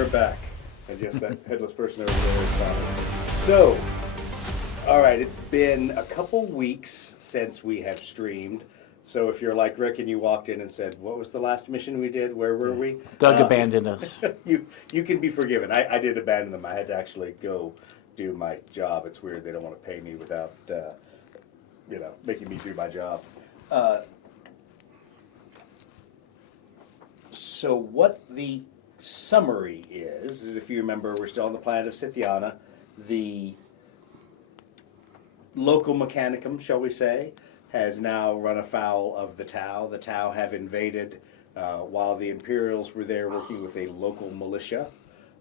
we're back. And yes, that headless person over there is fine. So, all right, it's been a couple weeks since we have streamed. So if you're like Rick and you walked in and said, what was the last mission we did? Where were we? Doug abandoned us. You can be forgiven. I did abandon them. I had to actually go do my job. It's weird they don't want to pay me without, making me do my job. So what the summary is if you remember, we're still on the planet of Scythiana. The local mechanicum, shall we say, has now run afoul of the Tau. The Tau have invaded while the Imperials were there working with a local militia.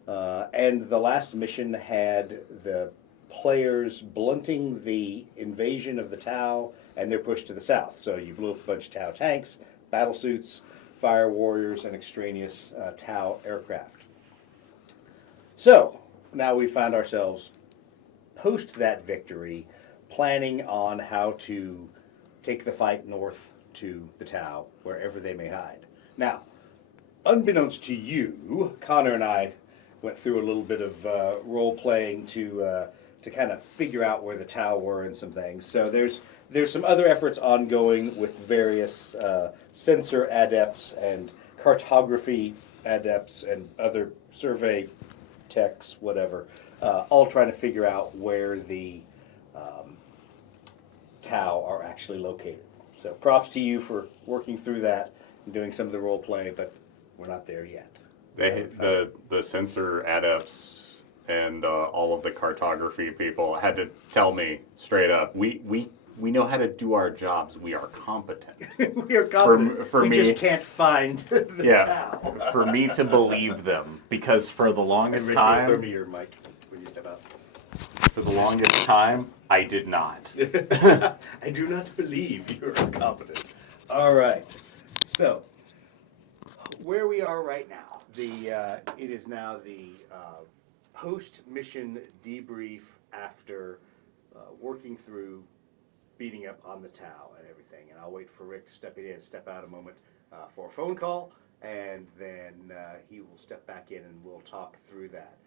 And the last mission had the players blunting the invasion of the Tau and their push to the south. So you blew up a bunch of Tau tanks, battle suits, fire warriors, and extraneous Tau aircraft. So now we find ourselves post that victory planning on how to take the fight north to the Tau, wherever they may hide. Now, unbeknownst to you, Connor and I went through a little bit of role-playing to kind of figure out where the Tau were and some things. So there's some other efforts ongoing with various sensor adepts and cartography adepts and other survey techs, whatever, all trying to figure out where the Tau are actually located. So props to you for working through that and doing some of the role play, but we're not there yet. The sensor adepts and all of the cartography people had to tell me straight up, we know how to do our jobs. We are competent. We are competent. For we me, just can't find the Tau. For me to believe them, because for the longest time, throw me your mic when you step out. For the longest time, I did not. I do not believe you're incompetent. All right. So, where we are right now, it is now the post-mission debrief after working through beating up on the Tau and everything. And I'll wait for Rick to step out a moment for a phone call, and then he will step back in and we'll talk through that.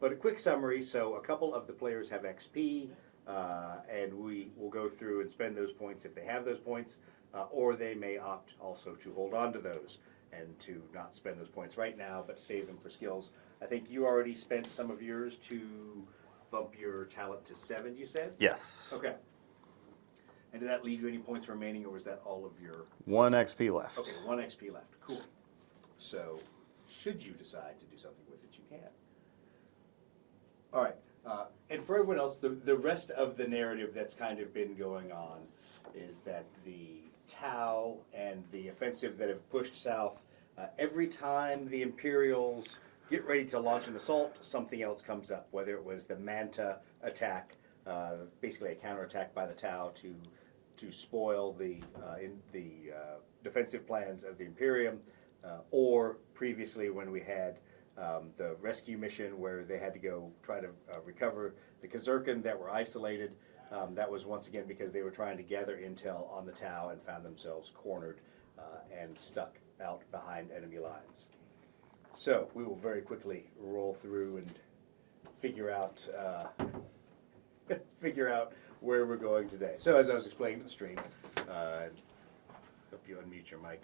But a quick summary, so a couple of the players have XP, and we will go through and spend those points if they have those points, or they may opt also to hold on to those and to not spend those points right now, but save them for skills. I think you already spent some of yours to bump your talent to 7, you said? Yes. Okay. And did that leave you any points remaining, or was that all of your... 1 XP left. Okay, 1 XP left. Cool. So, should you decide to do something with it, you can. All right. And for everyone else, the rest of the narrative that's kind of been going on is that the Tau and the offensive that have pushed south, every time the Imperials get ready to launch an assault, something else comes up, whether it was the Manta attack, basically a counterattack by the Tau to spoil the defensive plans of the Imperium, or previously when we had the rescue mission where they had to go try to recover the Kazurkan that were isolated. That was once again because they were trying to gather intel on the Tau and found themselves cornered and stuck out behind enemy lines. So we will very quickly roll through and figure out where we're going today. So as I was explaining to the stream, hope you unmute your mic.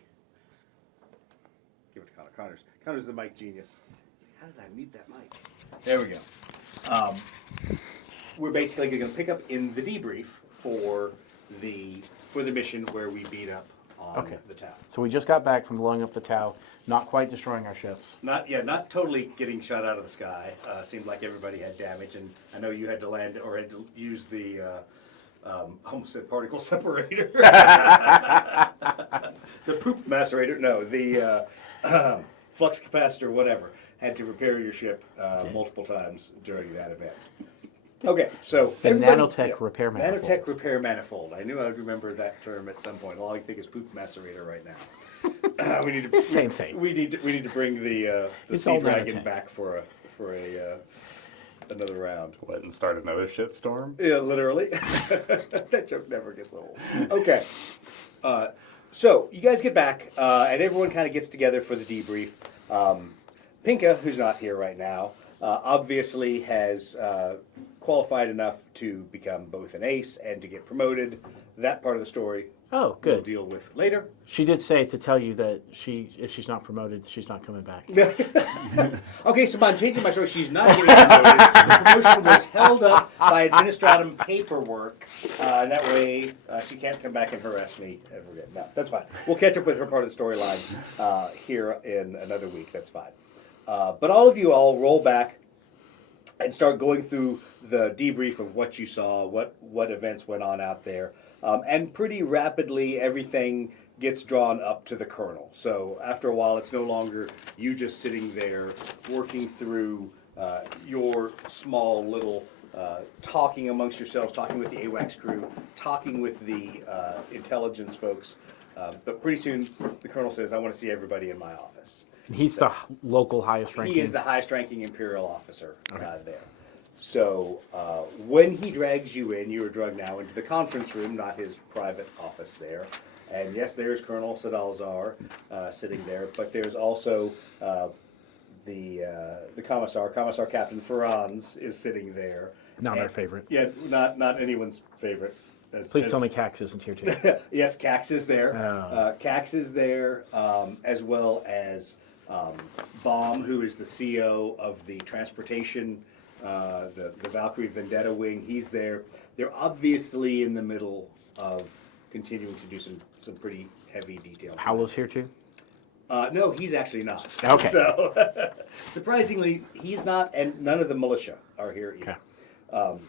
Give it to Connor. Connor's the mic genius. How did I mute that mic? There we go. We're basically going to pick up in the debrief for the mission where we beat up on the Tau. So we just got back from blowing up the Tau, not quite destroying our ships. Not totally getting shot out of the sky. Seemed like everybody had damage, and I know you had to land or had to use the almost said particle separator. The poop macerator. No, the flux capacitor, whatever. Had to repair your ship multiple times during that event. Okay, so the nanotech repair manifold. Nanotech repair manifold. I knew I would remember that term at some point. All I think is poop macerator right now. We need to. It's same thing. We need to bring the Sea Dragon back for another round. What, and start another shitstorm? Yeah, literally. That joke never gets old. Okay. So you guys get back, and everyone kind of gets together for the debrief. Pinka, who's not here right now, obviously has qualified enough to become both an ace and to get promoted. That part of the story Oh, we'll good. deal with later. She did say to tell you that if she's not promoted, she's not coming back. Okay, so I'm changing my story. She's not getting promoted. The promotion was held up by administratum paperwork. And that way, she can't come back and harass me ever again. No, that's fine. We'll catch up with her part of the storyline here in another week. That's fine. But all of you all roll back and start going through the debrief of what you saw, what events went on out there. And pretty rapidly, everything gets drawn up to the colonel. So after a while, it's no longer you just sitting there working through your small little talking amongst yourselves, talking with the AWACS crew, talking with the intelligence folks. But pretty soon, the colonel says, I want to see everybody in my office. And he's the local highest ranking. He is the highest ranking Imperial officer there. So when he drags you in, you are drugged now into the conference room, not his private office there. And yes, there's Colonel Sadalzar sitting there, but there's also the Commissar Captain Ferranz is sitting there. Not our favorite. Yeah, not anyone's favorite. Please tell me Cax isn't here too. Yes, Cax is there. Oh. Cax is there, as well as Baum, who is the CO of the transportation, the Valkyrie Vendetta wing. He's there. They're obviously in the middle of continuing to do some pretty heavy detail. Paolo's here too? No, he's actually not. Okay. So, surprisingly, he's not, and none of the militia are here either. Okay.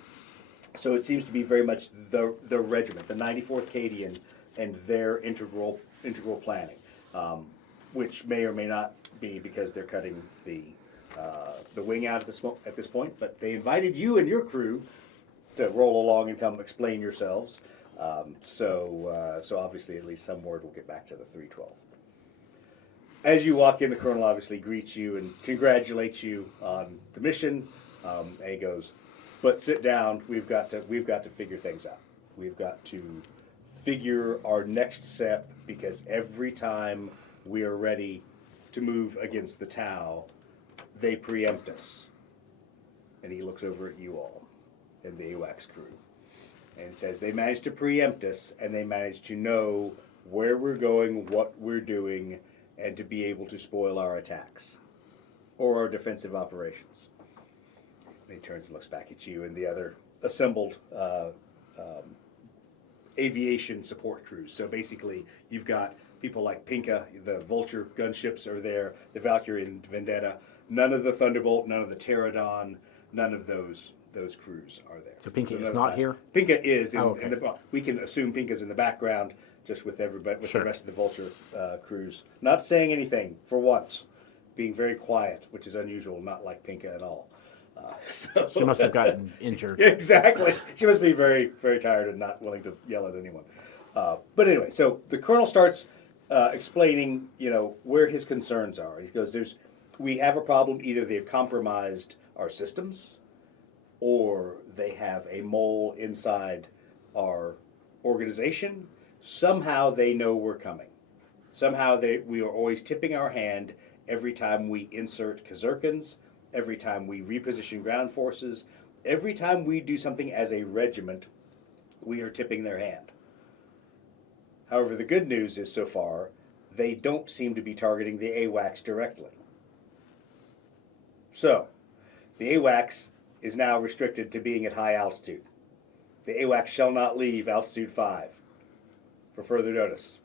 So it seems to be very much the regiment, the 94th Cadian, and their integral planning, which may or may not be because they're cutting the wing out at this point. But they invited you and your crew to roll along and come explain yourselves. So obviously, at least some word will get back to the 312. As you walk in, the colonel obviously greets you and congratulates you on the mission. And he goes, "But sit down. We've got to figure things out. We've got to figure our next step because every time we are ready to move against the Tau, they preempt us." And he looks over at you all and the AWACS crew and says, "They managed to preempt us, and they managed to know where we're going, what we're doing, and to be able to spoil our attacks or our defensive operations." And he turns and looks back at you and the other assembled aviation support crews. So basically, you've got people like Pinka, the Vulture gunships are there, the Valkyrie and Vendetta. None of the Thunderbolt, none of the Pterodon, none of those crews are there. So Pinka is none of not that. here? Pinka is Okay. in the. Well, we can assume Pinka's in the background, just with everybody, with Sure. the rest of the Vulture crews. Not saying anything for once, being very quiet, which is unusual, not like Pinka at all. So She must have gotten injured. Exactly. She must be very, very tired and not willing to yell at anyone. But anyway, so the colonel starts explaining, where his concerns are. He goes, we have a problem. Either they've compromised our systems, or they have a mole inside our organization. Somehow they know we're coming. Somehow we are always tipping our hand every time we insert Kazurkans, every time we reposition ground forces, every time we do something as a regiment, we are tipping their hand. However, the good news is so far, they don't seem to be targeting the AWACS directly. So, the AWACS is now restricted to being at high altitude. The AWACS shall not leave altitude 5 for further notice,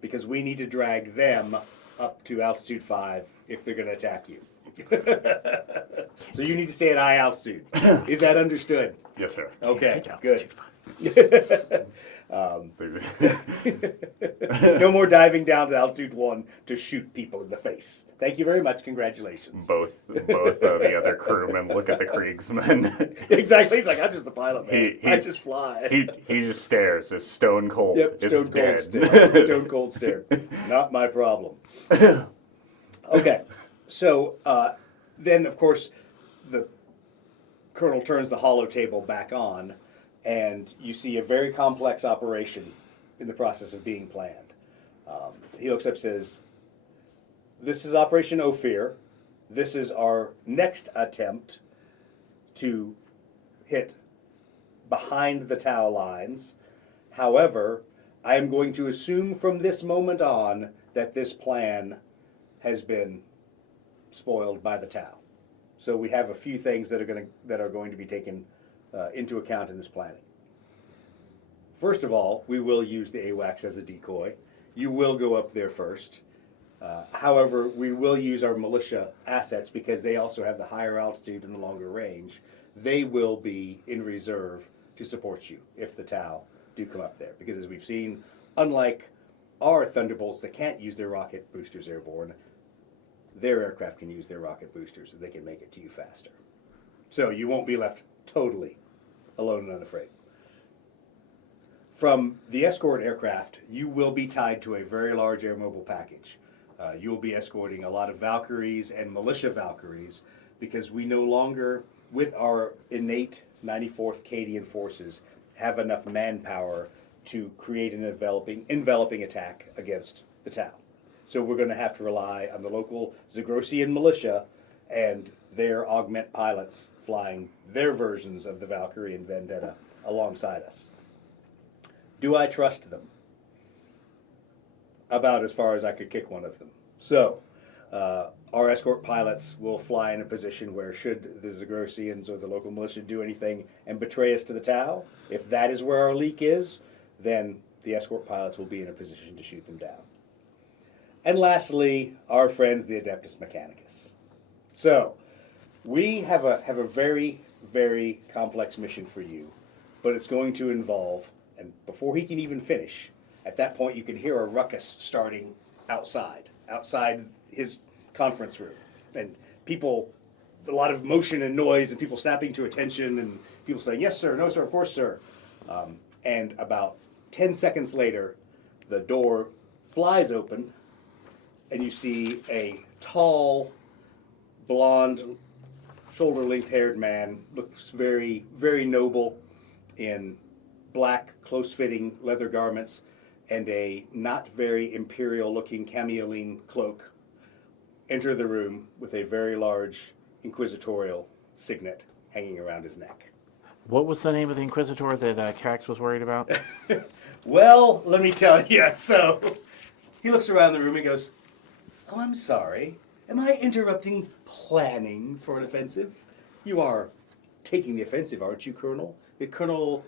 because we need to drag them up to altitude 5 if they're going to attack you. So you need to stay at high altitude. Is that understood? Yes, sir. Okay, Get good. altitude 5. No more diving down to altitude 1 to shoot people in the face. Thank you very much. Congratulations. both the other crewmen look at the Kriegsman. Exactly. He's like, I'm just the pilot, man. He- I just fly. he just stares. It's stone cold. Yep, It's stone cold dead. stare. Stone cold stare. Not my problem. Okay, so then, of course, the colonel turns the hollow table back on, and you see a very complex operation in the process of being planned. He looks up and says, "This is Operation Ophir. This is our next attempt to hit behind the Tau lines. However, I am going to assume from this moment on that this plan has been spoiled by the Tau. So we have a few things that are going to be taken into account in this planning. First of all, we will use the AWACS as a decoy. You will go up there first. However, we will use our militia assets because they also have the higher altitude and the longer range. They will be in reserve to support you if the Tau do come up there. Because as we've seen, unlike our Thunderbolts that can't use their rocket boosters airborne, their aircraft can use their rocket boosters and they can make it to you faster. So you won't be left totally alone and unafraid. From the escort aircraft, you will be tied to a very large air mobile package. You will be escorting a lot of Valkyries and militia Valkyries because we no longer, with our innate 94th Cadian forces, have enough manpower to create an enveloping attack against the Tau. So we're going to have to rely on the local Zagrosian militia and their augment pilots flying their versions of the Valkyrie and Vendetta alongside us. Do I trust them? About as far as I could kick one of them. So, our escort pilots will fly in a position where should the Zagrosians or the local militia do anything and betray us to the Tau, if that is where our leak is, then the escort pilots will be in a position to shoot them down. And lastly, our friends, the Adeptus Mechanicus. So, we have a very, very complex mission for you, but it's going to involve, and before he can even finish, at that point you can hear a ruckus starting outside his conference room. And people, a lot of motion and noise and people snapping to attention and people saying, yes sir, no sir, of course sir. And about 10 seconds later, the door flies open and you see a tall, blonde, shoulder-length haired man, looks very, very noble in black, close-fitting leather garments and a not very imperial-looking cameoline cloak, enter the room with a very large Inquisitorial signet hanging around his neck. What was the name of the Inquisitor that Cax was worried about? Well, let me tell you. So he looks around the room and goes, oh, I'm sorry. Am I interrupting planning for an offensive? You are taking the offensive, aren't you, Colonel? Colonel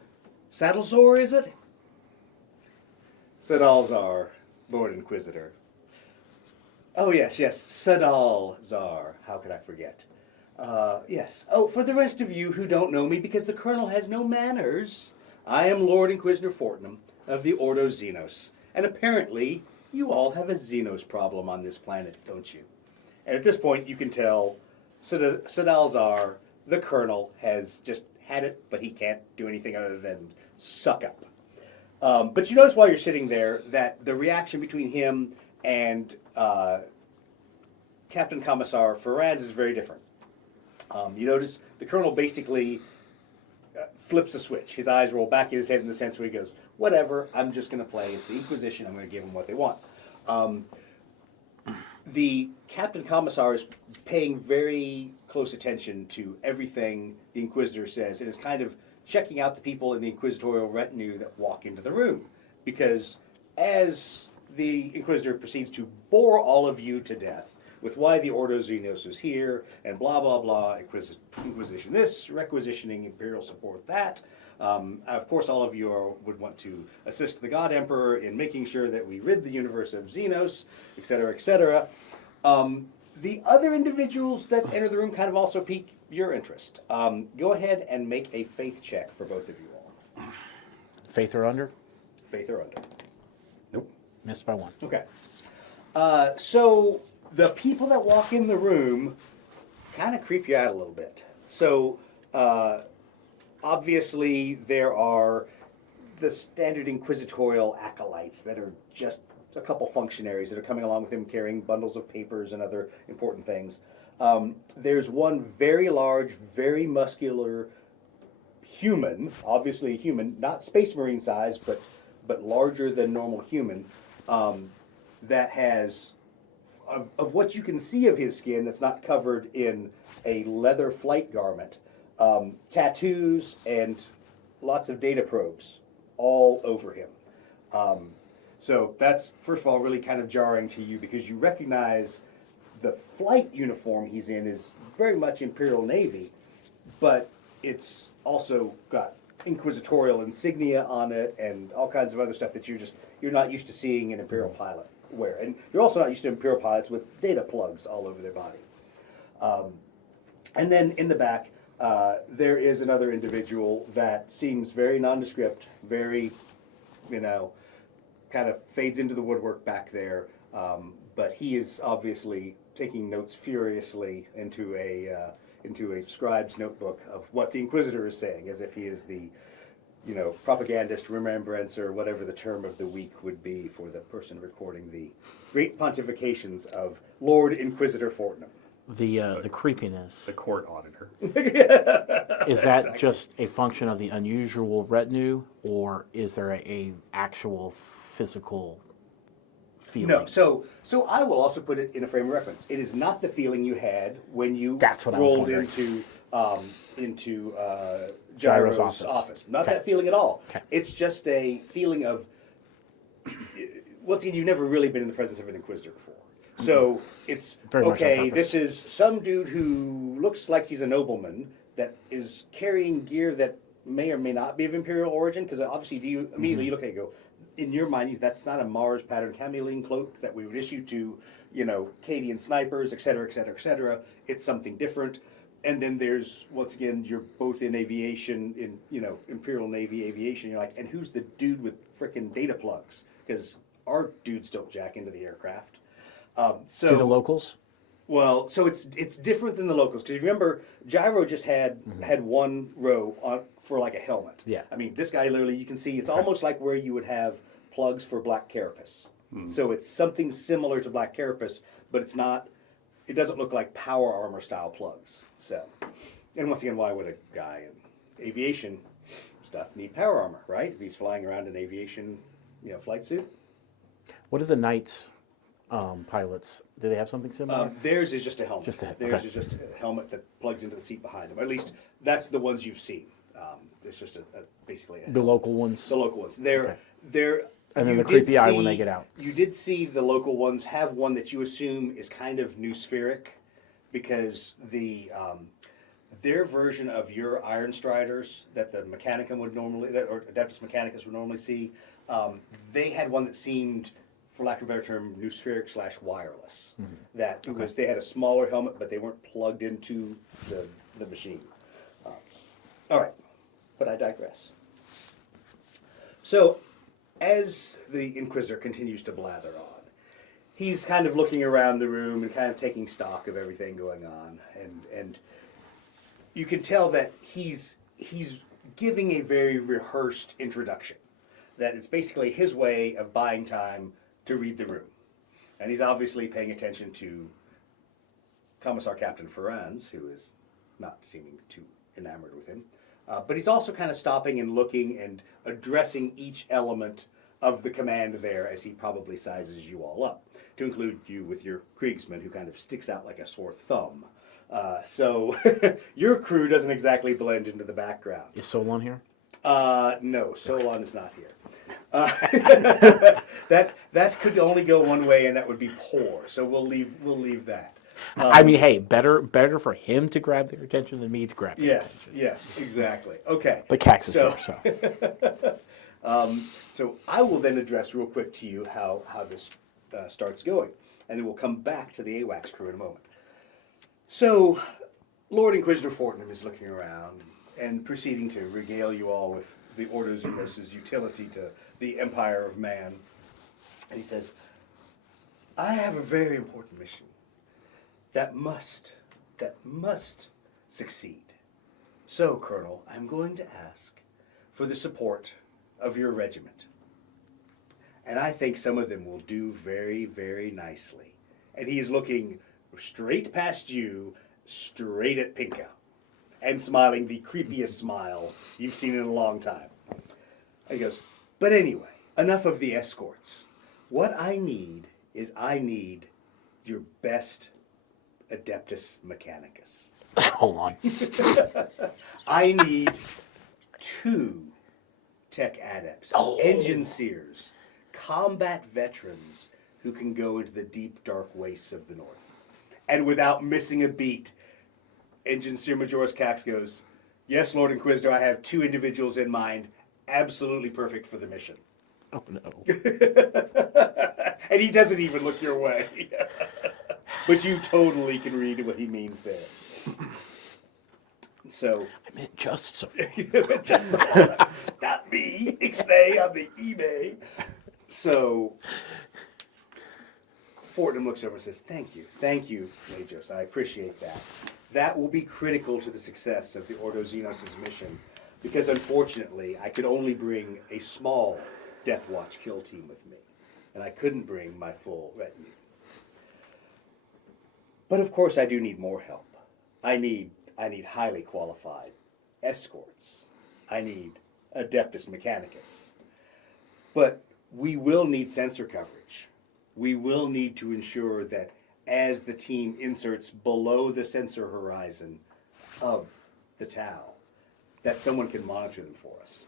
Saddlezor, is it? Sadalzar, Lord Inquisitor. Oh, yes, Sadalzar. How could I forget? Yes. Oh, for the rest of you who don't know me, because the Colonel has no manners, I am Lord Inquisitor Fortnum of the Ordo Xenos. And apparently, you all have a Xenos problem on this planet, don't you? And at this point, you can tell Sadalzar, the Colonel, has just had it, but he can't do anything other than suck up. But you notice while you're sitting there that the reaction between him and Captain Commissar Ferranz is very different. You notice the Colonel basically flips a switch. His eyes roll back in his head in the sense where he goes, whatever, I'm just going to play. It's the Inquisition. I'm going to give them what they want. The Captain Commissar is paying very close attention to everything the Inquisitor says and is kind of checking out the people in the Inquisitorial retinue that walk into the room. Because as the Inquisitor proceeds to bore all of you to death with why the Ordo Xenos is here, and blah, blah, blah, Inquisition this, requisitioning Imperial support that. Of course, all of you would want to assist the God Emperor in making sure that we rid the universe of Xenos, etc., etc. The other individuals that enter the room kind of also pique your interest. Go ahead and make a faith check for both of you all. Faith or under? Faith or under. Nope. Missed by one. Okay. So the people that walk in the room kind of creep you out a little bit. So obviously there are the standard Inquisitorial acolytes that are just a couple functionaries that are coming along with him carrying bundles of papers and other important things. There's one very large, very muscular human, obviously a human, not Space Marine size, but larger than normal human, that has of what you can see of his skin that's not covered in a leather flight garment, tattoos and lots of data probes all over him. So that's, first of all, really kind of jarring to you because you recognize the flight uniform he's in is very much Imperial Navy, but it's also got Inquisitorial insignia on it and all kinds of other stuff that you're not used to seeing an Imperial pilot wear. And you're also not used to Imperial pilots with data plugs all over their body. And then in the back, there is another individual that seems very nondescript, very, kind of fades into the woodwork back there. But he is obviously taking notes furiously into a scribe's notebook of what the Inquisitor is saying, as if he is the, propagandist, remembrancer, whatever the term of the week would be for the person recording the great pontifications of Lord Inquisitor Fortnum. The creepiness. The court auditor. Is that Exactly. just a function of the unusual retinue, or is there a actual physical feeling? No, so I will also put it in a frame of reference. It is not the feeling you had when you That's what I was rolled wondering. into Gyro's Gyro's office. office. Not Okay. that feeling at all. Okay. It's just a feeling of, once again, you've never really been in the presence of an Inquisitor before. So it's, Very much on okay, purpose. this is some dude who looks like he's a nobleman that is carrying gear that may or may not be of Imperial origin, because obviously you immediately look at it and go, in your mind, that's not a Mars pattern camuline cloak that we would issue to, Cadian snipers, et cetera, et cetera, et cetera. It's something different. And then there's, once again, you're both in aviation, in, Imperial Navy aviation. You're like, and who's the dude with frickin' data plugs? Because our dudes don't jack into the aircraft. So Do the locals? well, so it's different than the locals because remember, Gyro just had one row on for like a helmet. Yeah. I mean, this guy literally, you can see it's almost like where you would have plugs for Black Carapace. So it's something similar to Black Carapace, but it's not. It doesn't look like power armor style plugs. So, and once again, why would a guy in aviation stuff need power armor, right? If he's flying around in aviation, flight suit. What are the Knights pilots? Do they have something similar? Theirs is just a helmet. Theirs okay. is just a helmet that plugs into the seat behind them. At least that's the ones you've seen. It's just basically The local ones? the local ones. Okay. They're And then you the creepy did eye when see- they get out. You did see the local ones have one that you assume is kind of new-spheric because their version of your Iron Striders that the Mechanicum would normally, or Adeptus Mechanicus would normally see, they had one that seemed, for lack of a better term, new-spheric / wireless. That it was, they had a smaller helmet, but they weren't plugged into the machine. All right, but I digress. So, as the Inquisitor continues to blather on, he's kind of looking around the room and kind of taking stock of everything going on, and you can tell that he's giving a very rehearsed introduction. That it's basically his way of buying time to read the room, and he's obviously paying attention to Commissar Captain Ferranz, who is not seeming too enamored with him. But he's also kind of stopping and looking and addressing each element of the command there as he probably sizes you all up, to include you with your Kriegsman, who kind of sticks out like a sore thumb. So your crew doesn't exactly blend into the background. Is Solon here? No, Solon is not here. That could only go one way, and that would be poor. So we'll leave that. I mean, hey, better for him to grab their attention than me to grab their attention. Yes, exactly. Okay. But Cax is So- here, so. So I will then address real quick to you how this starts going, and then we'll come back to the AWACS crew in a moment. So Lord Inquisitor Fortnum is looking around and proceeding to regale you all with the Ordo Xenos' utility to the Empire of Man. And he says, I have a very important mission that must succeed. So, Colonel, I'm going to ask for the support of your regiment. And I think some of them will do very, very nicely. And he is looking straight past you, straight at Pinka, and smiling the creepiest smile you've seen in a long time. And he goes, but anyway, enough of the escorts. What I need is your best Adeptus Mechanicus. Hold on. I need 2 tech adepts, engine seers, combat veterans who can go into the deep, dark wastes of the north. And without missing a beat, Engine Seer Majoris Cax goes, "Yes, Lord Inquisitor, I have 2 individuals in mind, absolutely perfect for the mission." Oh, no. And he doesn't even look your way. But you totally can read what he means there. So, I meant just so. just not me, Ixnay on the eBay. So, Fortnum looks over and says, thank you, Majos, I appreciate that. That will be critical to the success of the Ordo Xenos' mission, because unfortunately, I could only bring a small Deathwatch kill team with me, and I couldn't bring my full retinue. But of course, I do need more help. I need highly qualified escorts. I need Adeptus Mechanicus. But we will need sensor coverage. We will need to ensure that as the team inserts below the sensor horizon of the Tau, that someone can monitor them for us.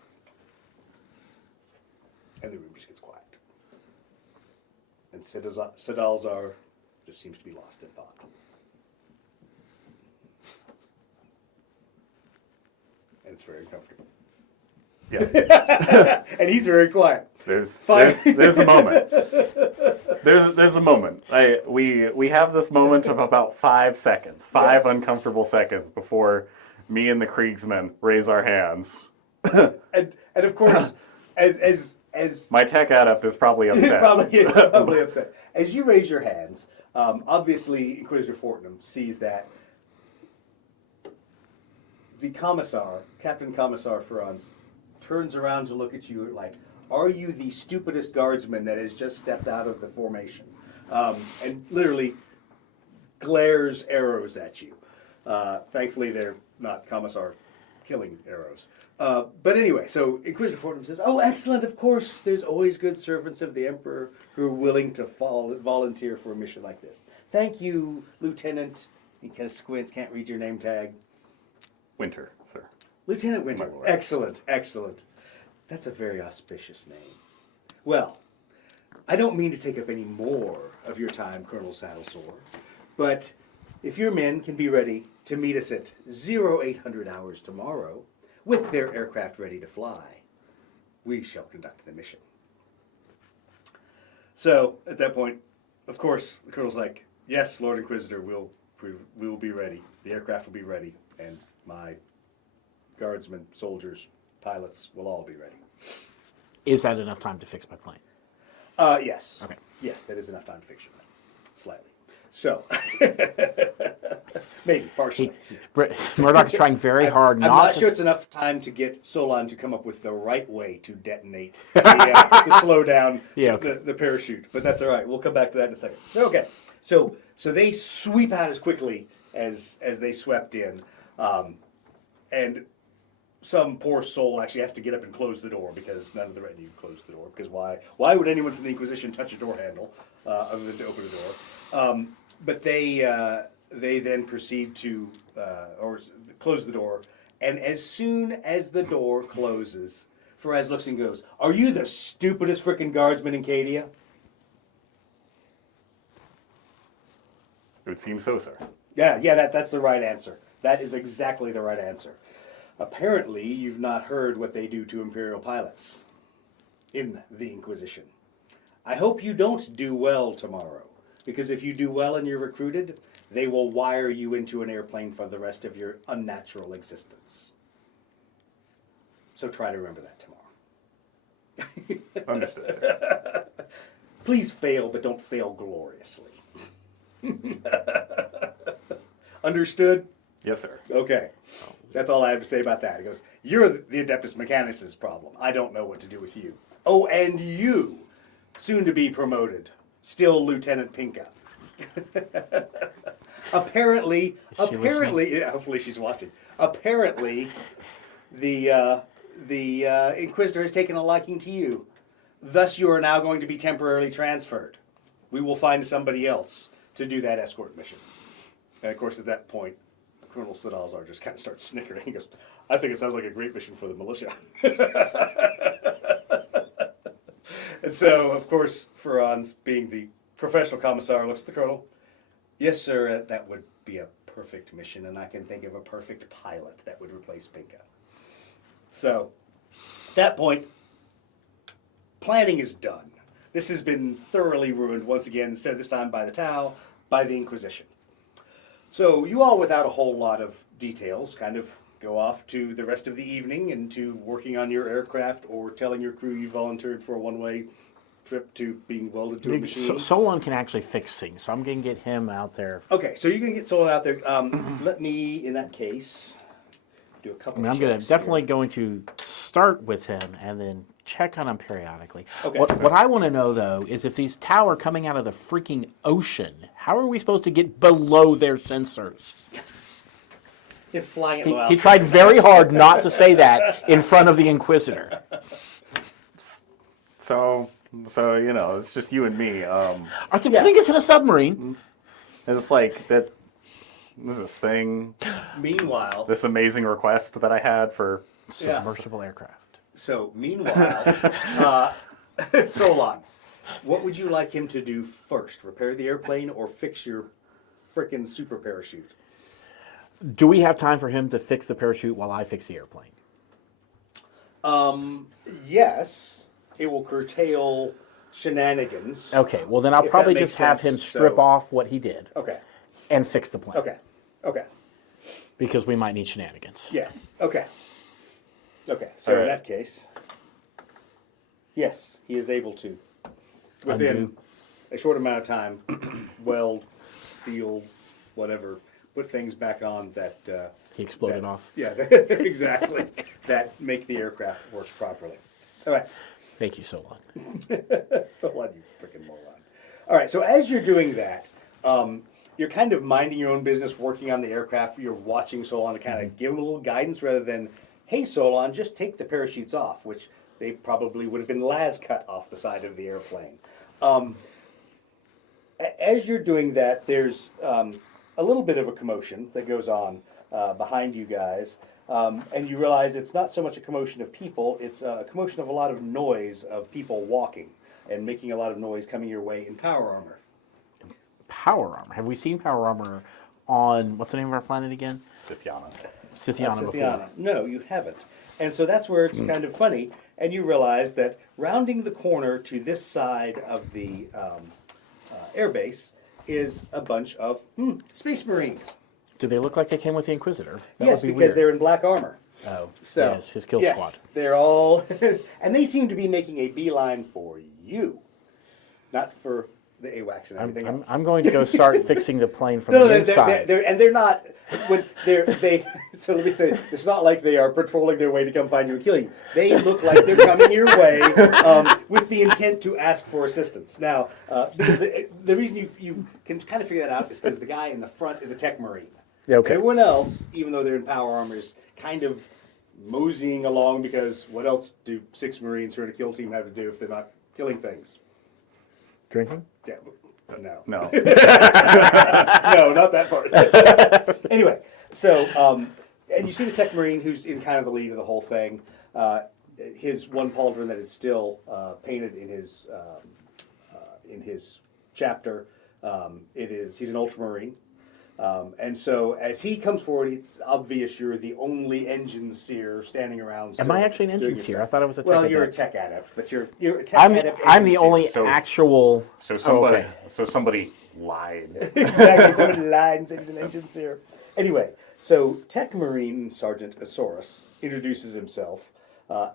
And the room just gets quiet. And Sidalzar just seems to be lost in thought. And it's very uncomfortable. Yeah. And he's very quiet. There's a moment. There's a moment. We have this moment of about 5 seconds, 5 Yes. uncomfortable seconds before me and the Kriegsmen raise our hands. And of course, as My tech adept is probably upset. probably upset. As you raise your hands, obviously Inquisitor Fortnum sees that the commissar, Captain Commissar Franz, turns around to look at you like, are you the stupidest guardsman that has just stepped out of the formation? And literally glares arrows at you. Thankfully, they're not Commissar killing arrows. But anyway, so Inquisitor Fortnum says, oh, excellent, of course. There's always good servants of the Emperor who are willing to volunteer for a mission like this. Thank you, Lieutenant. He kind of squints, can't read your name tag. Winter, sir. Lieutenant Winter. My lord. Excellent, excellent. That's a very auspicious name. Well, I don't mean to take up any more of your time, Colonel Saddlesore, but if your men can be ready to meet us at 0800 hours tomorrow, with their aircraft ready to fly, we shall conduct the mission. So, at that point, of course, the Colonel's like, yes, Lord Inquisitor, we will be ready. The aircraft will be ready, and my guardsmen, soldiers, pilots will all be ready. Is that enough time to fix my plane? Yes. Okay. Yes, that is enough time to fix your mind. Slightly. So, maybe, partially. Murdoch's trying very hard I'm not not to... sure it's enough time to get Solon to come up with the right way to detonate, to slow down Yeah, okay. the parachute. But that's all right. We'll come back to that in a second. Okay. So they sweep out as quickly as they swept in. And some poor soul actually has to get up and close the door because none of the retinue closed the door. Because why would anyone from the Inquisition touch a door handle other than to open a door? But they then proceed to close the door. And as soon as the door closes, Faraz looks and goes, "Are you the stupidest frickin' guardsman in Cadia?" It would seem so, sir. Yeah, that's the right answer. That is exactly the right answer. Apparently, you've not heard what they do to Imperial pilots in the Inquisition. I hope you don't do well tomorrow, because if you do well and you're recruited, they will wire you into an airplane for the rest of your unnatural existence. So try to remember that tomorrow. Understood, sir. Please fail, but don't fail gloriously. Understood? Yes, sir. Okay. That's all I have to say about that. He goes, you're the Adeptus Mechanicus problem. I don't know what to do with you. Oh, and you, soon to be promoted, still Lieutenant Pinka. Apparently, yeah, hopefully she's watching. Apparently, the Inquisitor has taken a liking to you. Thus, you are now going to be temporarily transferred. We will find somebody else to do that escort mission. And of course, at that point, Colonel Sidalzar just kind of starts snickering. He goes, I think it sounds like a great mission for the militia. And so, of course, Ferran's, being the professional commissar, looks at the colonel. Yes, sir, that would be a perfect mission, and I can think of a perfect pilot that would replace Pinka. So, at that point, planning is done. This has been thoroughly ruined once again, instead of this time by the Tau, by the Inquisition. So you all, without a whole lot of details, kind of go off to the rest of the evening and to working on your aircraft or telling your crew you volunteered for a one-way trip to being welded to a machine. Solon can actually fix things, so I'm going to get him out there. Okay, so you're going to get Solon out there. Let me, in that case, do a couple I'm definitely going to start with him and then check on him periodically. Okay, What I want to know, though, is if these Tau are coming out of the freaking ocean, how are we supposed to get below their sensors? They're flying at low He altitude. tried very hard not to say that in front of the Inquisitor. So you know, it's just you and me. Are they putting us in a submarine? It's like that. There's this thing, Meanwhile, this amazing request that I had for. Submersible aircraft. So, meanwhile, Solon, what would you like him to do first? Repair the airplane or fix your frickin' super parachute? Do we have time for him to fix the parachute while I fix the airplane? Yes, it will curtail shenanigans. Okay, well then I'll If probably that makes just have him sense, strip so- off what he did Okay, and fix the plane. okay, Because we might need shenanigans. yes, okay. Okay, so in Alright. that case, yes, he is able to, within Undo. a short amount of time, weld, steel, whatever, put things back on that... He exploded that- off. Yeah, exactly. That make the aircraft work properly. All right. Thank you, Solon. So what, you freaking moron. All right, so as you're doing that, you're kind of minding your own business, working on the aircraft. You're watching Solon to kind of give him a little guidance rather than, hey, Solon, just take the parachutes off, which they probably would have been las cut off the side of the airplane. As you're doing that, there's a little bit of a commotion that goes on behind you guys. And you realize it's not so much a commotion of people, it's a commotion of a lot of noise of people walking and making a lot of noise coming your way in power armor. Power armor. Have we seen power armor on, what's the name of our planet again? Scythiana. Scythiana before. Scythiana. No, you haven't. And so that's where it's kind of funny, and you realize that rounding the corner to this side of the airbase is a bunch of Space Marines. Do they look like they came with the Inquisitor? That Yes, would be because weird. they're in black armor. Oh, So, yes, his kill yes, squad. They're all, and they seem to be making a beeline for you, not for the AWACS and everything else. I'm going to go start fixing the plane from No, the they're, inside. they're not. When they. So let me say, it's not like they are patrolling their way to come find you and kill you. They look like they're coming your way with the intent to ask for assistance. Now, because the reason you can kind of figure that out is because the guy in the front is a tech marine. Yeah, okay. Everyone else, even though they're in power armor, is kind of moseying along because what else do 6 Marines who are in a kill team have to do if they're not killing things? Drinking? Yeah, no. No. No, not that part. Anyway, so, and you see the tech marine who's in kind of the lead of the whole thing. His one pauldron that is still painted in his chapter. He's an ultramarine. And so as he comes forward, it's obvious you're the only engine seer standing around. Am I actually an engine doing your seer? stuff. I thought I was a tech Well, you're a adept. tech adept, but you're a tech I'm adept. the engine only seer. So- actual. So somebody, okay. somebody lied. Exactly. Somebody lied and said he's an engine seer. Anyway, so Tech Marine Sergeant Asaurus introduces himself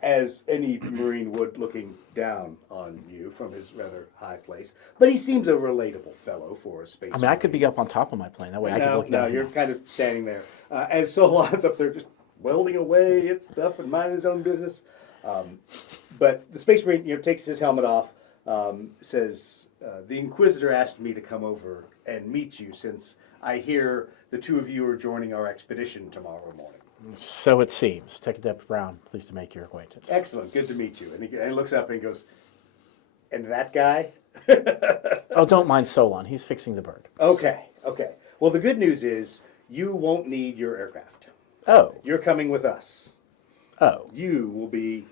as any Marine would, looking down on you from his rather high place. But he seems a relatable fellow for a space. I mean, I could be up on top of my plane. That way I could look down. you're kind of standing there. As Solon's up there just welding away at stuff and minding his own business. But the Space Marine takes his helmet off, says, the Inquisitor asked me to come over and meet you since I hear the two of you are joining our expedition tomorrow morning. So it seems. Tech Adept Brown, pleased to make your acquaintance. Excellent, good to meet you. And he looks up and he goes, and that guy, Oh, don't mind Solon. He's fixing the bird. Okay. Well, the good news is you won't need your aircraft. Oh. You're coming with us. Oh. You will be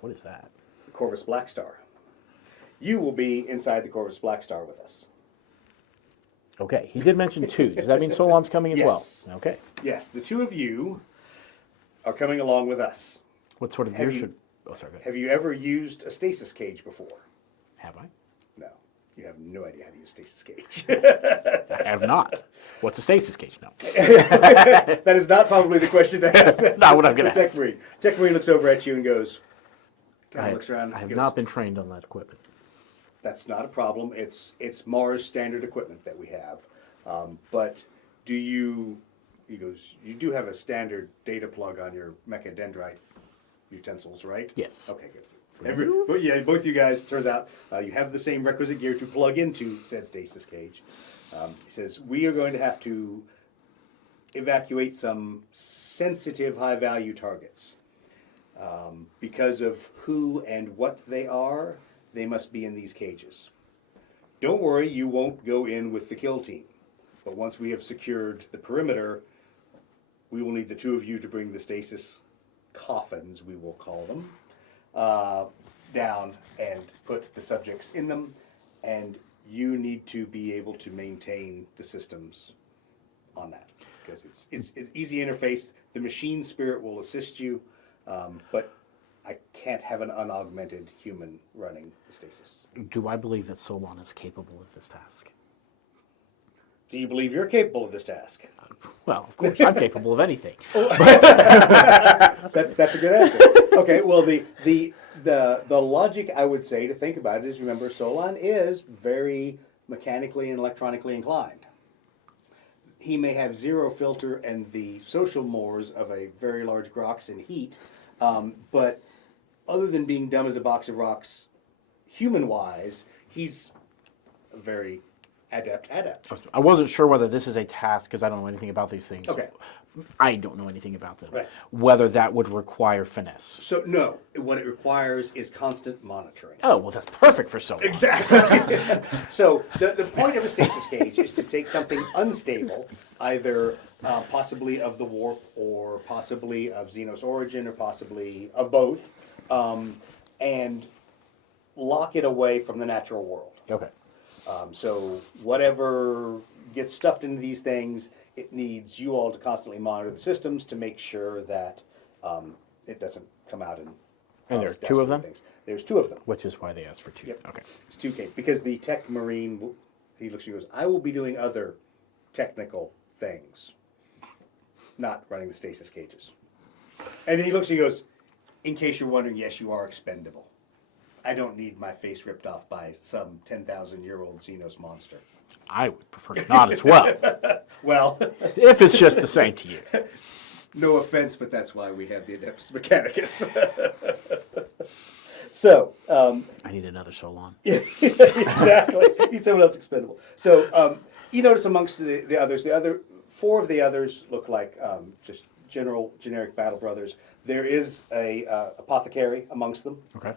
What is that? Corvus Blackstar. You will be inside the Corvus Blackstar with us. Okay. He did mention 2. Does that mean Solon's coming as Yes. well? Okay. Yes, the 2 of you are coming along with us. What sort of Have gear you- should... Oh, sorry. Go ahead. Have you ever used a stasis cage before? Have I? No. You have no idea how to use stasis cage. I have not. What's a stasis cage? No. That is not probably the question to ask. That's Not what I'm gonna the Tech ask. Marine. Tech Marine looks over at you and goes, kind I, of looks around. I have goes, not been trained on that equipment. That's not a problem. It's Mars standard equipment that we have. But do you? He goes. You do have a standard data plug on your mechadendrite utensils, right? Yes. Okay, good. Both you guys. Turns out you have the same requisite gear to plug into said stasis cage. He says we are going to have to evacuate some sensitive, high-value targets. Because of who and what they are, they must be in these cages. Don't worry, you won't go in with the kill team. But once we have secured the perimeter, we will need the 2 of you to bring the stasis coffins, we will call them, down and put the subjects in them. And you need to be able to maintain the systems on that. Because it's an easy interface. The machine spirit will assist you, but I can't have an unaugmented human running the stasis. Do I believe that Solon is capable of this task? Do you believe you're capable of this task? Well, of course, I'm capable of anything. That's a good answer. Okay, well the logic I would say to think about it is, remember, Solon is very mechanically and electronically inclined. He may have zero filter and the social mores of a very large Grox in heat, but other than being dumb as a box of rocks, human-wise, he's a very adept. I wasn't sure whether this is a task, because I don't know anything about these things. Okay. I don't know anything about them. Right. Whether that would require finesse. So no, what it requires is constant monitoring. Oh, well, that's perfect for Solon. Exactly. So the point of a stasis cage is to take something unstable, either possibly of the warp or possibly of Xenos origin or possibly of both, and lock it away from the natural world. Okay. So whatever gets stuffed into these things, it needs you all to constantly monitor the systems to make sure that it doesn't come out and And there are cause 2 of dastardly them? things. There's 2 of them. Which is why they asked for 2. Yep. Okay. It's 2K because the Tech Marine, he looks at you and goes, I will be doing other technical things, not running the stasis cages. And he looks at you and goes, in case you're wondering, yes, you are expendable. I don't need my face ripped off by some 10,000-year-old Xenos monster. I would prefer not as well. Well, If it's just the same to you. no offense, but that's why we have the Adeptus Mechanicus. So, I need another Solon. exactly. He's someone else expendable. So you notice amongst the others, the other 4 of the others look like just generic battle brothers. There is a apothecary amongst them, Okay.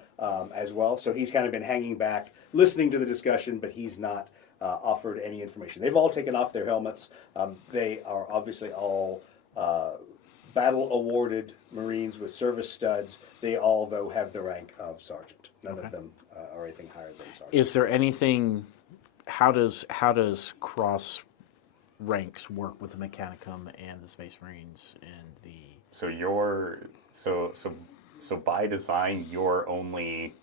as well. So he's kind of been hanging back, listening to the discussion, but he's not offered any information. They've all taken off their helmets. They are obviously all battle awarded Marines with service studs. They all, though, have the rank of sergeant. None of them are anything higher than sergeant. Is there anything? How does cross ranks work with the Mechanicum and the Space Marines and the? So you're so by design, your only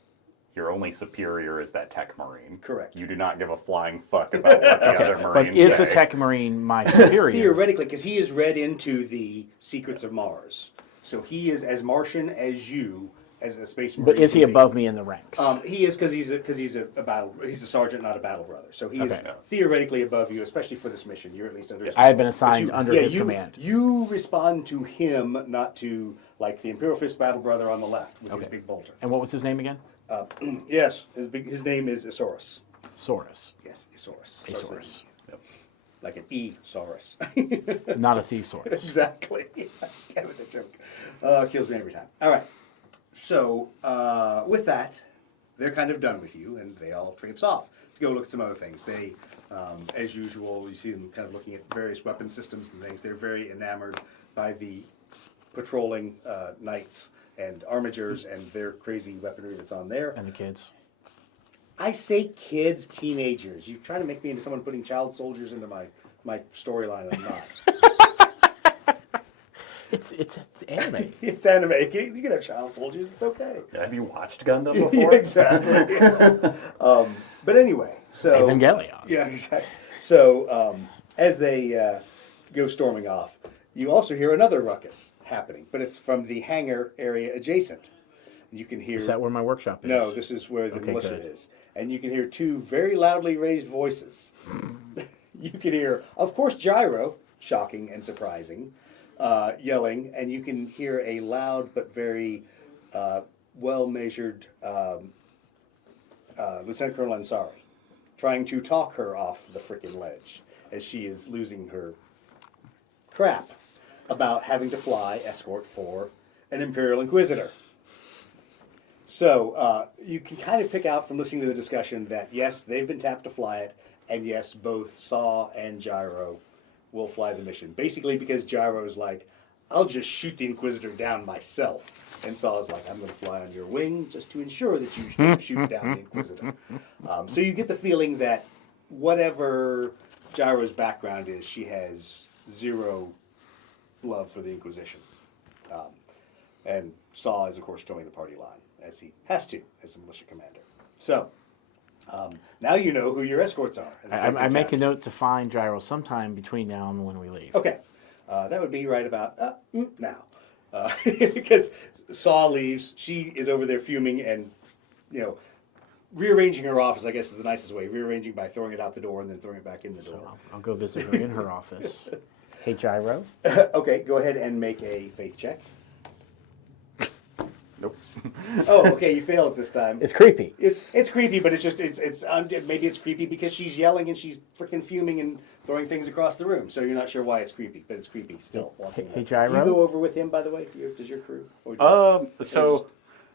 superior is that Tech Marine. Correct. You do not give a flying fuck about what the other But Marines is say. the Tech Marine my superior? Theoretically, because he is read into the secrets of Mars. So he is as Martian as you, as a space marine. But is he can be. above me in the ranks? He is because he's a sergeant, not a battle brother. So he is Okay. theoretically above you, especially for this mission. You're at least under his I have been control. But assigned under his command. You respond to him, not to like the Imperial Fist battle brother on the left with his Okay. big bolter. And what was his name again? Yes, his name is Isaurus. Saurus. Yes, Isaurus. Asaurus. Like an E-saurus. Not a thesaurus. Exactly. Damn it, that joke. Kills me every time. All right. So, with that, they're kind of done with you, and they all traipse off to go look at some other things. They, as usual, you see them kind of looking at various weapon systems and things. They're very enamored by the patrolling knights and armigers and their crazy weaponry that's on there. And the kids. I say kids, teenagers. You're trying to make me into someone putting child soldiers into my storyline. I'm not. It's anime. It's anime. You can have child soldiers. It's okay. Have you watched Gundam before? Exactly. But anyway, so Evangelion. Yeah, exactly. So as they go storming off, you also hear another ruckus happening, but it's from the hangar area adjacent. You can hear. Is that where my workshop is? No, this is where the Okay, militia good. is, and you can hear two very loudly raised voices. You can hear, of course, Gyro, shocking and surprising, yelling, and you can hear a loud but very well-measured Lieutenant Colonel Ansari trying to talk her off the frickin' ledge as she is losing her crap about having to fly escort for an Imperial Inquisitor. So you can kind of pick out from listening to the discussion that yes, they've been tapped to fly it, and yes, both Saw and Gyro will fly the mission. Basically because Gyro's like, I'll just shoot the Inquisitor down myself. And Saw's like, I'm going to fly on your wing just to ensure that you don't shoot down the Inquisitor. So you get the feeling that whatever Gyro's background is, she has zero love for the Inquisition. And Saw is, of course, towing the party line, as he has to, as a militia commander. So, now you know who your escorts are. I make a note to find Gyro sometime between now and when we leave. Okay. That would be right about now. Because Saw leaves, she is over there fuming and, rearranging her office, I guess is the nicest way. Rearranging by throwing it out the door and then throwing it back in the door. So I'll go visit her in her office. Hey, Gyro. Okay, go ahead and make a faith check. Nope. Oh, okay, you failed it this time. It's creepy. It's creepy, but maybe it's creepy because she's yelling and she's freaking fuming and throwing things across the room. So you're not sure why it's creepy, but it's creepy still. Walking Hey, in. Gyro? Do you go over with him, by the way? Does your crew? Or do you-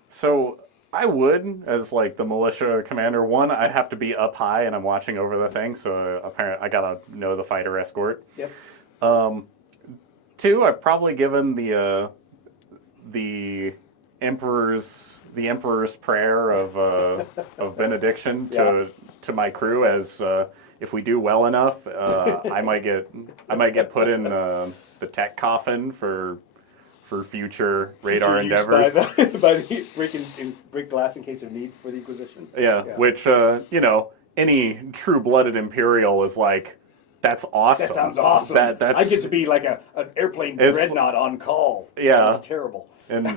So I would, as like the militia commander. One, I have to be up high and I'm watching over the thing, so apparently I gotta know the fighter escort. Yep. Two, I've probably given the emperor's prayer of benediction to my crew as if we do well enough, I might get put in the tech coffin for future radar Future use endeavors. by the break glass in case of need for the Inquisition. Yeah, which any true-blooded Imperial is like, that's awesome. That sounds awesome. That's, I get to be like an airplane dreadnought on call. Yeah. Sounds terrible. and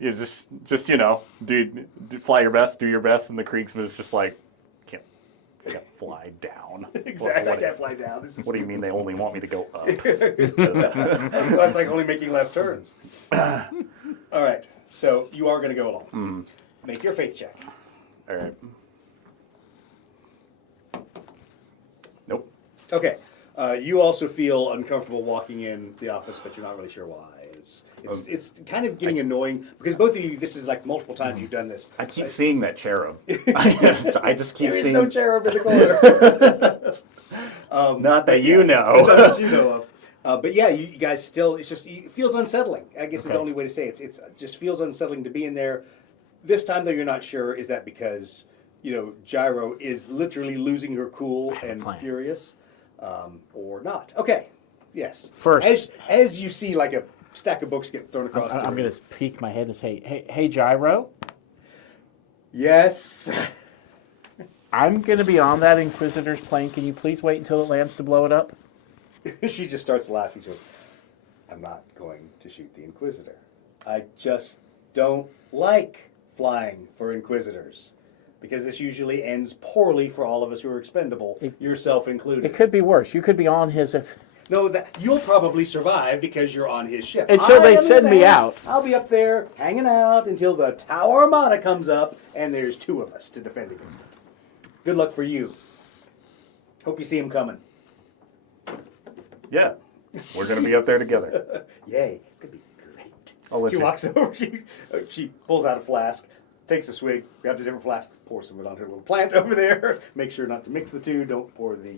you just fly your best, do your best, and the Kriegsman's just like, can't fly down. Exactly. I What can't is- fly down. This is What do you mean they only want me to go up? So that's like only making left turns. All right. So you are going to go along. Mm-hmm. Make your faith check. All right. Nope. Okay. You also feel uncomfortable walking in the office, but you're not really sure why. It's kind of getting annoying because both of you. This is like multiple times you've done this. I keep seeing that cherub. I just keep There is seeing. no cherub in the corner. Not that you know. That you know of. But yeah, you guys still. It feels unsettling. I guess is the Okay. only way to say it. It just feels unsettling to be in there. This time though, you're not sure. Is that because Gyro is literally losing her cool have a and plan. furious, or not? Okay. Yes. First- as you see like a stack of books get thrown across. the I'm room. going to peek my head and say, hey, Gyro. Yes. I'm going to be on that Inquisitor's plane. Can you please wait until it lands to blow it up? She just starts laughing. She goes, I'm not going to shoot the Inquisitor. I just don't like flying for Inquisitors. Because this usually ends poorly for all of us who are expendable, yourself included. It could be worse. You could be on his... No, that you'll probably survive because you're on his ship. Until they I, on the send other me hand, out. I'll be up there hanging out until the Tower Armada comes up and there's two of us to defend against it. Good luck for you. Hope you see him coming. Yeah, we're gonna be up there together. Yay. It's going to be great. I'll let She you- walks over, she pulls out a flask, takes a swig, grabs a different flask, pours some of it onto her little plant over there. Make sure not to mix the two. Don't pour the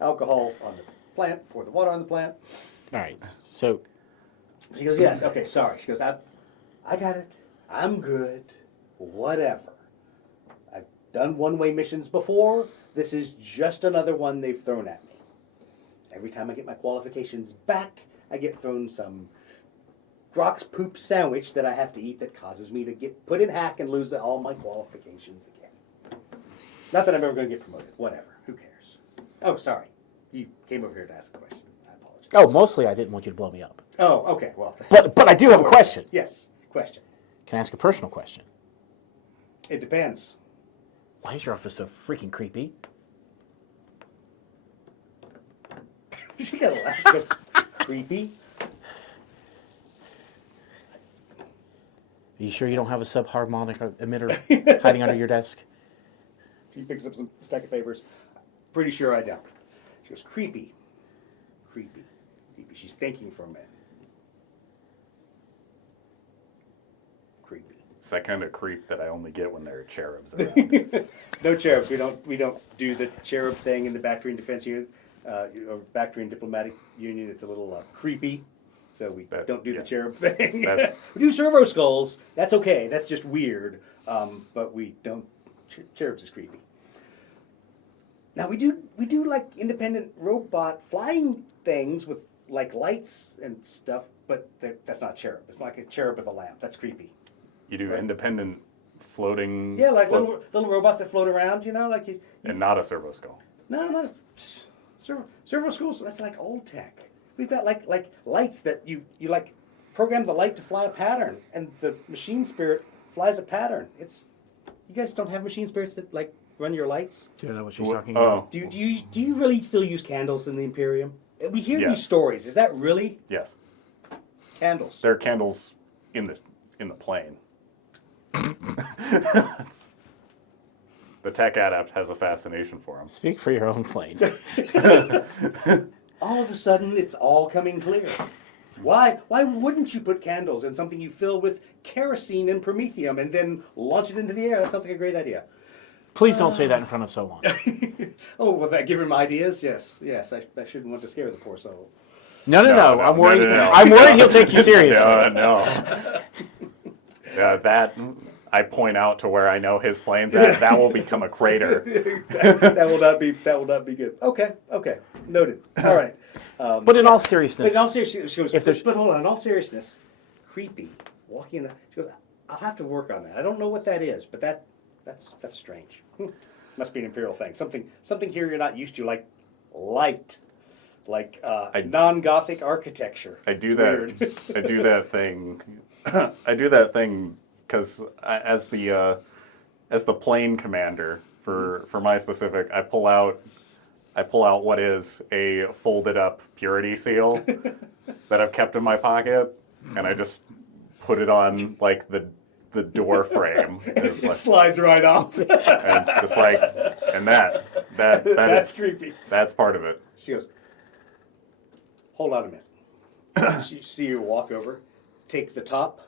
alcohol on the plant. Pour the water on the plant. All right. So She goes, yes, okay, sorry. She goes, I got it. I'm good. Whatever. I've done one-way missions before. This is just another one they've thrown at me. Every time I get my qualifications back, I get thrown some Grok's poop sandwich that I have to eat that causes me to get put in hack and lose all my qualifications again. Not that I'm ever going to get promoted. Whatever. Who cares? Oh, sorry. You came over here to ask a question. I apologize. oh, mostly I didn't want you to blow me up. Oh, okay. Well, But I do have a question. yes. Question. Can I ask a personal question? It depends. Why is your office so freaking creepy? She got a laugh. She goes, creepy. Are you sure you don't have a subharmonic emitter hiding under your desk? She picks up some stack of papers. Pretty sure I don't. She goes, creepy. Creepy. Creepy. She's thinking for a minute. Creepy. It's that kind of creep that I only get when there are cherubs around. No cherubs. We don't do the cherub thing in the Bactrian Defense Unit, or Bactrian Diplomatic Union. It's a little creepy. So we don't do the cherub thing. We do servo skulls. That's okay. That's just weird. But we don't. Cherubs is creepy. Now we do like independent robot flying things with like lights and stuff. But that's not cherub. It's like a cherub with a lamp. That's creepy. You do independent floating. Yeah, like little robots that float around. You know, like you and not a servo skull. No, not a servo schools. That's like old tech. We've got like lights that you like program the light to fly a pattern, and the machine spirit flies a pattern. You guys don't have machine spirits that like run your lights? Do you know what she's talking Oh, about? Do you really still use candles in the Imperium? We hear Yes. these stories. Is that really yes. candles? There are candles in the plane. The tech adept has a fascination for them. Speak for your own plane. All of a sudden, it's all coming clear. Why wouldn't you put candles in something you fill with kerosene and promethium and then launch it into the air? That sounds like a great idea. Please don't say that in front of someone. Oh, will that give him ideas? Yes. I shouldn't want to scare the poor soul. No. No, I'm worried. no. I'm worried he'll take you seriously. No. Yeah, that I point out to where I know his plane's at. That will become a crater. that will not be good. Okay. Noted. All right. But in all seriousness, But in all seriousness, she goes, if there's- but hold on. In all seriousness, creepy. Walking in the. She goes, I'll have to work on that. I don't know what that is, but that's strange. Must be an Imperial thing. Something here you're not used to, like light, like non-Gothic architecture. I do It's that. weird. I do that thing. I do that thing because as the plane commander for my specific, I pull out what is a folded up purity seal that I've kept in my pocket, and I just put it on like the door frame. It's It like- slides right off. and just like that That's is creepy. that's part of it. She goes, hold on a minute. She see you walk over, take the top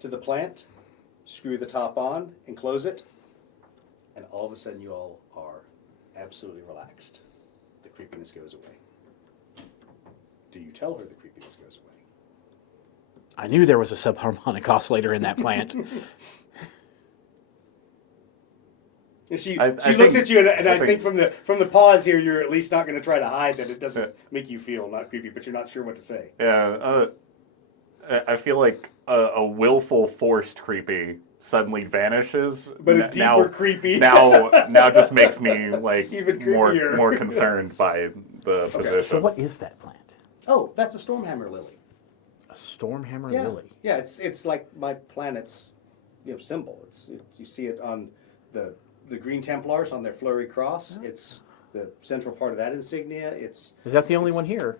to the plant, screw the top on, and close it, and all of a sudden you all are absolutely relaxed. The creepiness goes away. Do you tell her the creepiness goes away? I knew there was a subharmonic oscillator in that plant. And she I looks think- at you, and I I think from the pause here, you're at least not going to try to hide that it doesn't make you feel not creepy, but you're not sure what to say. Yeah, I feel like a willful, forced creepy suddenly vanishes. But a N- deeper now, creepy. now just makes me like Even creepier. more concerned by the position. So what is that plant? Oh, that's a Stormhammer lily. A Stormhammer Yeah, lily. yeah. It's like my planet's symbol. You see it on the Green Templars on their flurry cross. It's the central part of that insignia. Is that the only one here?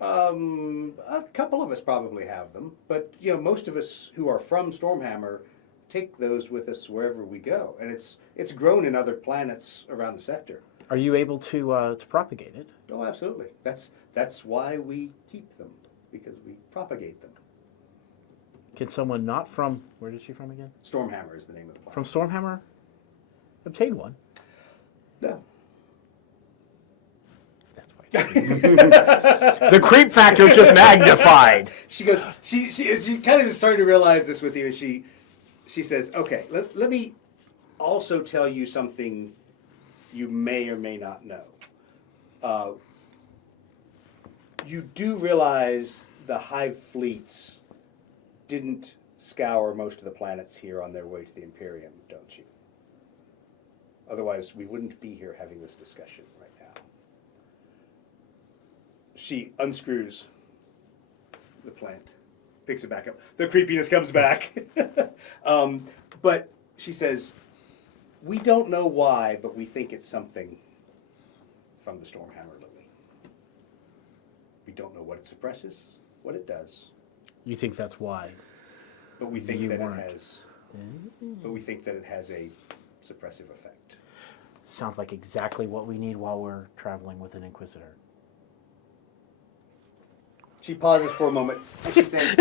A couple of us probably have them, but most of us who are from Stormhammer take those with us wherever we go, and it's grown in other planets around the sector. Are you able to propagate it? Oh, absolutely. That's why we keep them, because we propagate them. Can someone not from, where is she from again? Stormhammer is the name of the planet. From Stormhammer obtain one? No. That's why. The creep factor is just magnified. She goes, she kind of is starting to realize this with you, and she says, okay, let me also tell you something you may or may not know. You do realize the Hive fleets didn't scour most of the planets here on their way to the Imperium, don't you? Otherwise, we wouldn't be here having this discussion right now. She unscrews the plant, picks it back up. The creepiness comes back. But she says, we don't know why, but we think it's something from the Stormhammer Lily. We don't know what it suppresses, what it does, You think that's why? but we think You that weren't. it has. But we think that it has a suppressive effect. Sounds like exactly what we need while we're traveling with an Inquisitor. She pauses for a moment and she says,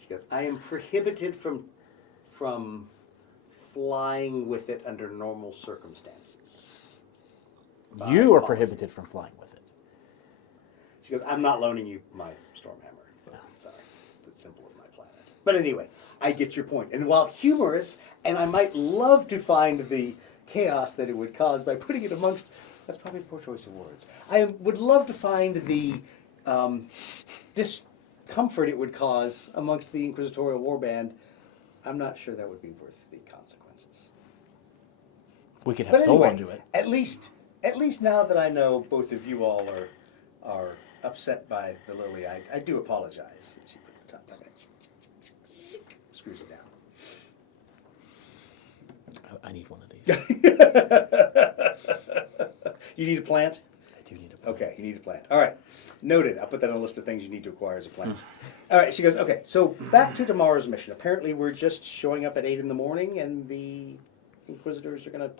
she goes, I am prohibited from flying with it under normal circumstances. By You are policy. prohibited from flying with it. She goes, I'm not loaning you my Stormhammer. But sorry, it's the symbol of my planet. But anyway, I get your point. And while humorous, and I might love to find the chaos that it would cause by putting it amongst, that's probably a poor choice of words. I would love to find the discomfort it would cause amongst the Inquisitorial warband. I'm not sure that would be worth the consequences. We could have But Solon anyway, do it. At least now that I know both of you all are upset by the lily, I do apologize. She puts the top back on, screws it down. I need one of these. You need a plant? I do need a plant. Okay, you need a plant. All right, noted. I'll put that on a list of things you need to acquire as a plant. All right, she goes, okay, so back to tomorrow's mission. Apparently we're just showing up at 8 in the morning and the Inquisitors are going to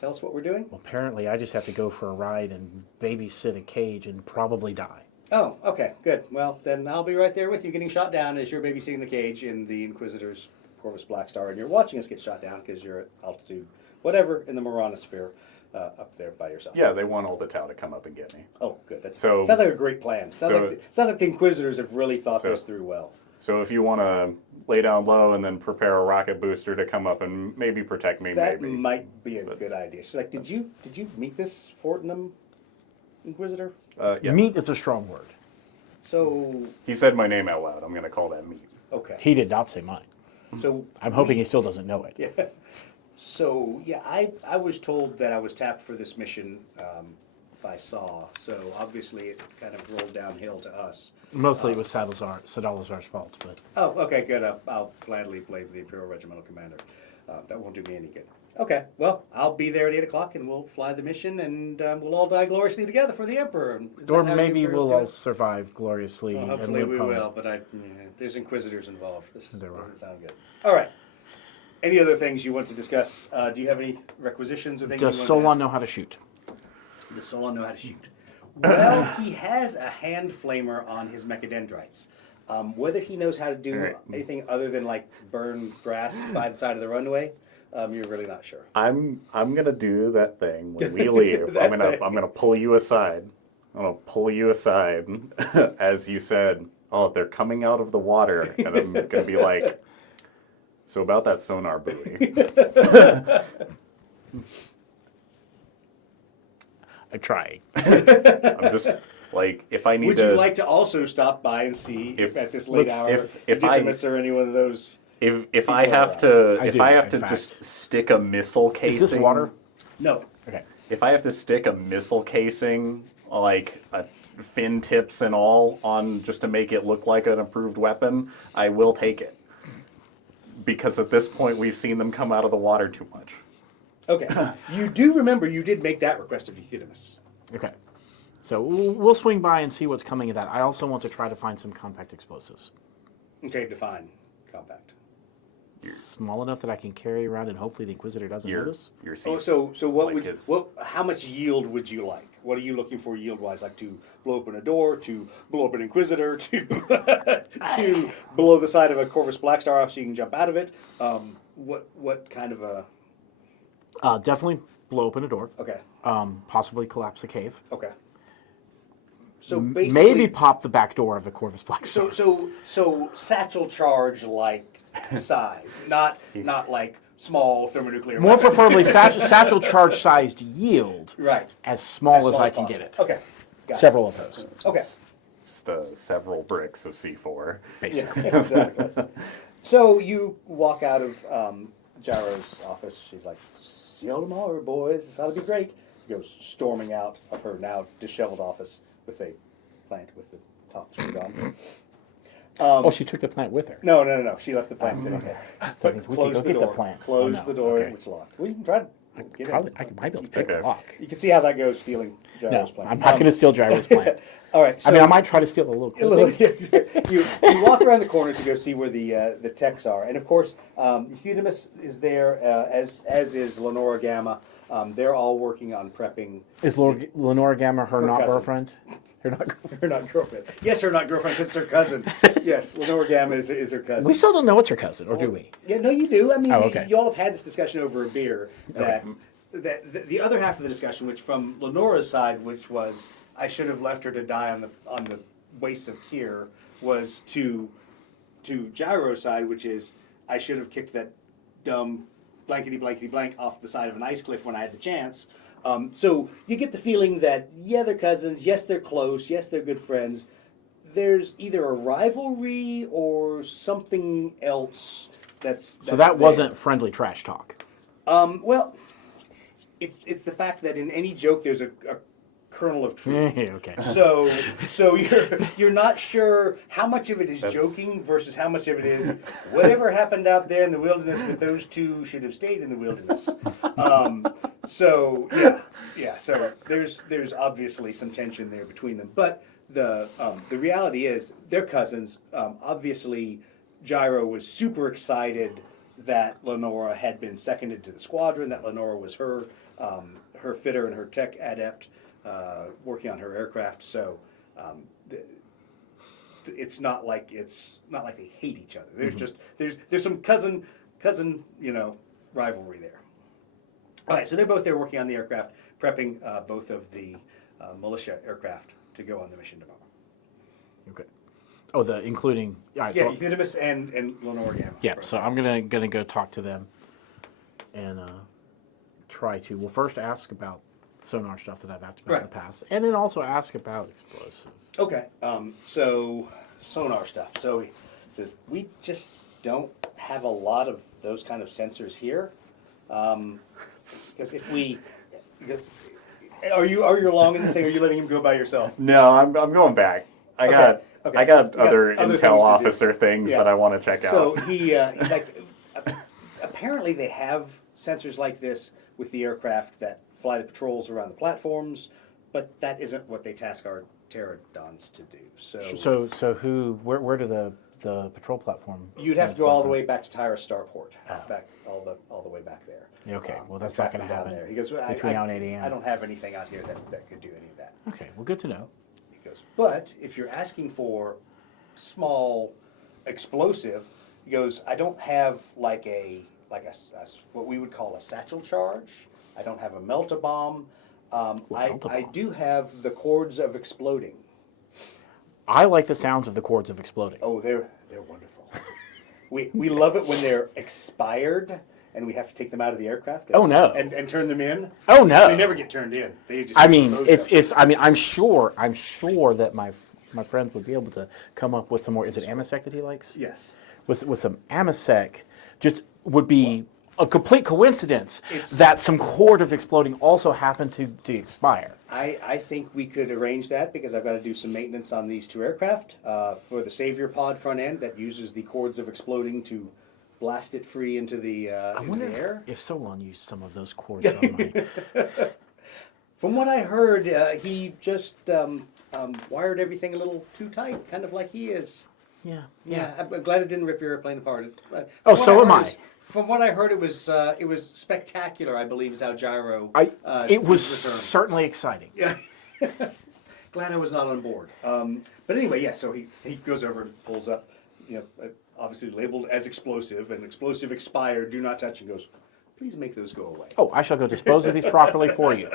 tell us what we're doing? Well, apparently I just have to go for a ride and babysit a cage and probably die. Oh, okay, good. Well, then I'll be right there with you getting shot down as you're babysitting the cage in the Inquisitor's Corvus Blackstar, and you're watching us get shot down because you're at altitude, whatever, in the Moranosphere, up there by yourself. Yeah, they want all the Tau to come up and get me. Oh, good. That So- sounds like a great plan. Sounds like the Inquisitors have really thought So- this through well. So if you want to lay down low and then prepare a rocket booster to come up and maybe protect me, That maybe. might be a good idea. She's like, did you meet this Fortnum Inquisitor? Yeah. Meat is a strong word. So, He said my name out loud. I'm going to call that meat. okay. He did not say mine. So I'm hoping he still doesn't know it. Yeah. So, yeah, I was told that I was tapped for this mission by Saw, so obviously it kind of rolled downhill to us. Mostly it was Sadalazar's fault, but Oh, okay, good. I'll gladly play the Imperial Regimental Commander. That won't do me any good. Okay, well, I'll be there at 8 o'clock and we'll fly the mission and we'll all die gloriously together for the Emperor. Isn't that or how maybe Imperials we'll do all it? survive gloriously. Well, and hopefully live we home. will, but there's Inquisitors involved. This There are. doesn't sound good. All right. Any other things you want to discuss? Do you have any requisitions or things Does you want Solon to know how to shoot? ask? Does Solon know how to shoot? Well, he has a hand flamer on his mechadendrites. Whether he knows how to do Alright. anything other than like burn grass by the side of the runway, you're really not sure. I'm gonna do that thing when we leave. That I'm thing. gonna pull you aside. I'm gonna pull you aside, as you said. Oh, they're coming out of the water, and I'm gonna be like, so about that sonar buoy. I'm trying. I'm just like, if I need Would to, you like to also stop by and see if at this late let's- hour, if I- Didymus or any one of those? if I people have around. to, I if do, I have in to fact. just stick a missile casing. Is this water? No. Okay. If I have to stick a missile casing, like fin tips and all, on just to make it look like an approved weapon, I will take it. Because at this point, we've seen them come out of the water too much. Okay. You do remember you did make that request of Euthydemus. Okay. So we'll swing by and see what's coming of that. I also want to try to find some compact explosives. Okay, define compact. Small enough that I can carry around and hopefully the Inquisitor doesn't You're, notice. you're Oh, seeing, so what Like would his- how much yield would you like? what are you looking for yield-wise? Like to blow open a door, to blow up an Inquisitor, to to blow the side of a Corvus Blackstar off so you can jump out of it? What kind of a... Definitely blow open a door. Okay, Possibly collapse a cave. okay. So basically... Maybe pop the back door of the Corvus Blackstar. So satchel charge like size, not like small thermonuclear More weapon. preferably satchel charge sized yield. Right. As small as small I as can possible. get it. Okay. Got it. Several of those, Okay. Just several bricks of C4. basically. Yeah, exactly. So you walk out of Gyro's office. She's like, "See you tomorrow, boys. This ought to be great." He goes storming out of her now disheveled office with a plant with the top screwed on. Oh, she took the plant with her. No. She left the plant sitting there. We could Close go the get door. the plant. Close Oh, no. the door. Okay. It's locked. Well, you can try to get Probably, in. I might be able to pick the Okay. lock. You can see how that goes, stealing No, Gyro's plant. I'm not going to steal Gyro's plant. All right. So I mean, I might try to steal a little clipping. you walk around the corner to go see where the techs are, and of course, Euthydemus is there, as is Lenora Gamma. They're all working on prepping. Is Lenora Gamma her not cousin. girlfriend? Her not girlfriend? Her not girlfriend. Yes, her not girlfriend because it's her cousin. Yes, Lenora Gamma is her cousin. We still don't know it's her cousin, or do we? Yeah, no, you do. I mean, Oh, okay. you all have had this discussion over a beer. That the other half of the discussion, which from Lenora's side, which was I should have left her to die on the wastes of Kier, was to Gyro's side, which is I should have kicked that dumb blankety blank off the side of an ice cliff when I had the chance. So you get the feeling that yeah, they're cousins. Yes, they're close. Yes, they're good friends. There's either a rivalry or something else that's So that there. wasn't friendly trash talk. Well, it's the fact that in any joke there's a kernel of truth. Okay. So you're not sure how much of it is That's- joking versus how much of it is whatever happened out there in the wilderness with those two should have stayed in the wilderness. So so there's obviously some tension there between them, but the reality is they're cousins. Obviously, Gyro was super excited that Lenora had been seconded to the squadron. That Lenora was her fitter and her tech adept. Working on her aircraft, so it's not like they hate each other. There's just there's some cousin rivalry there. All right, so they're both there working on the aircraft, prepping both of the militia aircraft to go on the mission tomorrow. Okay. Oh, including. All right, Yeah, so, Euthydemus and Lenora Gamma. yeah. So I'm gonna go talk to them, and try to. Well, first ask about sonar stuff that I've asked about in the past, and then also ask about explosive. Okay, so sonar stuff. So he says we just don't have a lot of those kind of sensors here. Because if we, are you along in this thing? Or are you letting him go by yourself? No, I'm going back. I got okay. I got You got other other things to intel do. officer things Yeah. that I want to check out. So he's like, apparently they have sensors like this with the aircraft that fly the patrols around the platforms, but that isn't what they task our pterodons to do. So where do the patrol platform? You'd have to go all the way back to Tyra Starport, back all the way back there. Okay, well that's track not going them to down happen. there. He goes, between now and 8 a.m. I don't have anything out here that could do any of that. Okay, well, good to know. He goes, but if you're asking for small explosive, he goes, I don't have like a what we would call a satchel charge. I don't have a melt-a-bomb. I do have the cords of exploding. I like the sounds of the cords of exploding. Oh, they're wonderful. we love it when they're expired and we have to take them out of the aircraft. Oh, no. And turn them in. Oh no! They never get turned in. They just I mean, explode them. I'm sure that my friends would be able to come up with some more. Is it Amasec that he likes? Yes. With some Amasec, just would be a complete coincidence It's- that some cord of exploding also happened to expire. I think we could arrange that because I've got to do some maintenance on these two aircraft for the Savior pod front end that uses the cords of exploding to blast it free into the I wonder air. if Solon used some of those cords on my. From what I heard, he just wired everything a little too tight, kind of like he is. Yeah. Yeah, I'm glad it didn't rip your airplane apart. Oh, so am I. From what I heard, it was spectacular. I believe is how Gyro. It was used the term. certainly exciting. Yeah. Glad I was not on board. But anyway, yeah. So he goes over and pulls up, obviously labeled as explosive and explosive expired. Do not touch. And goes, please make those go away. Oh, I shall go dispose of these properly for you.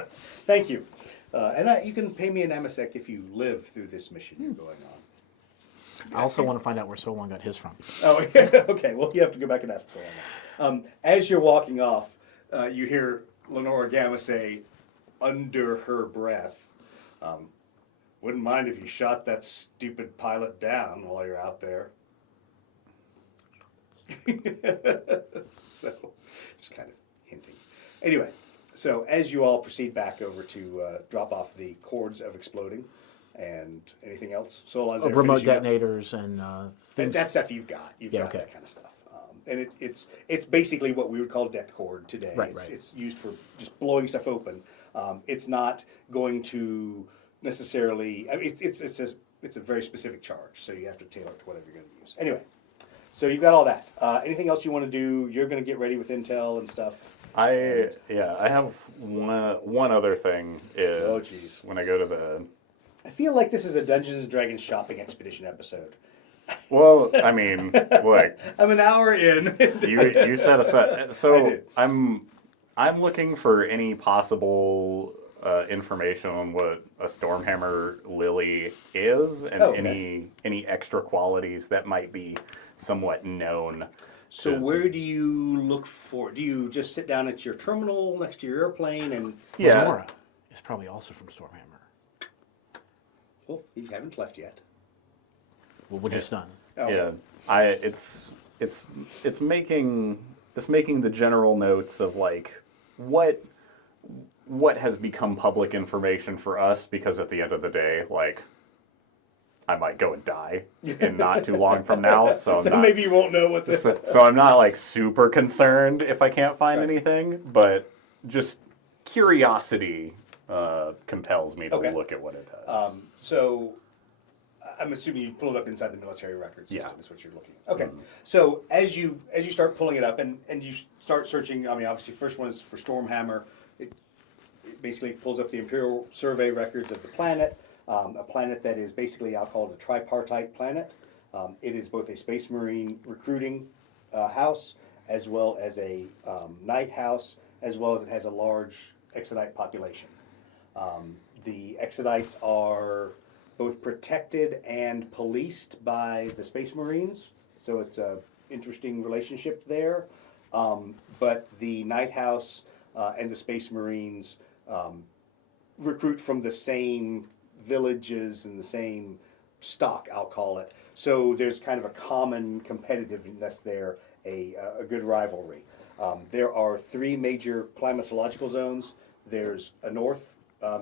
Thank you. And you can pay me an amasec if you live through this mission you're going on. I also want to find out where Solon got his from. Oh, yeah. Okay. Well, you have to go back and ask Solon. As you're walking off, you hear Lenora Gamma say, under her breath, wouldn't mind if you shot that stupid pilot down while you're out there. So, just kind of hinting. Anyway, so as you all proceed back over to drop off the cords of exploding, and anything else? Solon's there Remote finishing up. detonators and things. That stuff you've got. You've got okay. that kind of stuff. And it's basically what we would call det cord today. Right, It's used for just blowing stuff open. It's not going to necessarily. I mean, it's a very specific charge, so you have to tailor it to whatever you're going to use. Anyway, so you've got all that. Anything else you want to do? You're going to get ready with intel and stuff. I have one other thing is Oh, geez. when I go to the. I feel like this is a Dungeons and Dragons shopping expedition episode. Well, I mean, look, I'm an hour in. you set aside. I So did. I'm looking for any possible information on what a Stormhammer Lily is, and Oh, okay. any extra qualities that might be somewhat known. So to- where do you look for? Do you just sit down at your terminal next to your airplane and? Yeah. Lenora is probably also from Stormhammer. Well, you haven't left yet. Well, when he's done. Oh, Yeah, it's making the general notes of like what has become public information for us, because at the end of the day, like, I might go and die in not too long from now, so I'm not, maybe you won't know what this. so I'm not like super concerned if I can't find Right. anything, but just curiosity compels me to Okay. look at what it does. So I'm assuming you pulled it up inside the military record system. Yeah. Is what you're looking at. Okay. So as you start pulling it up and you start searching, I mean, obviously, first one is for Stormhammer. It basically pulls up the Imperial survey records of the planet. A planet that is basically, I'll call it a tripartite planet. It is both a Space Marine recruiting house, as well as a night house, as well as it has a large Exodite population. The Exodites are both protected and policed by the Space Marines, so it's an interesting relationship there. But the Night House and the Space Marines recruit from the same villages and the same stock, I'll call it. So there's kind of a common competitiveness there, a good rivalry. There are 3 major climatological zones. There's a north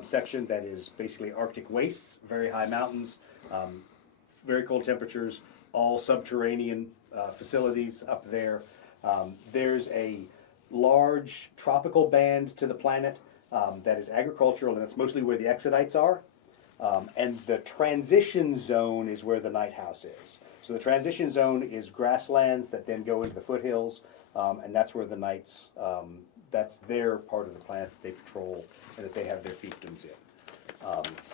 section that is basically Arctic wastes, very high mountains, very cold temperatures, all subterranean facilities up there. There's a large tropical band to the planet that is agricultural, and that's mostly where the Exodites are. And the transition zone is where the Night House is. So the transition zone is grasslands that then go into the foothills, and that's where the Knights, that's their part of the planet that they patrol and that they have their fiefdoms in.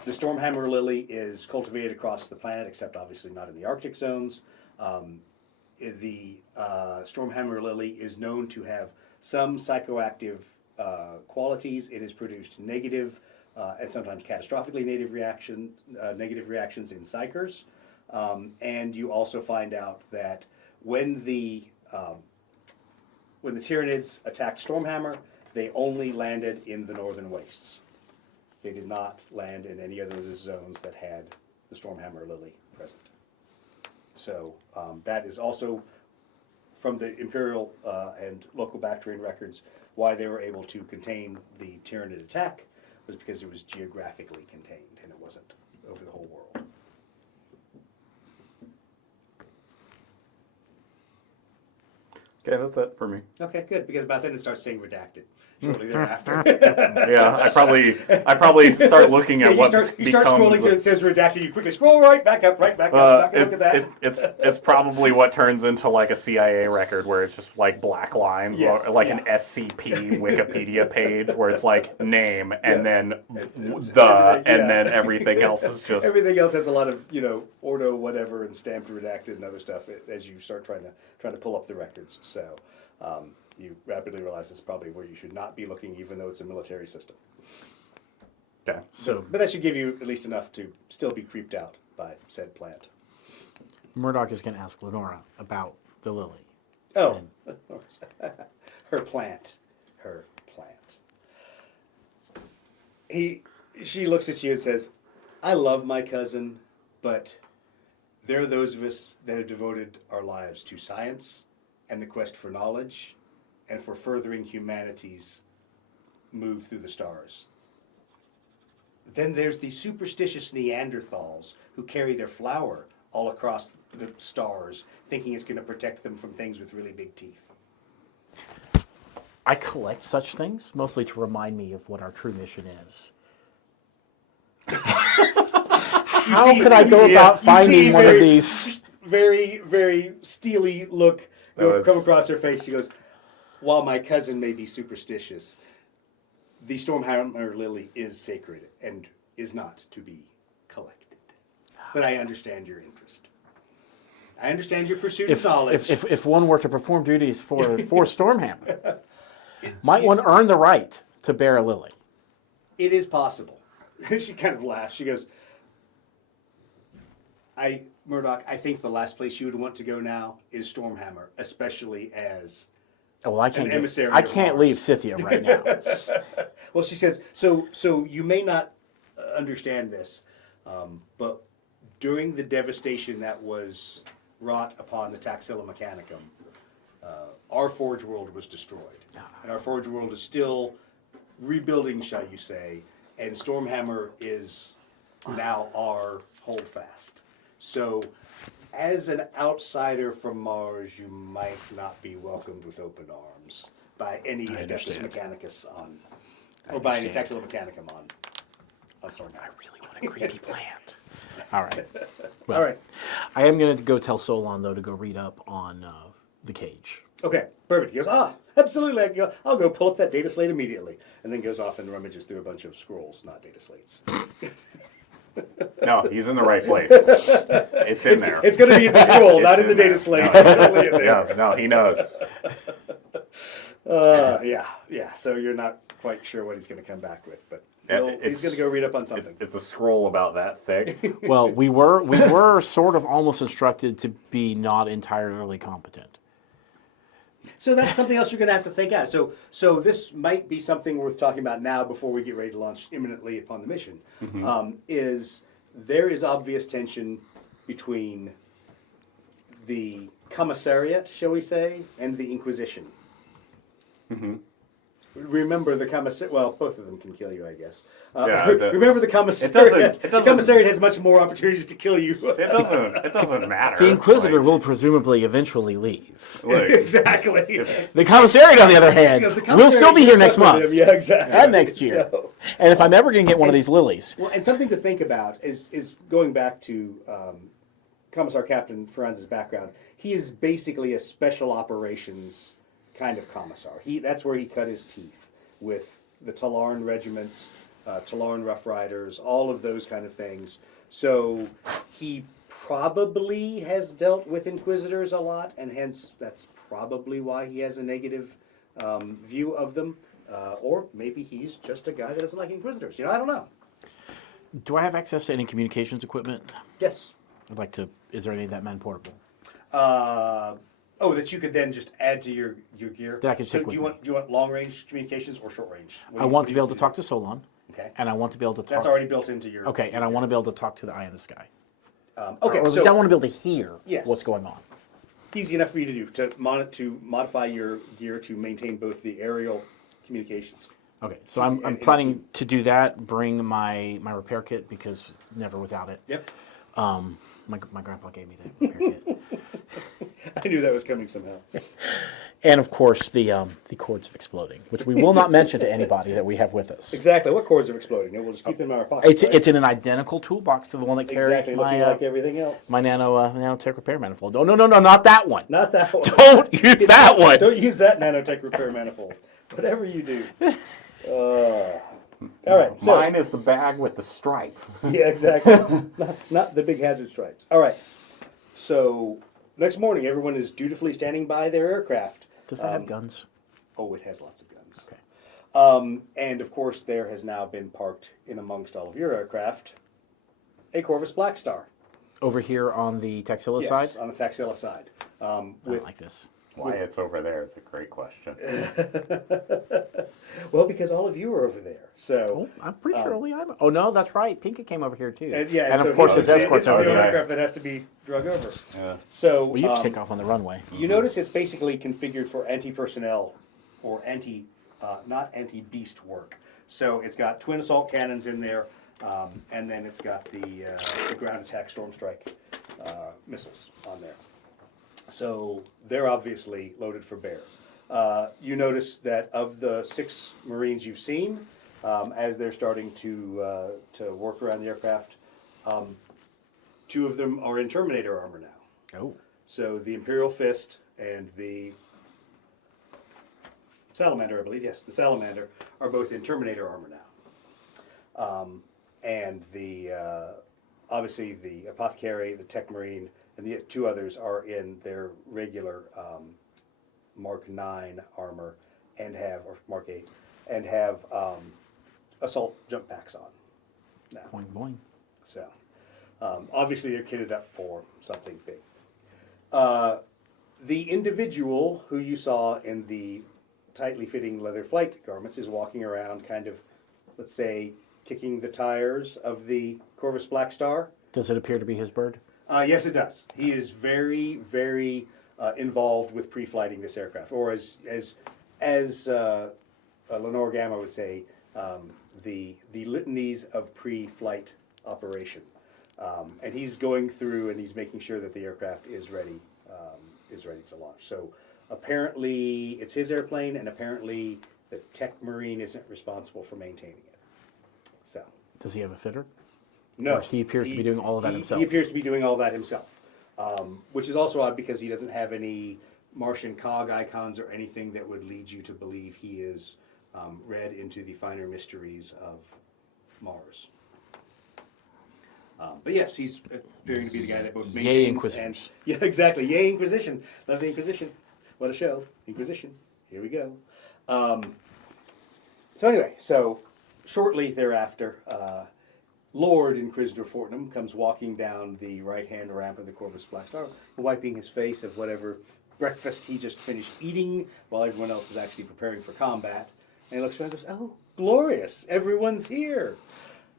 The Stormhammer Lily is cultivated across the planet, except obviously not in the Arctic zones. The Stormhammer Lily is known to have some psychoactive qualities. It has produced negative and sometimes catastrophically negative reactions in psychers. And you also find out that when the Tyranids attacked Stormhammer, they only landed in the northern wastes. They did not land in any other of the zones that had the Stormhammer Lily present. So that is also from the Imperial and local Bactrian records why they were able to contain the Tyranid attack, was because it was geographically contained and it wasn't over the whole world. Okay, that's it for me. Okay, good, because about then it starts saying redacted. shortly thereafter. Yeah, I probably start looking at you what start becomes. scrolling to it says redacted. You quickly scroll right back up, back up, look at that. It's probably what turns into like a CIA record where it's just like black lines, Yeah, or like yeah. an SCP Wikipedia page where it's like name and then and then everything else is just. Everything else has a lot of Ordo whatever and stamped redacted and other stuff as you start trying to pull up the records. So you rapidly realize it's probably where you should not be looking, even though it's a military system. Okay. So But that should give you at least enough to still be creeped out by said plant. Murdoch is going to ask Lenora about the lily. Oh, of course. Her plant. She looks at you and says, I love my cousin, but there are those of us that have devoted our lives to science and the quest for knowledge and for furthering humanity's move through the stars. Then there's the superstitious Neanderthals who carry their flower all across the stars, thinking it's going to protect them from things with really big teeth. I collect such things, mostly to remind me of what our true mission is. How could I go about finding one of these? Very, very steely look was- come across her face. She goes, while my cousin may be superstitious, the Stormhammer lily is sacred and is not to be collected. But I understand your interest. I understand your pursuit of knowledge. If one were to perform duties for Stormhammer, might one earn the right to bear a lily? It is possible. She kind of laughs. She goes, Murdoch, I think the last place you would want to go now is Stormhammer, especially as Oh, well, I can't. an emissary I of can't Mars. leave Scythia right now. Well, she says, so you may not understand this, but during the devastation that was wrought upon the Taxila Mechanicum, our Forge World was destroyed. And our Forge World is still rebuilding, shall you say, and Stormhammer is now our holdfast. So, as an outsider from Mars, you might not be welcomed with open arms by any Adeptus Mechanicus or by any Taxila Mechanicum on Stormhammer. I really want a creepy plant. All right. Well, All right. I am going to go tell Solon, though, to go read up on the cage. Okay, perfect. He goes, absolutely. I'll go pull up that data slate immediately. And then goes off and rummages through a bunch of scrolls, not data slates. No, he's in the right place. It's in there. It's going to be in the scroll, not It's in the in data there. slate. No. It's certainly in there. Yeah, no, he knows. Yeah. So you're not quite sure what he's going to come back with, but Yeah, he's going to go read up on something. It's a scroll about that thick. Well, we were sort of almost instructed to be not entirely competent. So that's something else you're going to have to think out. So this might be something worth talking about now before we get ready to launch imminently upon the mission. Is there is obvious tension between the commissariat, shall we say, and the Inquisition. Remember the commissariat. Well, both of them can kill you, I guess. Remember the commissariat. It doesn't- The commissariat has much more opportunities to kill you. It doesn't matter. The Inquisitor Like, will presumably eventually leave. look, Exactly. The Commissariat, on the other hand, will still be here next month. Yeah, exactly. And next year. So- And if I'm ever going to get one of these lilies, Well, and something to think about is going back to Commissar Captain Franz's background. He is basically a special operations kind of commissar. That's where he cut his teeth with the Talarn regiments, Talarn Rough Riders, all of those kind of things. So he probably has dealt with Inquisitors a lot, and hence that's probably why he has a negative view of them. Or maybe he's just a guy that doesn't like Inquisitors. I don't know. do I have access to any communications equipment? Yes. I'd like to. Is there any of that man portable? That you could then just add to your gear. That I can So take do you with want long range communications or short range? I want to be able to talk to Solon, Okay. and I want to be able to talk. That's already built into your. Okay, and I want to be able to talk to the Eye in the Sky. Okay. Or at So least I want to be able to hear Yes. what's going on. easy enough for you to do to modify your gear to maintain both the aerial communications. Okay, so I'm and planning to do that. Bring my repair kit because never without it. Yep. My grandpa gave me that repair kit. I knew that was coming somehow. And of course, the cords of exploding, which we will not mention to anybody that we have with us. Exactly. What cords are exploding? We'll just keep them in our pockets. It's in an identical toolbox to the one that carries exactly looking my like everything else. my nanotech repair manifold. Oh no, not that one. Not that one. Don't use that one. Don't use that nanotech repair manifold. Whatever you do. All right. So, Mine is the bag with the stripe. yeah, exactly. not the big hazard stripes. All right. So next morning, everyone is dutifully standing by their aircraft. Does that have guns? Oh, it has lots of guns. Okay. And of course, there has now been parked in amongst all of your aircraft a Corvus Black Star. Over here on the Taxila Yes, side? on the Taxila side. I don't like this. Why it's over there is a great question. Well, because all of you are over there. So. Oh, I'm pretty sure only I'm. Oh no, that's right. Pinka came over here too. And, yeah, and so of course he's his escort's the over only there. aircraft that has to be drug over. Yeah. So Well, you can take off on the runway. you notice it's basically configured for anti-personnel or not anti-beast work. So it's got twin assault cannons in there, and then it's got the ground attack storm strike missiles on there. So they're obviously loaded for bear. You notice that of the 6 Marines you've seen, as they're starting to work around the aircraft, 2 of them are in Terminator armor now. Oh. So the Imperial Fist and the Salamander, I believe, yes, the Salamander are both in Terminator armor now. And the obviously the Apothecary, the Tech Marine, and the 2 others are in their regular Mark 9 armor and have, or Mark 8, and have assault jump packs on now. Boing boing. So obviously they're kitted up for something big. The individual who you saw in the tightly fitting leather flight garments is walking around kind of, let's say, kicking the tires of the Corvus Black Star. Does it appear to be his bird? Yes, it does. He is very, very involved with pre-flighting this aircraft, or as Lenore Gamma would say, the litanies of pre-flight operation. And he's going through and he's making sure that the aircraft is ready to launch. So apparently it's his airplane, and apparently the Tech Marine isn't responsible for maintaining it. So. Does he have a fitter? No, Or he appears to be doing all of that himself. He appears to be doing all that himself, which is also odd because he doesn't have any Martian cog icons or anything that would lead you to believe he is read into the finer mysteries of Mars. But yes, he's appearing to be the guy that both maintains Yay, Inquisitors. yeah, exactly. Yay, Inquisition. Love the Inquisition. What a show. Inquisition. Here we go. So anyway, so shortly thereafter, Lord Inquisitor Fortnum comes walking down the right-hand ramp of the Corvus Black Star, wiping his face of whatever breakfast he just finished eating while everyone else is actually preparing for combat. And he looks around and goes, "Oh, glorious, everyone's here."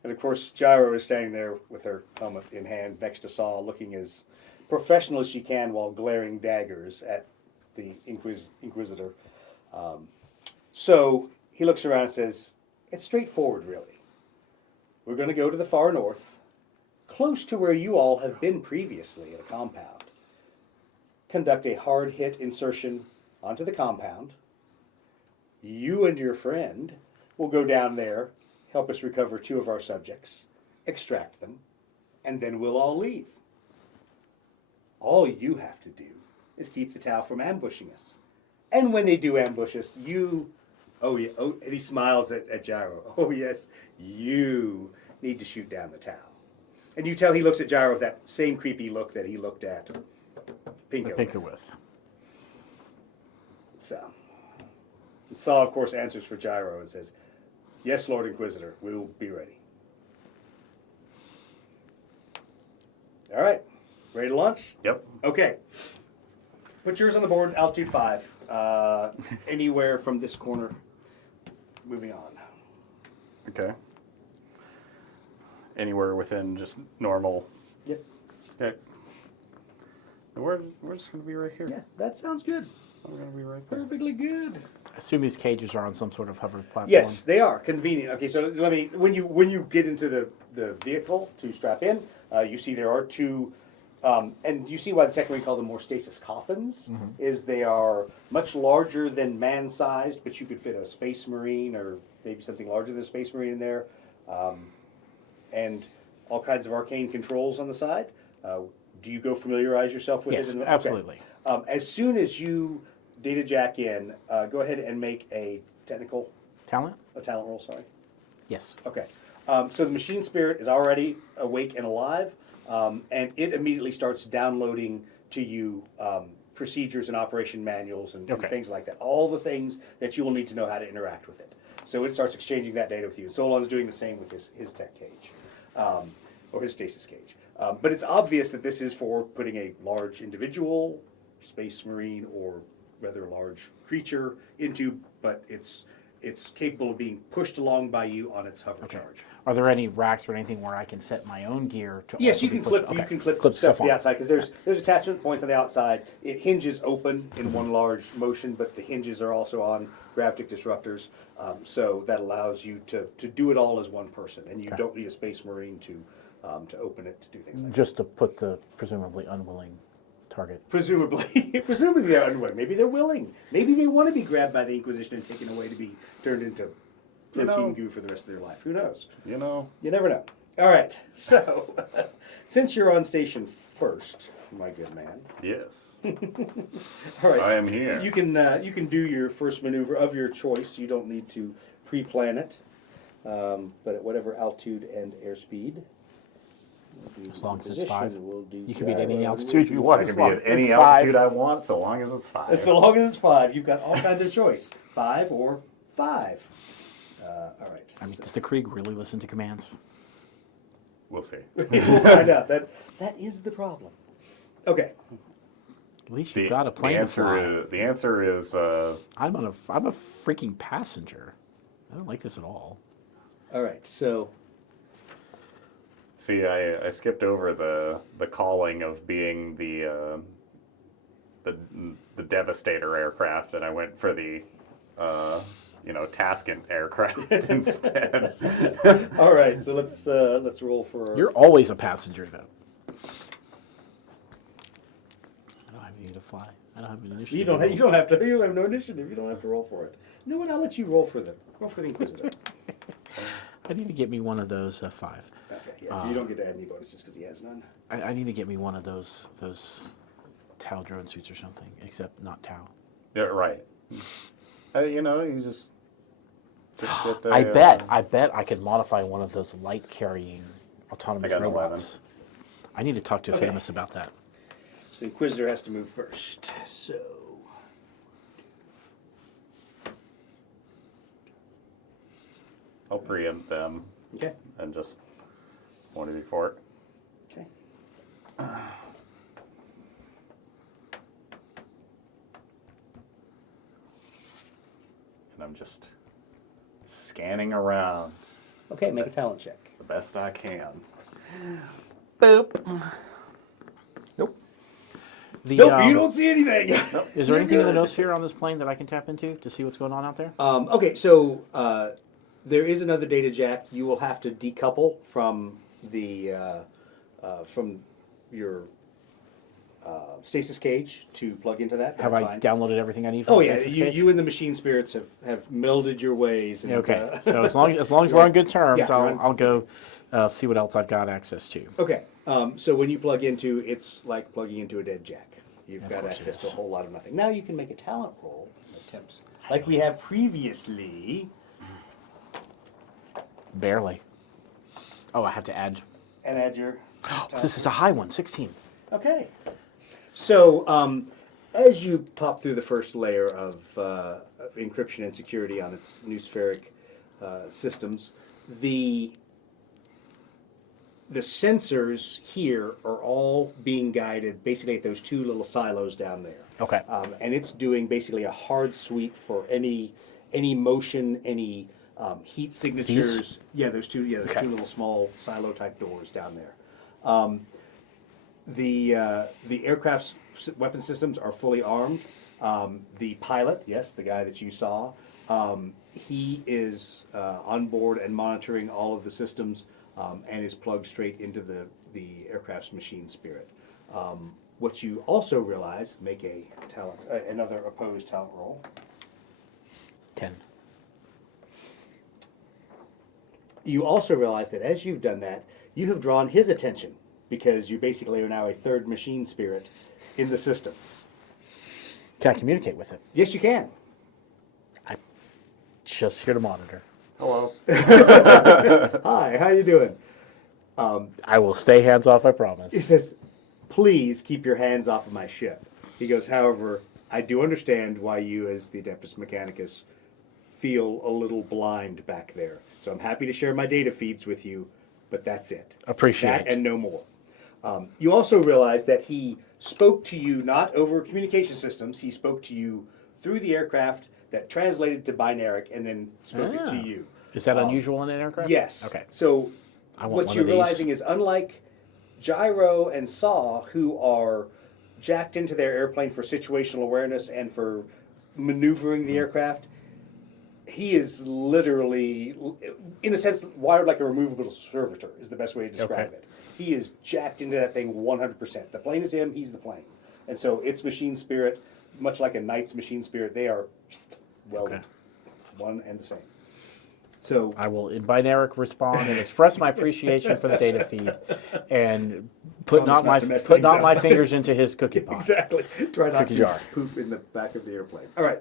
And of course, Gyro is standing there with her helmet in hand next to Saul, looking as professional as she can while glaring daggers at the Inquisitor. So he looks around and says, "It's straightforward, really. We're going to go to the far north, close to where you all have been previously at a compound. Conduct a hard-hit insertion onto the compound. You and your friend will go down there, help us recover 2 of our subjects, extract them, and then we'll all leave. All you have to do is keep the Tau from ambushing us. And when they do ambush us, you..." Oh, yeah. Oh, and he smiles at Gyro. "Oh, yes, you need to shoot down the Tau." And you tell he looks at Gyro with that same creepy look that he looked at Pinka with. So, Saw, of course, answers for Gyro and says, "Yes, Lord Inquisitor, we will be ready." All right. Ready to launch? Yep. Okay. Put yours on the board, altitude 5. Anywhere from this corner. Moving on. Okay. Anywhere within just normal. Yep. Okay. And we're just going to be right here. Yeah, that sounds good. We're going to be right there. Perfectly good. I assume these cages are on some sort of hover platform. Yes, they are convenient. Okay, so let me when you get into the vehicle to strap in, you see there are 2 And you see why the Techmarine call them more stasis coffins, is they are much larger than man-sized, but you could fit a Space Marine or maybe something larger than a Space Marine in there. And all kinds of arcane controls on the side. Do you go familiarize yourself with Yes, it? Okay. absolutely. As soon as you data jack in, go ahead and make a Talent? talent roll, sorry. Yes. Okay. So the machine spirit is already awake and alive, and it immediately starts downloading to you procedures and operation manuals and things like that. All the things that you will need to know how to interact with it. So it starts exchanging that data with you. Solon's doing the same with his tech cage, or his stasis cage. But it's obvious that this is for putting a large individual, Space Marine, or rather large creature into, but it's capable of being pushed along by you on its hover charge. Are there any racks or anything where I can set my own gear to? Yes, also you be can pushed? clip. You Okay. can clip Clip stuff stuff to the on. outside because there's attachment points on the outside. It hinges open in one large motion, but the hinges are also on gravitic disruptors, so that allows you to do it all as one person, and you don't need a Space Marine to open it to do things like that. Just to put the presumably unwilling target. Presumably they're unwilling. Maybe they're willing. Maybe they want to be grabbed by the Inquisition and taken away to be turned into protein goo for the rest of their life. Who knows? You know. You never know. All right. So, since you're on station first, my good man. Yes. All right. I am here. You can do your first maneuver of your choice. You don't need to pre-plan it, but at whatever altitude and airspeed. As long as it's 5. We'll do You can be at any gyro, altitude you want. I as can be long at as any it's 5. altitude I want, so long as it's 5. So long as it's 5, you've got all kinds of choice. 5 or 5. All right. I mean, does the Krieg really listen to commands? We'll see. We'll find out. That is the problem. Okay. At least you've got a plane to fly. The answer is I'm a freaking passenger. I don't like this at all. All right. So. see, I skipped over the calling of being the Devastator aircraft, and I went for the Taskant aircraft instead. All right. So let's roll for. You're always a passenger, though. I don't have any to fly. I don't have an initiative. You don't have to. You have no initiative. You don't have to roll for it. You know what? I'll let you roll for them. Roll for the Inquisitor. I need to get me one of those 5. Okay. Yeah. You don't get to add any bonus just because he has none. I need to get me one of those Tau drone suits or something, except not Tau. Yeah, right. You just get the. I bet I could modify one of those light carrying autonomous I got an robots. I need to talk to Famous about that. So the Inquisitor has to move first. So. I'll preempt them Okay. and just want to be for it. Okay. And I'm just scanning around Okay. Make a talent check. the best I can. Boop. Nope, You don't see anything. Is there anything in the Noosphere on this plane that I can tap into to see what's going on out there? Okay, so there is another data jack. You will have to decouple from the from your stasis cage to plug into that. Have That's I fine. downloaded everything I need from Oh the yeah, stasis you, cage? you and the machine spirits have melded your ways. And, Okay, so as long as we're on good terms, Yeah, you're on- I'll go see what else I've got access to. Okay, so when you plug into, it's like plugging into a dead jack. You've Of got course it access to is. a whole lot of nothing. Now you can make a talent roll attempt, like we have previously, Barely. Oh, I have to add. and add your. This is a high one, 16. Okay. So, as you pop through the first layer of encryption and security on its noospheric systems, the sensors here are all being guided basically at those 2 little silos down there. Okay. And it's doing basically a hard sweep for any motion, any heat signatures. These? Yeah, those 2 Okay. little small silo type doors down there. The aircraft's weapon systems are fully armed. The pilot, yes, the guy that you saw, he is on board and monitoring all of the systems and is plugged straight into the aircraft's machine spirit. What you also realize, make a talent, another opposed talent roll. 10. You also realize that as you've done that, you have drawn his attention because you basically are now a third machine spirit in the system. Can I communicate with it? Yes, you can. Just here to monitor. Hello. Hi, how you doing? I will stay hands off, I He promise. says, please keep your hands off of my ship. He goes, however, I do understand why you as the Adeptus Mechanicus feel a little blind back there. So I'm happy to share my data feeds with you, but that's it. Appreciate that and no more. You also realize that he spoke to you not over communication systems. He spoke to you through the aircraft that translated to binaric and then spoke it to Ah. you. Is that unusual in an aircraft? Yes. Okay. So I want what one you're of these. realizing is unlike Gyro and Saw, who are jacked into their airplane for situational awareness and for maneuvering the aircraft, he is literally, in a sense, wired like a removable servitor is the best way to describe Okay. it. He is jacked into that thing 100%. The plane is him, he's the plane. And so its machine spirit, much like a knight's machine spirit, they are welded, Okay. one and the same. So I will in binaric respond and express my appreciation for the data feed, and put Promise not to mess put things not up. my fingers into his cookie pot. exactly. Try not Cookie to jar. poop in the back of the airplane. All right.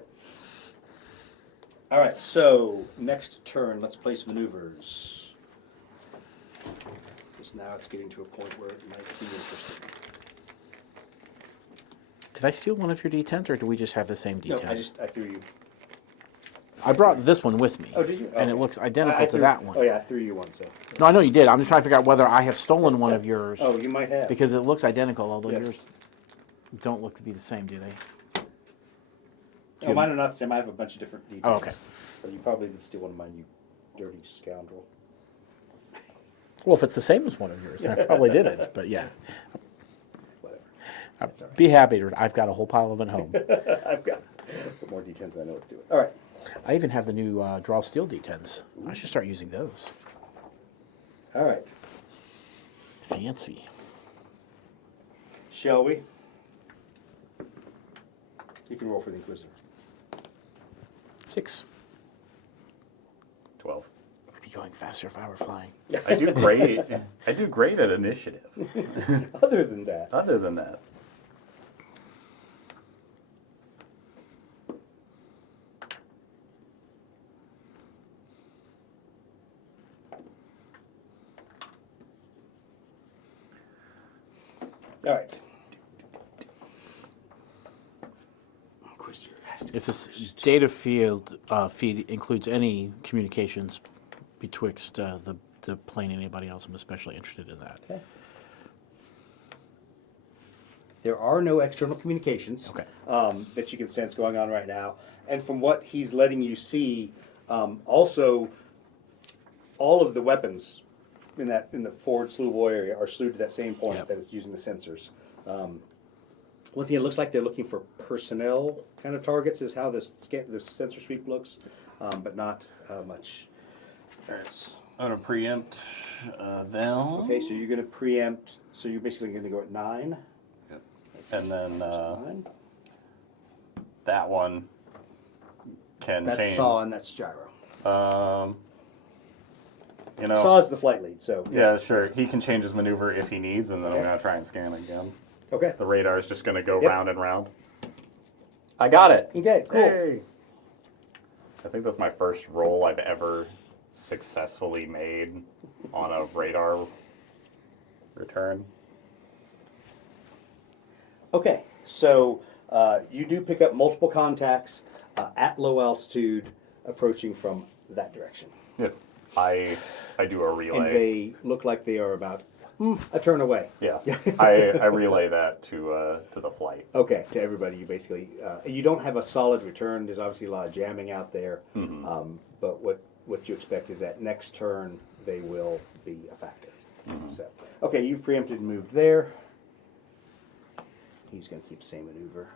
All right. So next turn, let's place maneuvers. Because now it's getting to a point where it might be interesting. Did I steal one of your D10s, or do we just have the same No, D10? I threw you. I brought this one with me. Oh, did you? And it Okay. looks identical I to threw- that one. Oh yeah, I threw you one. So. No, I know you did. I'm just trying to figure out whether I have stolen one of yours. Oh, you might have. Because it looks identical, although Yes. yours don't look to be the same, do they? No, mine are not the same. I have a bunch of different details. Oh, okay. But you probably did steal one of mine, you dirty scoundrel. Well, if it's the same as one of yours, then I probably did it. But yeah, Whatever. I'd That's all right. be happy to. I've got a whole pile of them at home. I've got more D10s than I know what to do with. All right. I even have the new draw steel D10s. I should start using those. All right. Fancy. Shall we? You can roll for the Inquisitor. 6. 12. I'd be going faster if I were flying. I do great. I do great at initiative. Other than that, Other than that, all right. Inquisitor has to If this data field feed includes any communications betwixt the plane and anybody else, I'm especially interested in that. Okay. There are no external communications Okay. that you can sense going on right now. And from what he's letting you see, also all of the weapons in the forward slewable area are slewed to that same point Yep. that it's using the sensors. Once again, it looks like they're looking for personnel kind of targets is how this sensor sweep looks, but not much. There's I'm gonna preempt them. Okay, so you're going to preempt. So you're basically going to go at 9. And then 9. that one can That's change. Saw and that's Gyro. You know. Saw is the flight lead. So Yeah, sure. He can change his maneuver if he needs, and then I'm Okay. gonna try and scan again. Okay. The radar is just gonna go Yep. round and round. I got it. Okay. Cool. Hey. I think that's my first roll I've ever successfully made on a radar return. Okay. So you do pick up multiple contacts at low altitude, approaching from that direction, Yeah. I do a and relay. they look like they are about a turn away. Yeah. I relay that to the flight. Okay, to everybody, you basically you don't have a solid return. There's obviously a lot of jamming out there, but what you expect is that next turn they will be a factor. So, okay, you've preempted and moved there. He's going to keep the same maneuver.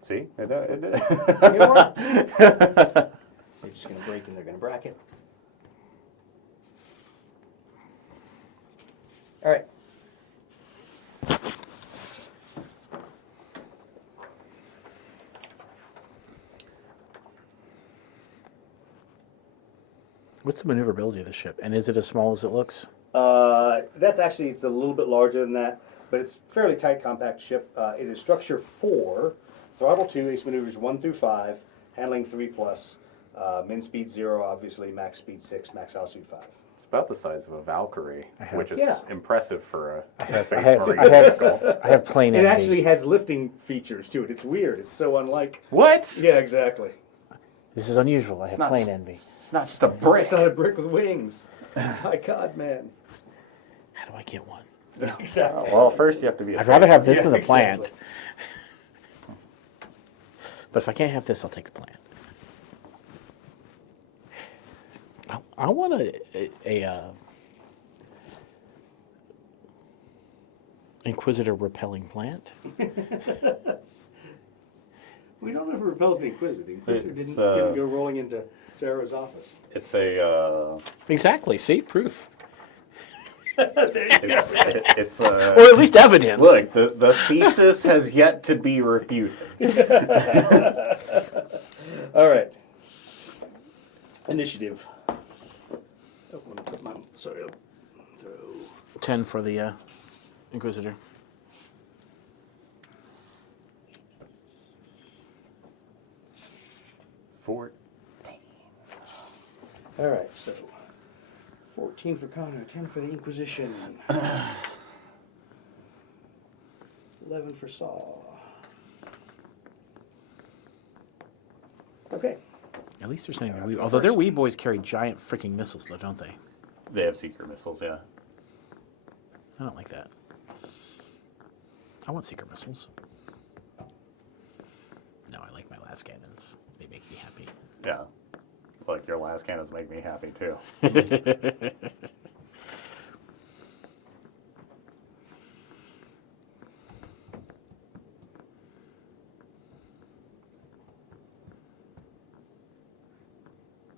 See? They're just going to break and they're going to bracket. All right. What's the maneuverability of the ship? And is it as small as it looks? That's actually, it's a little bit larger than that, but it's a fairly tight, compact ship. It is structure 4, throttle 2, ace maneuvers 1 through 5, handling 3+, min speed 0, obviously, max speed 6, max altitude 5. It's about the size of a Valkyrie, which is Yeah. impressive for a space I marine have, vehicle. I have plane It envy. actually has lifting features to it. It's weird. It's so unlike. What? Yeah, exactly. This is unusual. I have not plane just- envy. It's not just a brick. It's not a brick with wings. My God, man. How do I get one? Exactly. Well, first you have to be. I'd rather have this Yeah, than the exactly. plant. But if I can't have this, I'll take the plant. I want a Inquisitor repelling plant. We don't know if it repels the Inquisitor. The Inquisitor It's, didn't go rolling into Gyro's office. It's a. Exactly. See, proof, It's a. or at least evidence. Look, the thesis has yet to be refuted. All right. Initiative. Oh, let me put my, sorry, I'll throw. 10 for the Inquisitor. For All right, so 14 for Connor, 10 for the Inquisition, 11 for Saul. Okay. At least they're saying they're wee. Although their wee boys carry giant freaking missiles, though, don't they? They have seeker missiles, yeah. I don't like that. I want seeker missiles. No, I like my las cannons. They make me happy. Yeah. Look, your last cannons make me happy too.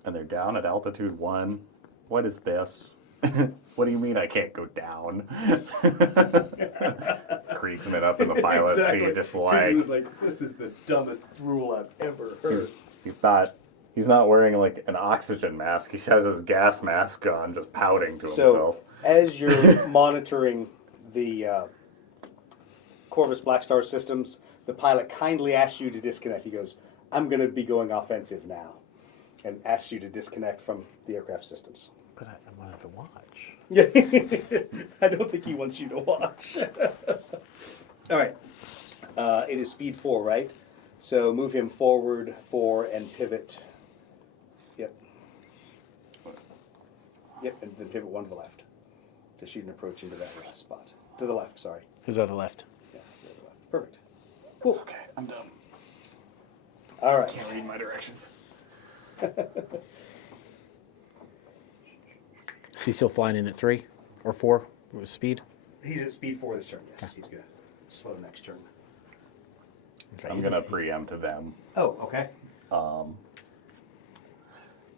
And they're down at altitude 1. What is this? What do you mean I can't go down? Kriegsman up in the pilot seat, just like He was like, this is the dumbest rule I've ever heard. he's not wearing like an oxygen mask. He has his gas mask on, just pouting to So, himself. as you're monitoring the Corvus Black Star systems, the pilot kindly asks you to disconnect. He goes, I'm going to be going offensive now, and asks you to disconnect from the aircraft systems. But I wanted to watch. I don't think he wants you to watch. All right. It is speed 4, right? So move him forward 4 and pivot. Yep. Yep, and then pivot 1 to the left. To shoot an approach into that last spot. To the left, sorry. Who's on the left? Yeah, to the left. Perfect. Cool. Okay, I'm done. All right. Can't read my directions. Is he still flying in at 3 or 4 with speed? He's at speed 4 this turn, yes. He's going to slow next turn. Okay. I'm gonna preempt them. Oh, okay.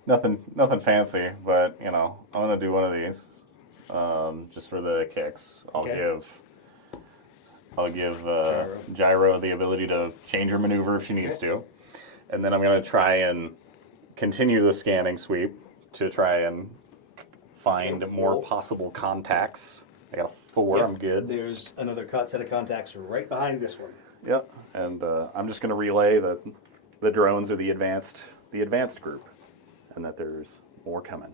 Nothing fancy, but you know, I'm gonna do one of these, just for the kicks. I'll Okay. give Gyro the ability to change her maneuver if she needs to, and then I'm gonna try and continue the scanning sweep to try and find more possible contacts. I got a 4. Yep. I'm good. There's another set of contacts right behind this one. Yep. And I'm just gonna relay that the drones are the advanced group, and that there's more coming.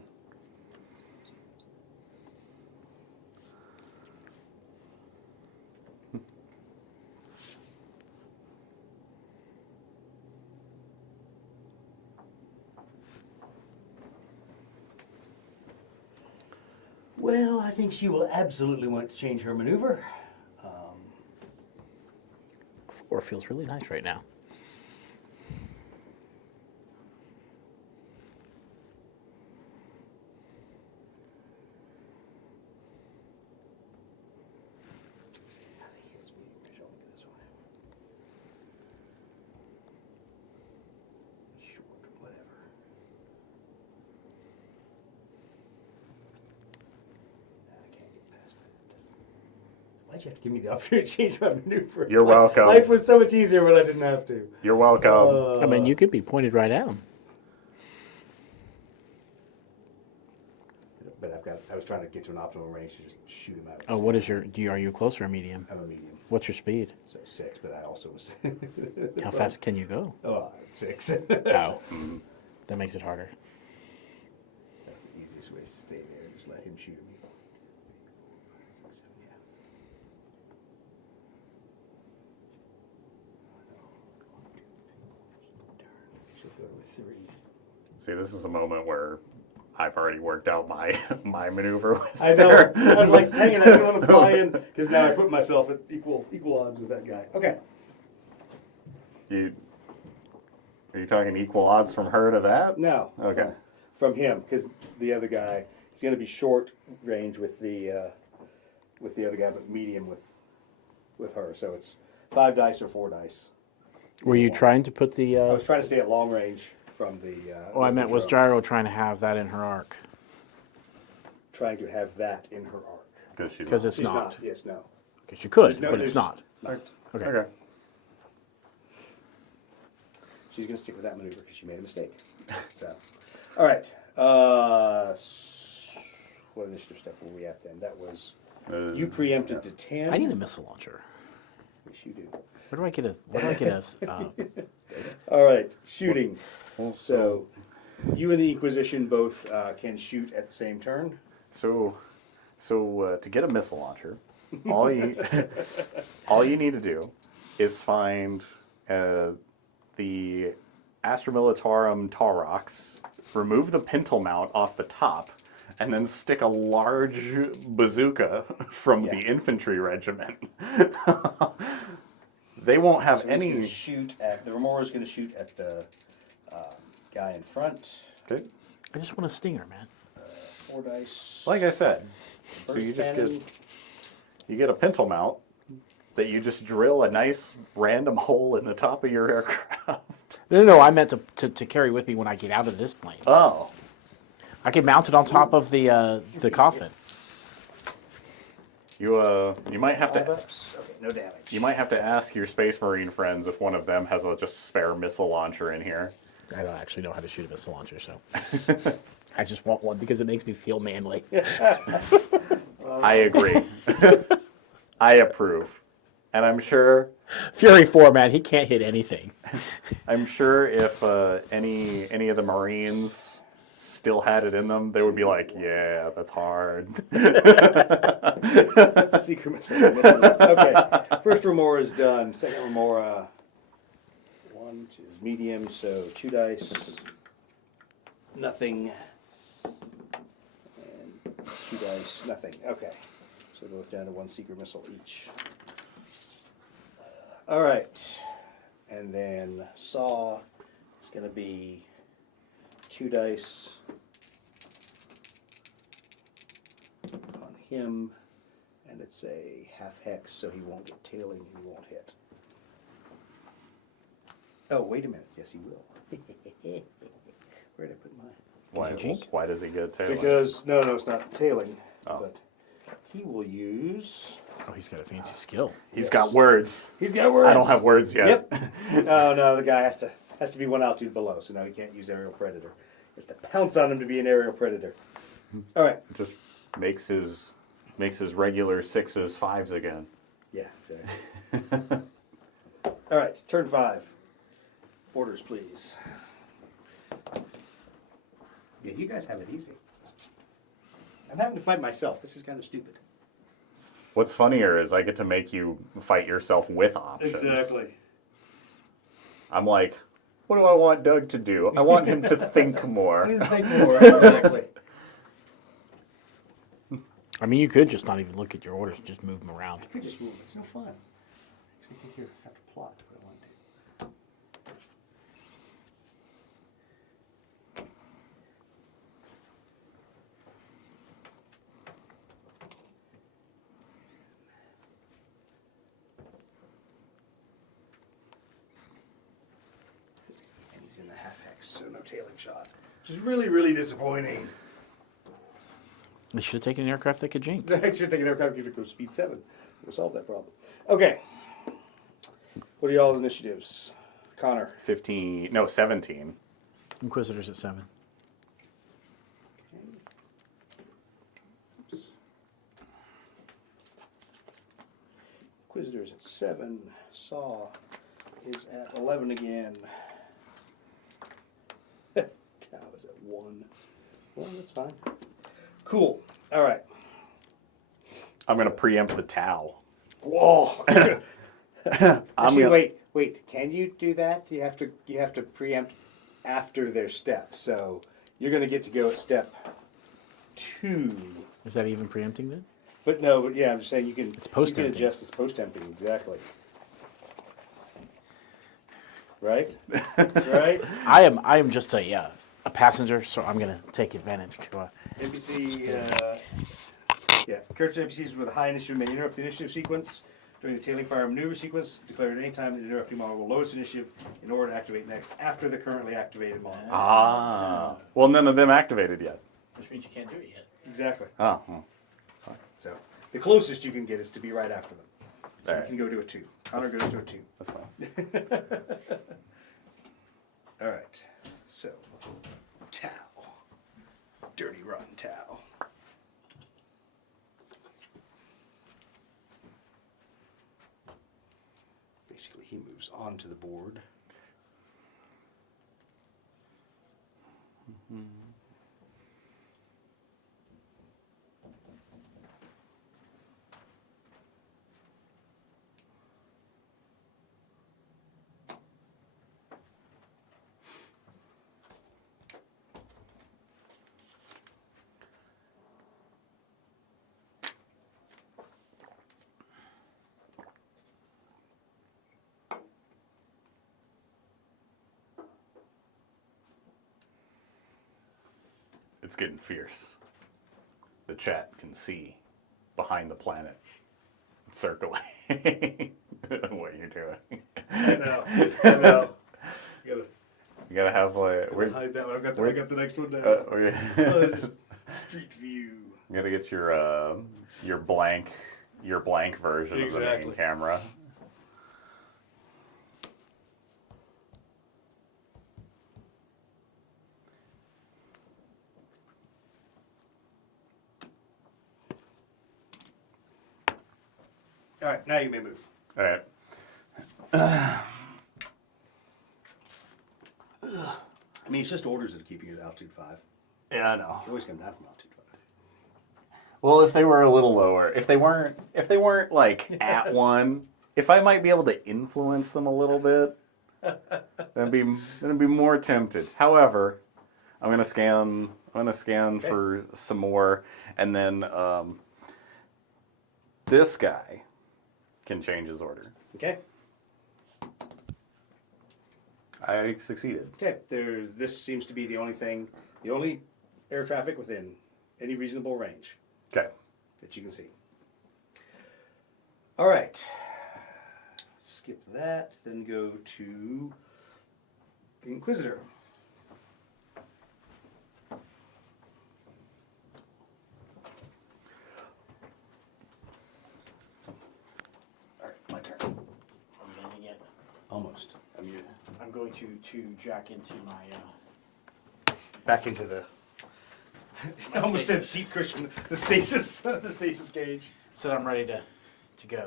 Well, I think she will absolutely want to change her maneuver. 4 feels really nice right now. Why'd you have to give me the opportunity to change my maneuver? You're welcome. Life was so much easier when I didn't have to. You're welcome. I mean, you could be pointed right at him. trying to get to an optimal range to just shoot him out. Oh, what is your? Are you close or a medium? I'm a medium, What's your speed? so 6. But I also was. How fast can you go? 6. Oh, that makes it harder. That's the easiest way is to stay there and just let him shoot me. Yeah. She'll go with 3. See, this is a moment where I've already worked out my maneuver. I know. I was like, dang it, I didn't want to fly in because now I put myself at equal odds with that guy. Okay. Are you talking equal odds from her to that? No. Okay. From him, because the other guy is going to be short range with the other guy, but medium with her. So it's 5 dice or 4 dice. Were you trying to put the? I was trying to stay at long range from the. Oh, I meant was drone. Gyro trying to have that in her arc? Trying to have that in her arc. Because it's She's not. Yes, no. Because you could, No, but it's there's- not. Not. Okay. Okay. She's going to stick with that maneuver because she made a mistake. So, all right. What initiative step were we at then? That was you preempted to 10. I need a missile launcher. Yes, you do. Where do I get a? Where do I get a? All right, shooting. So, you and the Inquisition both can shoot at the same turn. So to get a missile launcher, all you need to do is find the Astra Militarum Taurox, remove the pintle mount off the top, and then stick a large bazooka from the infantry regiment. They won't have So he's any. gonna shoot at the Remora's going to shoot at the guy in front. Okay. I just want a stinger, man. 4 dice. Like I said, so First you just cannon. get a pintle mount that you just drill a nice random hole in the top of your aircraft. No. I meant to carry with me when I get out of this plane. Oh. I can mount it on top of the coffin. You might have 5 to ups. Okay, no damage. you might have to ask your Space Marine friends if one of them has a just spare missile launcher in here. I don't actually know how to shoot a missile launcher, so I just want one because it makes me feel manly. I agree. I approve. And I'm sure Fury 4, man, he can't hit anything. if any of the Marines still had it in them, they would be like, yeah, that's hard. Secret missile misses. Okay, first Remora is done. Second Remora, 1, 2 is medium, so 2 dice, nothing, and 2 dice, nothing. Okay, so they're both down to 1 secret missile each. All right, and then Saw is going to be 2 dice on him, and it's a half hex, so he won't get tailing and he won't hit. Oh, wait a minute. Yes, he will. Where did I put mine? Why does he get tailing? Because, no, it's not tailing, Oh. but he will use... Oh, he's got a fancy skill. He's got words. He's got words. I don't have words yet. Yep. No, the guy has to be 1 altitude below, so now he can't use aerial predator. He has to pounce on him to be an aerial predator. All right. Just makes his regular 6s 5s again. Yeah, exactly. All right, turn 5. Orders, please. Yeah, you guys have it easy. I'm having to fight myself. This is kind of stupid. What's funnier is I get to make you fight yourself with options. I'm like, what do I want Doug to do? I want him to think I more. need to think more. Exactly. I mean, you could just not even look at your orders and just move them around. I could just move. It's no fun. I think you have to plot what I want to do. And he's in the half hex, so no tailing shot. Which is really, really disappointing. They should have taken an aircraft that could jink. I should take an aircraft and go speed 7. We'll solve that problem. Okay. What are y'all's initiatives? Connor. 17. Inquisitors at 7. Inquisitor's at 7. Saw is at 11 again. Tau is at 1. Well, that's fine. Cool. All right. I'm going to preempt the Tau. Whoa. I'm Actually, gonna- wait. Can you do that? You have to preempt after their step. So you're going to get to go at step 2. Is that even preempting then? But no, yeah, I'm just saying you can. It's post-empting. You can adjust. It's post-empting, exactly. Right. Right. I am just a passenger, so I'm gonna take advantage to. NPC. Character NPCs with a high initiative may interrupt the initiative sequence during the tailing fire maneuver sequence. Declare at any time that the interrupting model will lowest initiative in order to activate next after the currently activated model. Ah. Well, none of them activated yet. Which means you can't do it yet. Exactly. Oh. Well. So the closest you can get is to be right after them. So Alright. you can go to a 2. Connor goes to a 2. That's fine. All right. So, Tau. Dirty, rotten Tau. Basically, he moves onto the board. It's getting fierce. The chat can see behind the planet circling what you're doing. I know. You You gotta have like, where's? hide that one. I got the next one down. Oh, yeah. It's just street view. You gotta get your blank version of the Exactly. main camera. All right, now you may move. All right. I mean, it's just orders that are keeping you at altitude 5. Yeah, I know. You always come down from altitude 5. Well, if they were a little lower, if they weren't like at 1, if I might be able to influence them a little bit, then be more tempted. However, I'm gonna scan for some more, and then this guy can change his order. Okay. I succeeded. Okay. This seems to be the only air traffic within any reasonable range Okay. that you can see. All right. Skip that, then go to the Inquisitor. All right, my turn. Are we landing yet? Almost. I'm going to jack into my. Back into the. I almost said seat cushion. The stasis cage. So I'm ready to go. All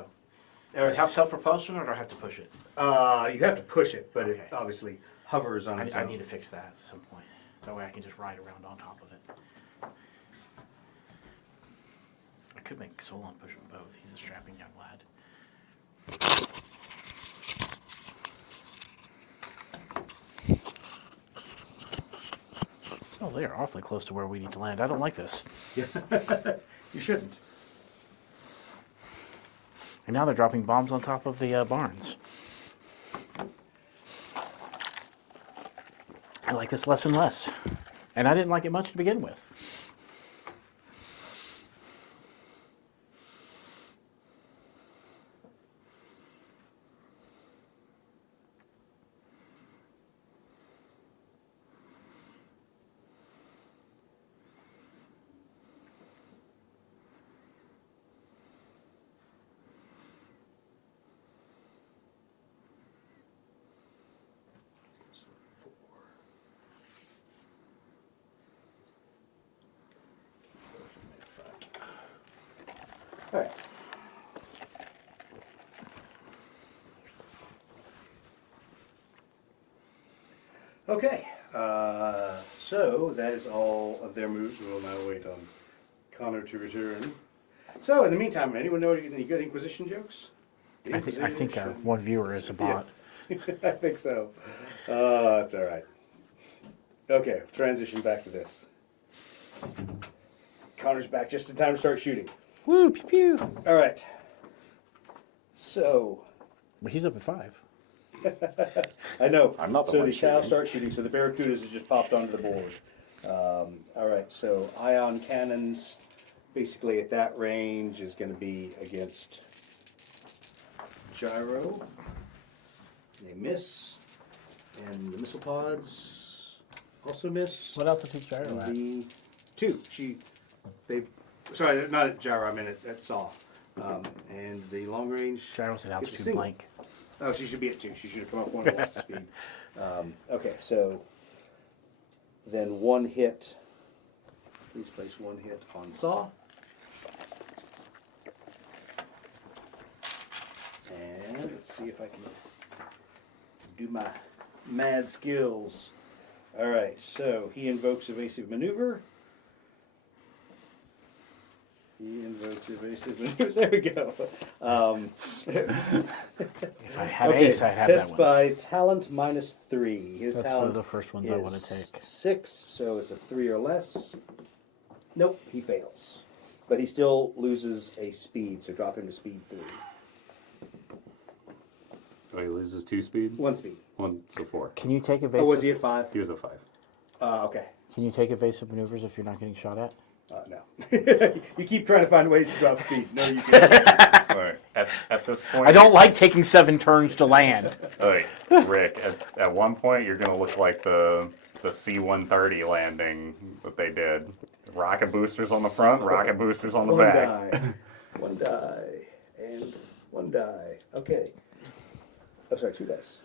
Does right. it have self-propulsion or do I have to push it? You have to push it, but it Okay. obviously hovers on its I own. need to fix that at some point. That way I can just ride around on top of it. I could make Solon push them both. He's a strapping young lad. Oh, they are awfully close to where we need to land. I don't like this. You shouldn't. And now they're dropping bombs on top of the barns. I like this less and less. And I didn't like it much to begin with. All right. Okay, so that is all of their moves. We will now wait on Connor to return. So, in the meantime, anyone know any good Inquisition jokes? I think one viewer is a bot. I think so. That's all right. Okay, transition back to this. Connor's back just in time to start shooting. Woo, pew pew. All right. So, But he's up at 5. I know. I'm not the so one the Shao shooting. start shooting. So the Barracudas has just popped onto the board. All right. So ion cannons, basically at that range, is going to be against gyro. They miss, and the missile pods also miss. What altitude's gyro at? The 2. Sorry, not at gyro. I mean at saw. And the long range. Gyro's at gets a altitude single. blank. Oh, she should be at 2. She should have come up one and lost the speed. Okay, so then one hit. Please place one hit on saw. And let's see if I can do my mad skills. All right, so he invokes evasive maneuver. He invokes evasive maneuvers. There we go. If I had ace, I'd have that test one. by talent -3. His That's talent for the first ones I want to is take. 6, so it's a 3 or less. Nope, he fails. But he still loses a speed, so drop him to speed 3. Oh, he loses 2 speed? 1 speed. 1, so 4. Can you take Oh, evasive? was he at 5? He was a 5. Okay. Can you take evasive maneuvers if you're not getting shot at? No. You keep trying to find ways to drop speed. No, you can't. All right. At this point, I don't like taking 7 turns to land. All right, Rick. At one point, you're gonna look like the C-130 landing that they did. Rocket boosters on the front, rocket boosters on the One back. die. 1 die. And 1 die. Okay. Oh, sorry, 2 dice.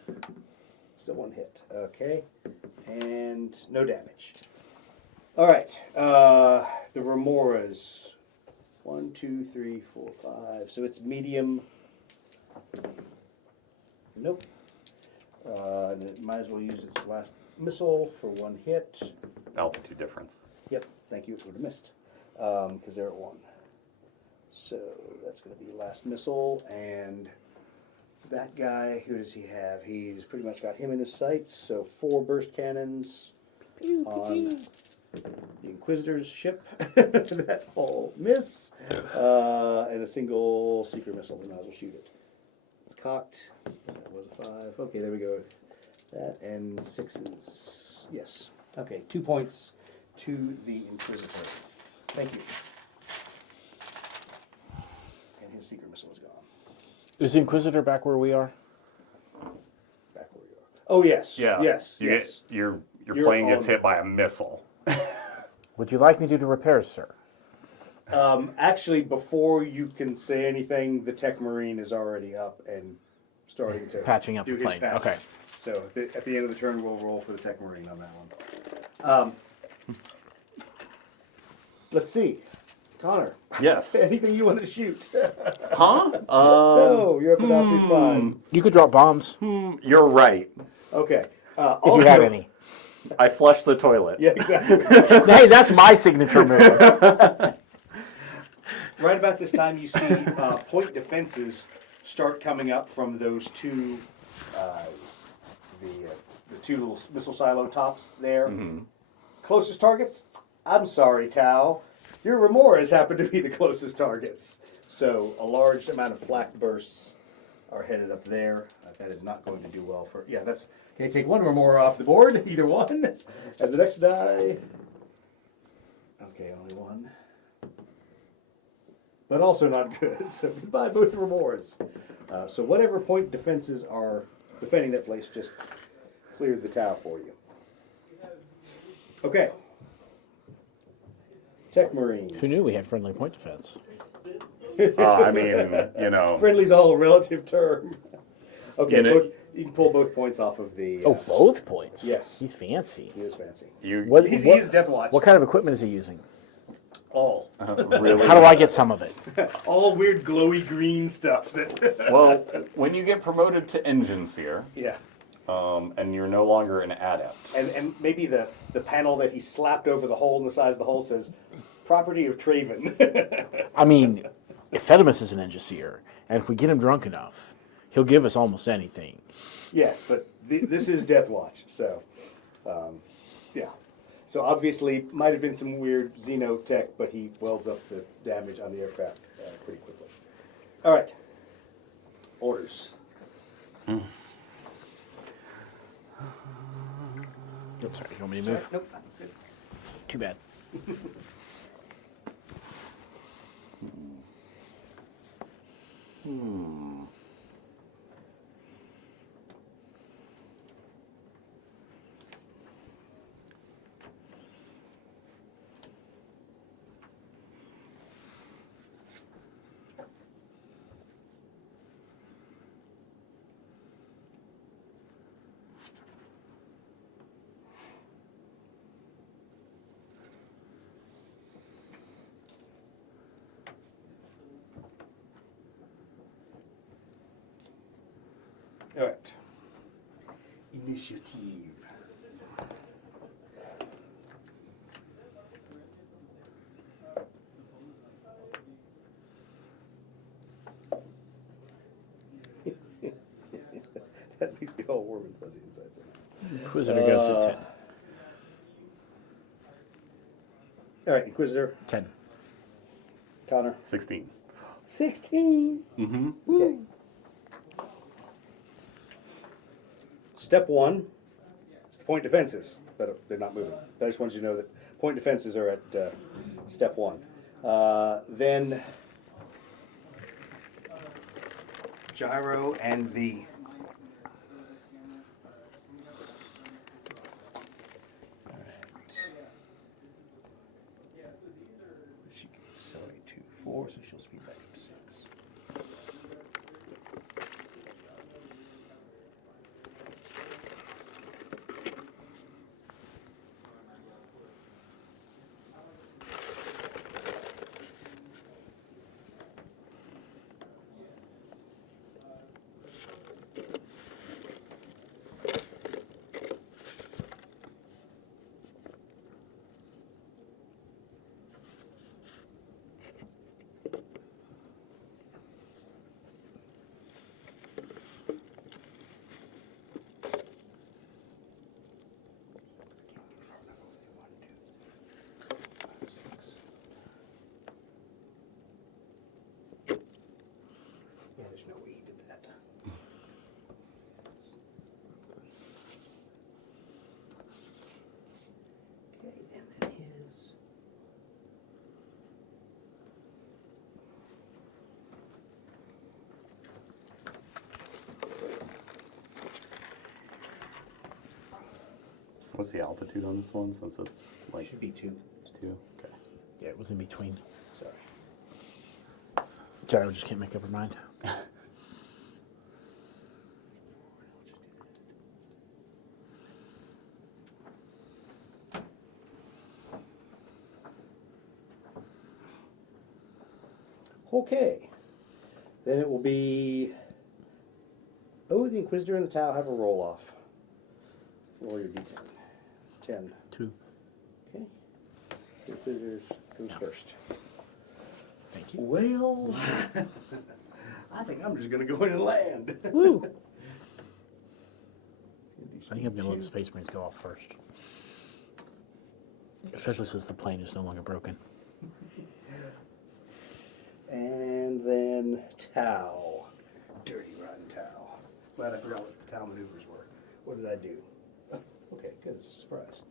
Still 1 hit. Okay. And no damage. All right. The Remoras. 1, 2, 3, 4, 5. So it's medium. Nope. And it might as well use its last missile for 1 hit. Altitude difference. Yep, thank you. It would have missed because they're at 1. So that's going to be last missile. And that guy, who does he have? He's pretty much got him in his sights. So 4 burst cannons on the Inquisitor's ship. That all miss. And a single secret missile. We might as well shoot it. It's cocked. That was a 5. Okay, there we go. That and 6s. Yes. Okay, 2 points to the Inquisitor. Thank you. And his secret missile is gone. Is the Inquisitor back where we are? Back where you are. Oh yes. Yeah. Yes. You Yes. Your You're plane gets on- hit by a missile. Would you like me to do the repairs, sir? Actually, before you can say anything, the Tech Marine is already up and starting to Patching up do the his plane. patches. Okay. So at the end of the turn, we'll roll for the Tech Marine on that one. Let's see, Connor. Yes. Anything you want to shoot? Huh? No, you're up at altitude 5. You could drop bombs You're right. Okay. if you had any. I flushed the toilet. Yeah, exactly. Hey, that's my signature move. Right about this time, you see point defenses start coming up from those 2, the 2 little missile silo tops there. Closest targets? I'm sorry, Tau. Your Remoras happen to be the closest targets. So a large amount of flak bursts are headed up there. That is not going to do well for. Yeah, that's. Can you take 1 Remora off the board? Either one. And the next die. Okay, only 1. But also not good. So goodbye, both Remoras. So whatever point defenses are defending that place just cleared the Tau for you. Okay. Tech Marine. Who knew we had friendly point defense? I mean, you know. Friendly's all a relative term. Okay, You know- you can pull both points off of the. Oh, both points? Yes. He's fancy. He is fancy. What, He's what, Deathwatch. what kind of equipment is he using? All. Really? How do I get some of it? All weird glowy green stuff that. Well, when you get promoted to engines here, Yeah. and you're no longer an adept. And maybe the panel that he slapped over the hole in the size of the hole says, property of Traven. I mean, if Fedimus is an Engiseer, and if we get him drunk enough, he'll give us almost anything. Yes, but this is Deathwatch, so, yeah. So obviously, might have been some weird Xeno tech, but he welds up the damage on the aircraft pretty quickly. All right. Orders. Oops, sorry, you want me to move? Nope. Too bad. All right. Initiative. That makes me all warm and fuzzy inside. Inquisitor goes to 10. All right, Inquisitor. 10. Connor. 16. 16. Mm-hmm. Okay. Step 1 is the point defenses, but they're not moving. I just want you to know that point defenses are at step 1. Then gyro and the she can accelerate to 4, so she'll speed back up to 6. Yeah, there's no way he did that. Okay, and then his. What's the altitude on this one, since it's like Should be 2. 2? Okay. Yeah, it was in between. Sorry. Gyro just can't make up her mind. Okay. Then it will be. Oh, the Inquisitor and the Tau have a roll off. Roll your d10. 10. 2. Okay. The Inquisitor goes first. Thank you. Well, I think I'm just going to go in and land. Woo! I think I'm going to let the Space Marines go off first. Especially since the plane is no longer broken. And then Tau. Dirty, rotten Tau. Glad I forgot what the Tau maneuvers were. What did I do? Oh, okay, good. It's a surprise.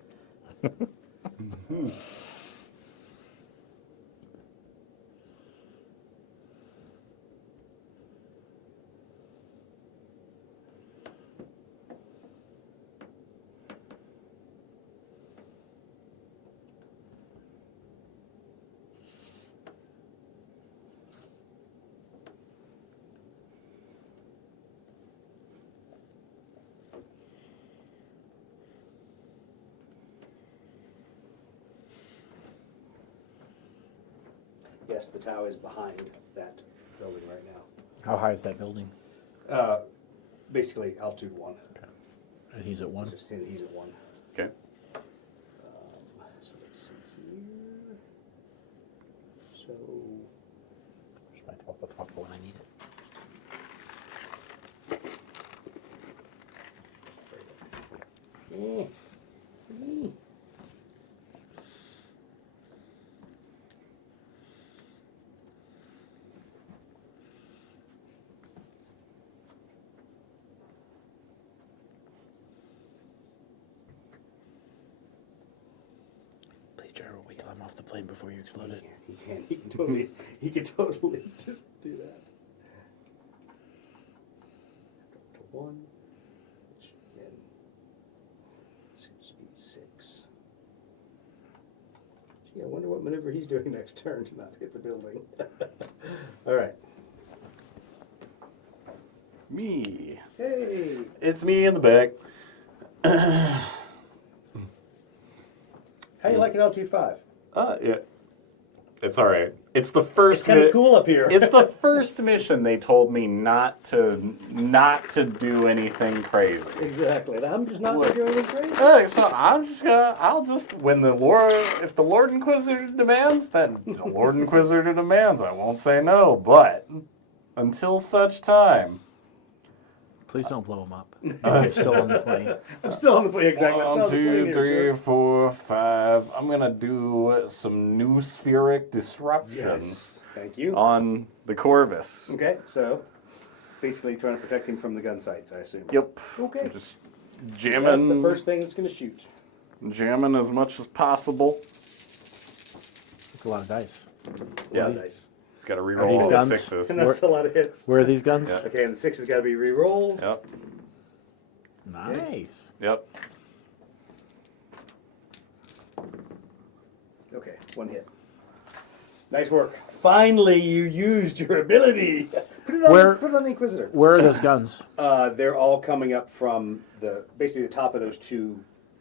Yes, the Tau is behind that building right now. How high is that building? Basically, altitude 1. Okay. And he's at 1. He's at 1. Okay. So let's see here. So Where's my thought when I need it? Please, Jared, wait till I'm off the plane before you explode it. He can totally just do that. Drop to 1, which then speed 6. Gee, I wonder what maneuver he's doing next turn to not hit the building. All right. Me. Hey. It's me in the back. How you liking Altitude 5? Yeah. It's all right. It's the first. It's kind of cool up here. It's the first mission they told me not to do anything crazy. Exactly. I'm just not going to do anything crazy. So I'll just when if the Lord Inquisitor demands, then the Lord Inquisitor demands. I won't say no, but until such time. Please don't blow him up. I'm still on the plane. I'm still on the plane, exactly. 1, 2, 3, 4, 5. I'm gonna do some new spheric disruptions Yes. Thank you. on the Corvus. Okay, so basically trying to protect him from the gun sights, I assume. Yep. Okay. Just That's jamming, the first thing it's going to shoot. jamming as much as possible. It's a lot of dice. Yeah. Nice. It's got to these reroll all the guns? 6s. And that's a lot of hits. Where are these guns? Yeah. Okay, and the 6 has got to be re-rolled. Yep. Nice. Yep. Okay, 1 hit. Nice work. Finally, you used your ability. Put it on the Inquisitor. Where are those guns? They're all coming up from basically the top of those 2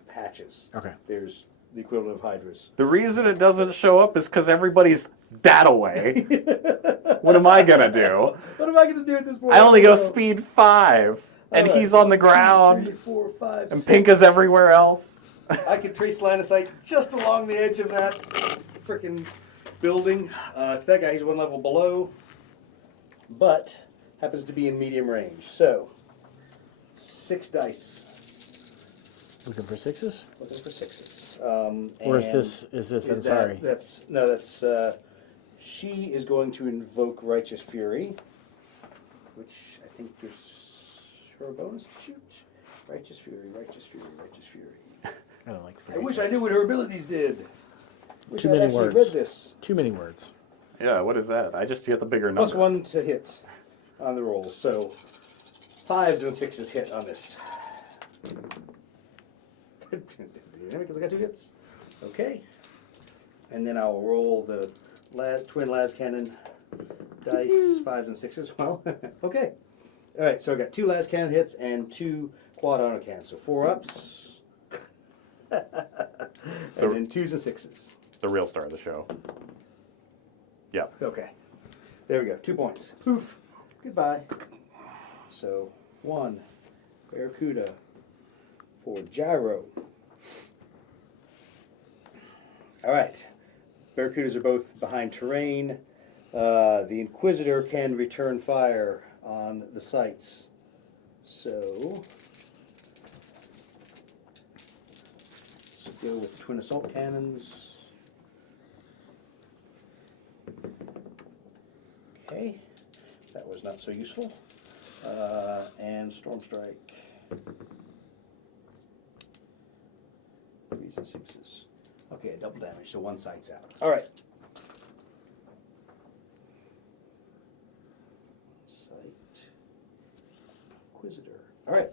hatches. Okay. There's the equivalent of Hydras. The reason it doesn't show up is because everybody's that away. What am I gonna do? What am I going to do at this point? I only go speed 5, and All right. he's on the 2, ground, 3, 4, 5, and 6. Pink is everywhere else. I can trace line of sight just along the edge of that frickin' building. To that guy, he's 1 level below, but happens to be in medium range. So, 6 dice. Looking for 6s? Looking for 6s. Or is and this? Is this? I'm that- sorry. That's. She is going to invoke Righteous Fury, which I think gives her a bonus to shoot. Righteous Fury, Righteous Fury, Righteous Fury. I don't like. I wish I knew what her abilities did. Wish Too I'd many actually words. read this. Too many words. Yeah, what is that? I just get the bigger number. +1 to hit on the rolls. So 5s and 6s hit on this. Because I got 2 hits. Okay. And then I'll roll the twin las cannon dice, 5s and 6s. Well, okay. All right, so I got 2 las cannon hits and 2 quad auto cannons. So 4 ups. And then 2s and 6s. The real star of the show. Yeah. Okay. There we go. 2 points. Poof. Goodbye. So 1 Barracuda for Gyro. All right. Barracudas are both behind terrain. The Inquisitor can return fire on the sights. So let's go with the twin assault cannons. Okay, that was not so useful. And Storm Strike. 3s and 6s. Okay, double damage, so 1 sight's out. All right. Sight. Inquisitor. All right.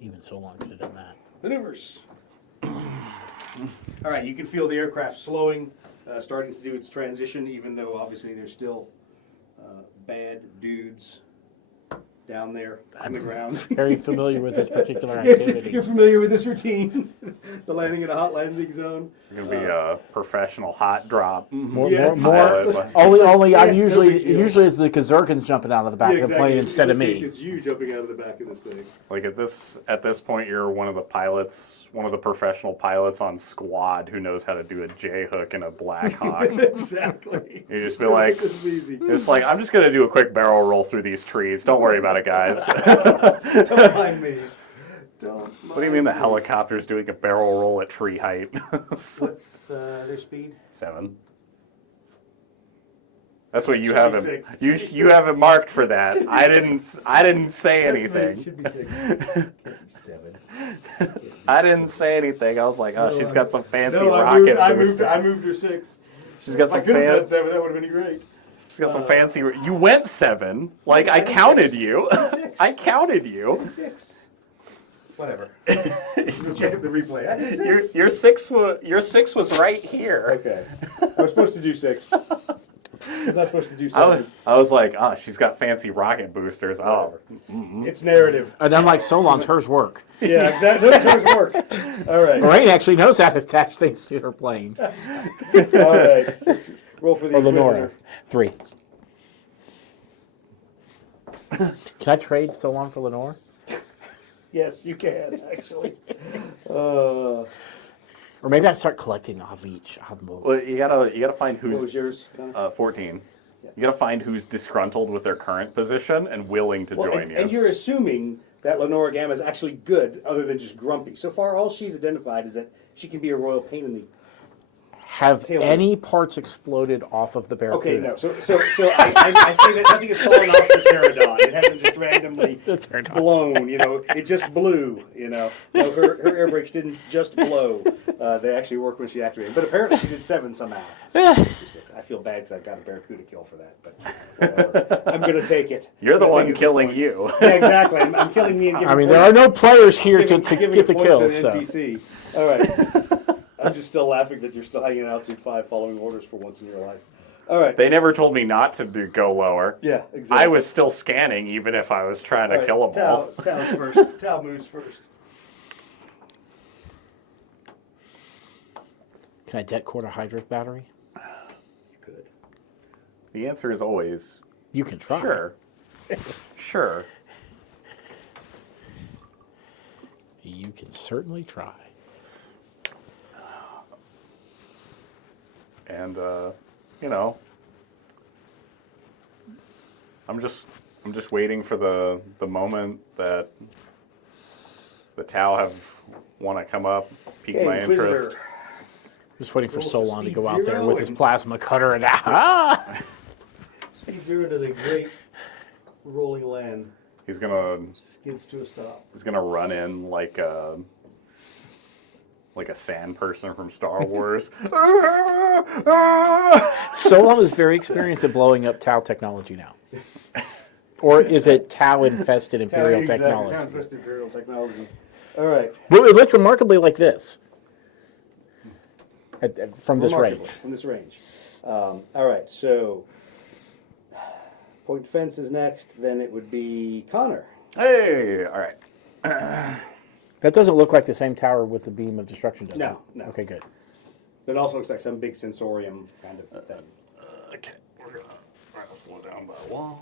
Even so long could have done that. Maneuvers. All right, you can feel the aircraft slowing, starting to do its transition, even though obviously there's still bad dudes down there on the ground. Very familiar with this particular Yes, activity. you're familiar with this routine. The landing in a hot landing zone. You're gonna be a professional hot drop. More, Yes. more. Only I'm Yeah, no usually big deal. usually it's the Kazurkans jumping out of the back of the plane instead of In this me. case, it's you jumping out of the back of this thing. Like at this point, you're one of the pilots, one of the professional pilots on squad who knows how to do a J hook and a Black Hawk. Exactly. You just be like, This is easy. it's like I'm just gonna do a quick barrel roll through these trees. Don't worry about it, guys. Don't mind me. What do you mean the helicopter's doing a barrel roll at tree height? What's their speed? 7. That's what you Should have be it. 6. You Should be you have it marked for that. I didn't say That's me. anything. Should be 6. 7. I didn't say anything. I was like, oh, No, she's got some fancy No, rocket I booster. moved her 6. She's got If I some could have done fancy. 7, that would have been great. She's got some fancy. You went 7. Like I counted you. Six. I counted you. 6. Whatever. You'll check the replay. I did 6. Your 6 was right here. Okay. I was supposed to do 6. I was not supposed to do 7. I was like, oh, she's got fancy rocket boosters. Oh, It's narrative. And unlike Solon's, hers work. Yeah, exactly. Those things work. All right. Lorraine actually knows how to attach things to her plane. All right. Roll for the Or Lenora. Inquisitor. 3. Can I trade Solon for Lenore? Yes, you can, actually. Or maybe I start collecting off each odd move. well, you gotta find What was who's yours, Connor? 14. You gotta find who's disgruntled with their current position and willing to Well, join and you. you're assuming that Lenora Gamma is actually good, other than just grumpy. So far, all she's identified is that she can be a royal pain in the. Have Tail any parts exploded off of the Barracuda? Okay, no. So I say that nothing has fallen off the pterodon. It hasn't just randomly The pterodon. blown. It just blew. No, her air brakes didn't just blow. They actually worked when she activated. But apparently she did 7 somehow. I feel bad because I got a Barracuda kill for that, but whatever. I'm gonna take it. You're the I'm gonna one take it at this killing point. you. Yeah, exactly. I'm killing me and giving. I mean, there are no players here giving, to giving get the points kills. to So. an NPC. All right. I'm just still laughing that you're still hanging at altitude 5 following orders for once in your life. All right. They never told me not to go lower. Yeah, exactly. I was still scanning even if I was trying to kill them all. Tal's first. Tal moves first. Can I det cord a Hydrus battery? You could. The answer is always You can try. sure. Sure. You can certainly try. And I'm just waiting for the moment that the Tau have want to come up, pique my interest. Just waiting for Roll for Solon to speed go out there 0 with his and- plasma cutter and ah! Speed 0 does a great rolling land. He's gonna Skids to a stop. run in like a sand person from Star Wars. Solon is very experienced at blowing up Tau technology now. Or is it Tau-infested Imperial technology? Tau-infested Imperial technology. All right. Well, it looked remarkably like this. From this range. Remarkably, from this range. All right, so point defense is next. Then it would be Connor. Hey, all right. That doesn't look like the same tower with the beam of destruction, does it? No, no. Okay, good. It also looks like some big sensorium kind of thing. Okay, we're gonna try to slow down by 1.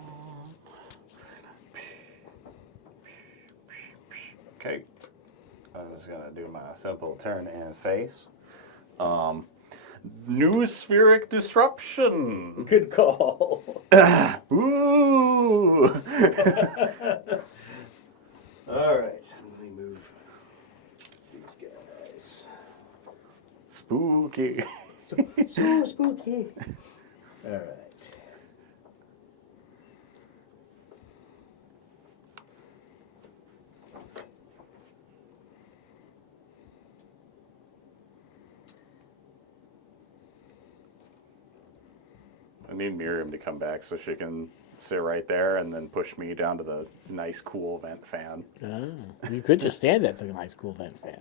Okay, I'm just gonna do my simple turn and face. New spheric disruption. Good call. Ooh. All right, let me move these guys. Spooky. So spooky. All right. I need Miriam to come back so she can sit right there and then push me down to the nice, cool vent fan. You could just stand at the nice, cool vent fan.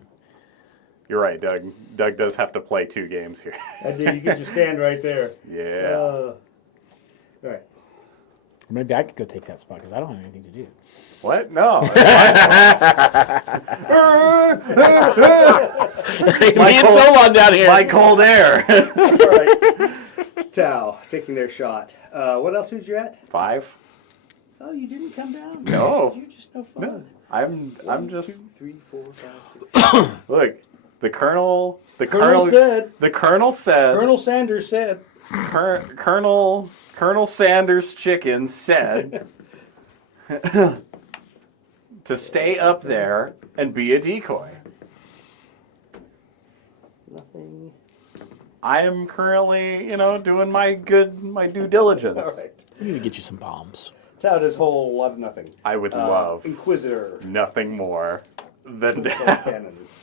You're right, Doug. Doug does have to play 2 games here. I did. You get your stand right there. Yeah. All right. Maybe I could go take that spot because I don't have anything to do. What? No. Me and Solon down here. My cold air. All right. Tau taking their shot. What else was you at? 5. Oh, you didn't come down. No. You're just no fun. I'm just 2, 3, 4, 5, 6. look. The colonel said. The colonel said. Colonel Sanders said. Colonel Sanders Chicken said to stay up there and be a decoy. Nothing. I am currently, doing my due diligence. All right. We need to get you some bombs. Tau does whole lot of nothing. I would love Inquisitor. nothing more than to Assault have, cannons.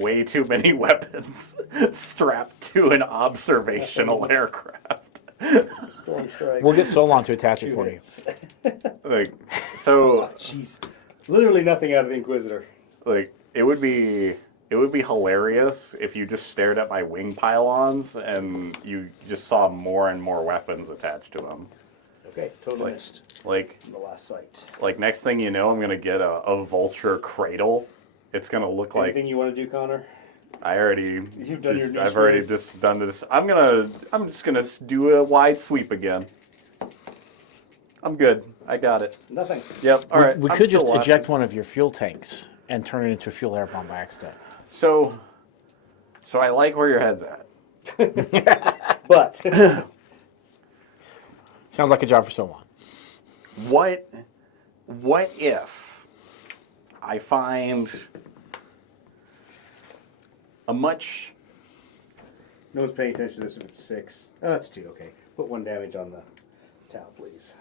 way too many weapons strapped to an observational aircraft. Storm strike. We'll get Solon to attach it for you. Units. Like, so, Jeez. Literally nothing out of the Inquisitor. like, it would be hilarious if you just stared at my wing pylons and you just saw more and more weapons attached to them. Okay, totally missed Like, the last sight. like next thing you know, I'm gonna get a vulture cradle. It's gonna look like Anything you want to do, Connor? You've done your news I've already story? just done this. I'm just gonna do a wide sweep again. I'm good. I got it. Nothing. Yep. All right. We I'm could still just watching. eject one of your fuel tanks and turn it into a fuel air bomb by accident. So I like where your head's at. But Sounds like a job for Solon. What if I find a much no one's paying attention to this if it's 6. Oh, that's 2. Okay. Put 1 damage on the Tau, please.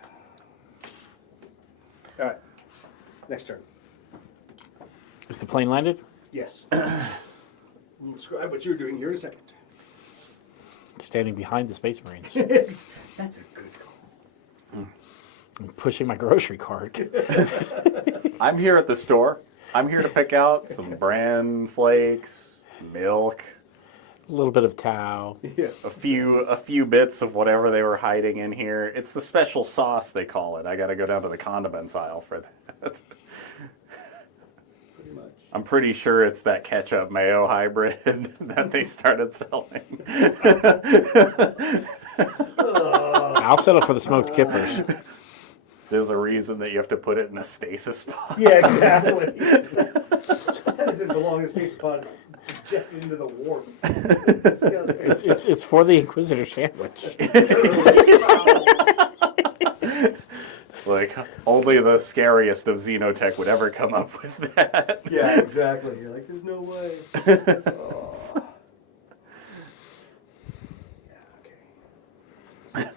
All right. Next turn. Is the plane landed? Yes. We'll describe what you're doing here in a second. Standing behind the Space Marines. That's a good call. I'm pushing my grocery cart. I'm here at the store. I'm here to pick out some bran flakes, milk, A little bit of Tau. Yeah. a few bits of whatever they were hiding in here. It's the special sauce they call it. I got to go down to the condiments aisle for that. Pretty much. I'm pretty sure it's that ketchup mayo hybrid that they started selling. I'll settle for the smoked kippers. There's a reason that you have to put it in a stasis pod. Yeah, exactly. That doesn't belong in station pod. It's ejected into the warp. It's for the Inquisitor sandwich. Like, only the scariest of Xenotech would ever come up with that. Yeah, exactly. You're like, there's no way. Oh. Yeah, okay.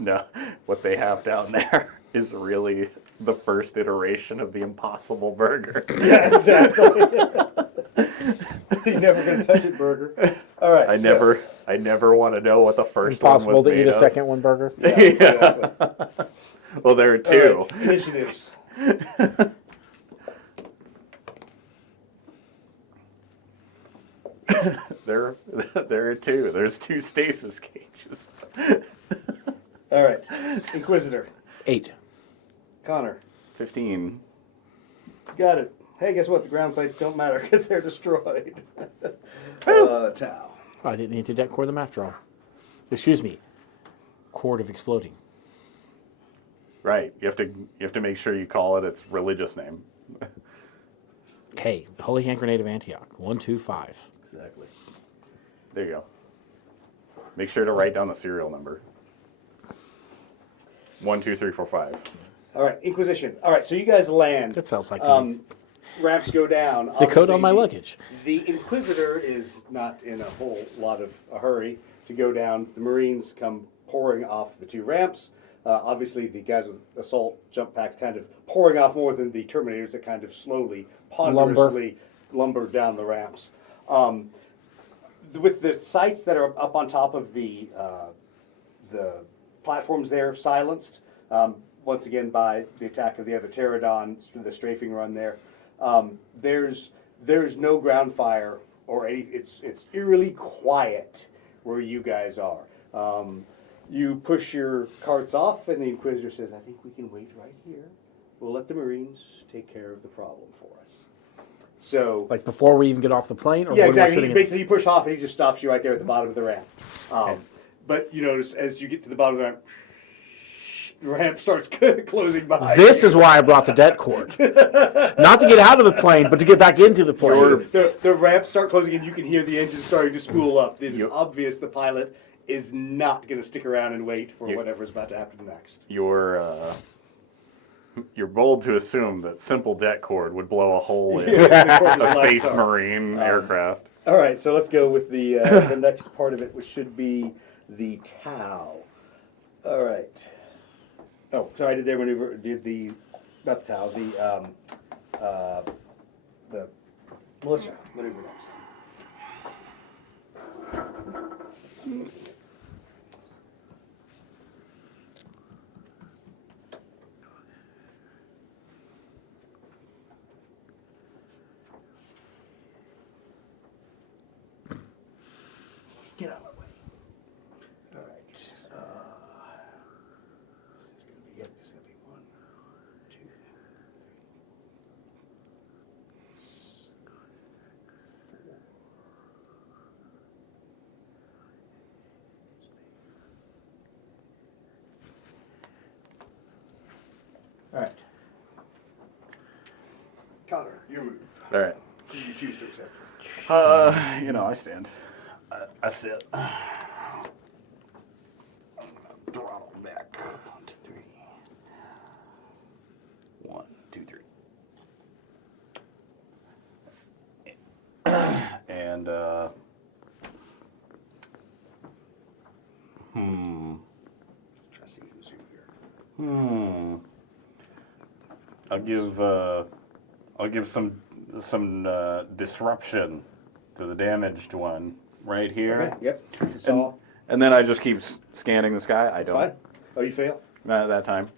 No, what they have down there is really the first iteration of the Impossible Burger. Yeah, exactly. You're never going to touch it, burger. All right. I never want to know what the first Impossible one was to made eat a of. second one burger. Yeah, exactly. Well, there are All two. right, initiatives. There are two. There's 2 stasis cages. All right. Inquisitor. 8. Connor. 15. Got it. Hey, guess what? The ground sites don't matter because they're destroyed. Tau. Oh, I didn't need to deck core them after all. Excuse me. Cord of exploding. Right. You have to make sure you call it its religious name. K. Holy Hand Grenade of Antioch. 1, 2, 5. Exactly. There you go. Make sure to write down the serial number. 1, 2, 3, 4, 5. All right, Inquisition. All right, so you guys land. That sounds like Ramps go down. the code on my Obviously, luggage. The Inquisitor is not in a whole lot of a hurry to go down. The Marines come pouring off the 2 ramps. Obviously, the guys with assault jump packs kind of pouring off more than the Terminators that kind of slowly, ponderously lumber down the ramps. With the sites that are up on top of the platforms there silenced, once again by the attack of the other Pterodon, the strafing run there, there's no ground fire or any. It's eerily quiet where you guys are. You push your carts off, and the Inquisitor says, I think we can wait right here. We'll let the Marines take care of the problem for us. So, Like before we even get off the plane? Or yeah, when we're exactly. sitting in- Basically, you push off, and he just stops you right there at the bottom of the ramp. But you notice as you get to the bottom of the ramp starts closing behind This you. is why I brought the det cord. Not to get out of the plane, but to get back into the plane. The ramps start closing, and you can hear the engine starting to spool up. It is obvious the pilot is not going to stick around and wait for whatever's about to happen next. You're bold to assume that simple det cord would blow a hole in According to a Space Blackstar. Marine aircraft. All right, so let's go with the the next part of it, which should be the Tau. All right. Oh, sorry, I did their maneuver. Did the not the Tau, the militia maneuver next. Get out of my way. All right. This is going to be, it's going to be 1, 2, 3, 4. All right. Connor, your move. All right. Do you choose to accept it? I stand. I sit. Throttle back. 1, 2, 3. 1, 2, 3. And Try to see who's who here. I'll give some disruption to the damaged one right here. Okay. Yep. It's all And then I just keep scanning the sky. I don't. fine. Oh, you fail? Not that time.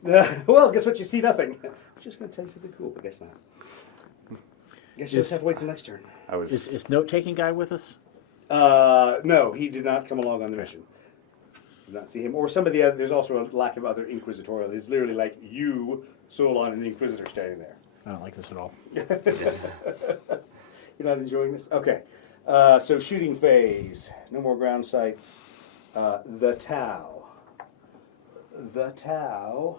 Well, guess what? You see nothing. I'm just going to tell you something cool, but guess not. Guess you just have to wait till next turn. I was. Is note-taking guy with us? No, he did not come along on the mission. Did not see him. Or some of the other, there's also a lack of other Inquisitorial. It's literally like you, Solon, and the Inquisitor standing there. I don't like this at all. You're not enjoying this? Okay. So shooting phase. No more ground sights. The Tau. The Tau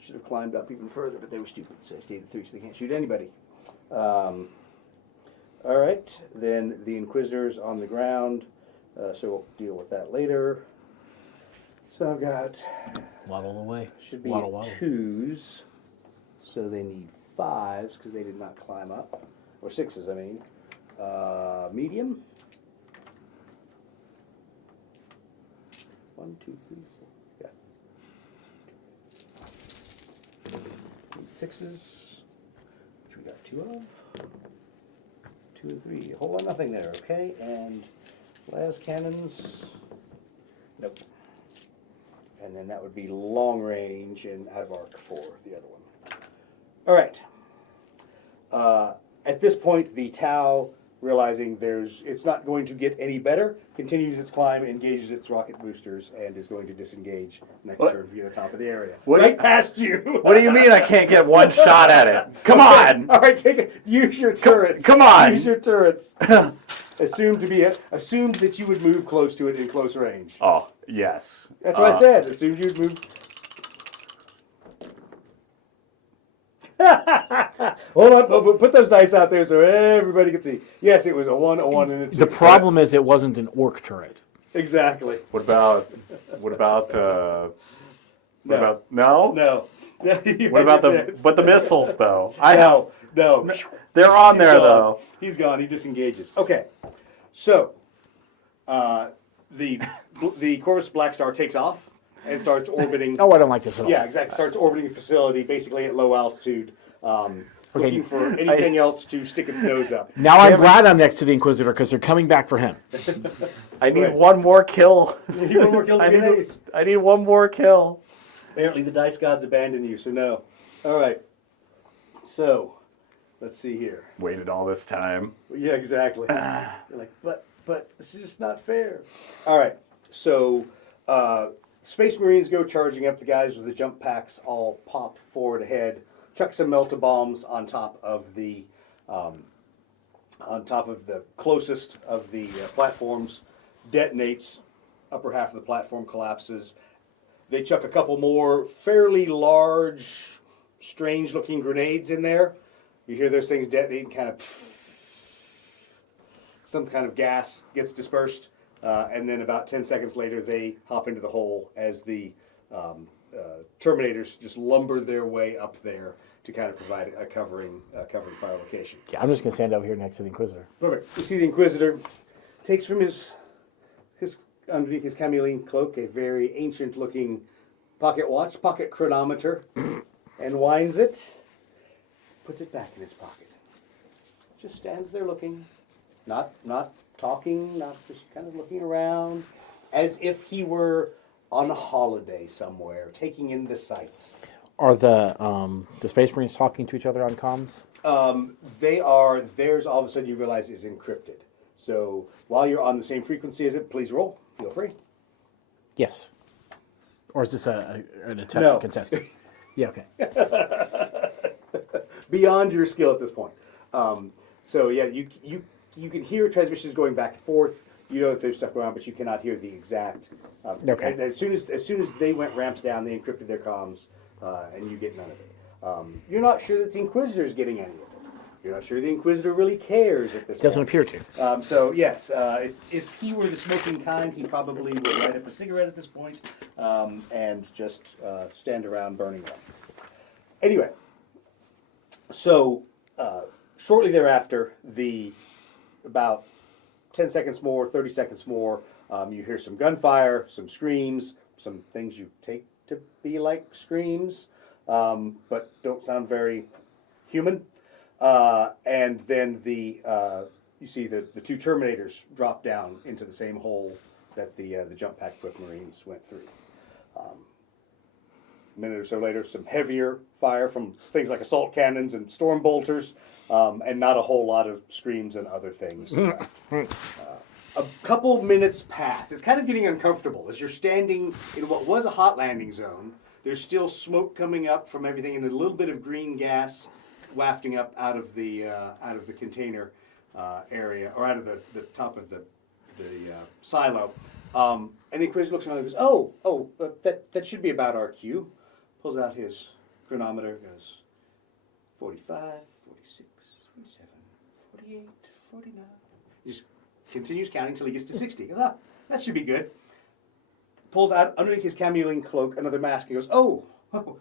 should have climbed up even further, but they were stupid, so they stayed at 3, so they can't shoot anybody. All right. Then the Inquisitors on the ground. So we'll deal with that later. So I've got Waddle away. should be Waddle. 2s. So they need 5s because they did not climb up. Or 6s, I mean. Medium. 1, 2, 3, 4. Yeah. Need 6s. Which we got 2 of. 2 and 3. A whole lot of nothing there, okay? And las cannons. Nope. And then that would be long range and out of arc for the other one. All right. At this point, the Tau, realizing it's not going to get any better, continues its climb, engages its rocket boosters, and is going to disengage next turn via the top of the area. Right past you. What do you mean I can't get one shot at it? Come on! All right, take it. Use your turrets. Come on! Use your turrets. Assumed that you would move close to it in close range. Oh, yes. That's what I said. Assumed you'd move. Hold on, but put those dice out there so everybody can see. Yes, it was a 1, a 1, and a 2. The problem is it wasn't an orc turret. Exactly. What about No. no? You What had about your the chance. missiles though? No. They're on He's there gone. though. He's gone. He disengages. Okay. So, the Corvus Black Star takes off and starts orbiting. Oh, I don't like this at all. Yeah, exactly. Starts orbiting the facility, basically at low altitude, looking for anything else to stick its nose up. Now I'm glad I'm next to the Inquisitor because they're coming back for him. I need Right. one more kill. You need one more kill to get an ace. I need one more kill. Apparently, the dice gods abandon you, so no. All right. So, let's see here. Waited all this time. Yeah, exactly. You're like, but this is just not fair. All right. So, Space Marines go charging up. The guys with the jump packs all pop forward ahead, chuck some melta-bombs on top of the closest of the platforms, detonates. Upper half of the platform collapses. They chuck a couple more fairly large, strange-looking grenades in there. You hear those things detonate and kind of some kind of gas gets dispersed. And then about 10 seconds later, they hop into the hole as the Terminators just lumber their way up there to kind of provide a covering fire location. Yeah, I'm just gonna stand over here next to the Inquisitor. Perfect. You see the Inquisitor takes from his underneath his chameleon cloak a very ancient-looking pocket watch, pocket chronometer, and winds it, puts it back in his pocket. Just stands there looking. Not talking, not just kind of looking around, as if he were on a holiday somewhere, taking in the sights. Are the Space Marines talking to each other on comms? They are. Theirs, all of a sudden, you realize is encrypted. So while you're on the same frequency as it, please roll. Feel free. Yes. Or is this an attempt No. contest? Yeah. Okay. Beyond your skill at this point. So yeah, you can hear transmissions going back and forth. You know that there's stuff going on, but you cannot hear the exact. Okay. And as soon as they went ramps down, they encrypted their comms, and you get none of it. You're not sure that the Inquisitor is getting any of it. You're not sure the Inquisitor really cares at this point. Doesn't appear to. So yes, if he were the smoking kind, he probably would light up a cigarette at this point, and just stand around burning them. Anyway, so shortly thereafter, about 10 seconds more, 30 seconds more, you hear some gunfire, some screams, some things you take to be like screams, but don't sound very human. And then you see the two Terminators drop down into the same hole that the jump pack equipped Marines went through. A minute or so later, some heavier fire from things like assault cannons and storm bolters, and not a whole lot of screams and other things. A couple minutes pass. It's kind of getting uncomfortable as you're standing in what was a hot landing zone. There's still smoke coming up from everything, and a little bit of green gas wafting up out of the container area, or out of the top of the silo. And the Inquisitor looks around and goes, that should be about our cue. Pulls out his chronometer, goes 45, 46, 47, 48, 49. He just continues counting until he gets to 60. He goes, that should be good. Pulls out underneath his chameleon cloak another mask. He goes,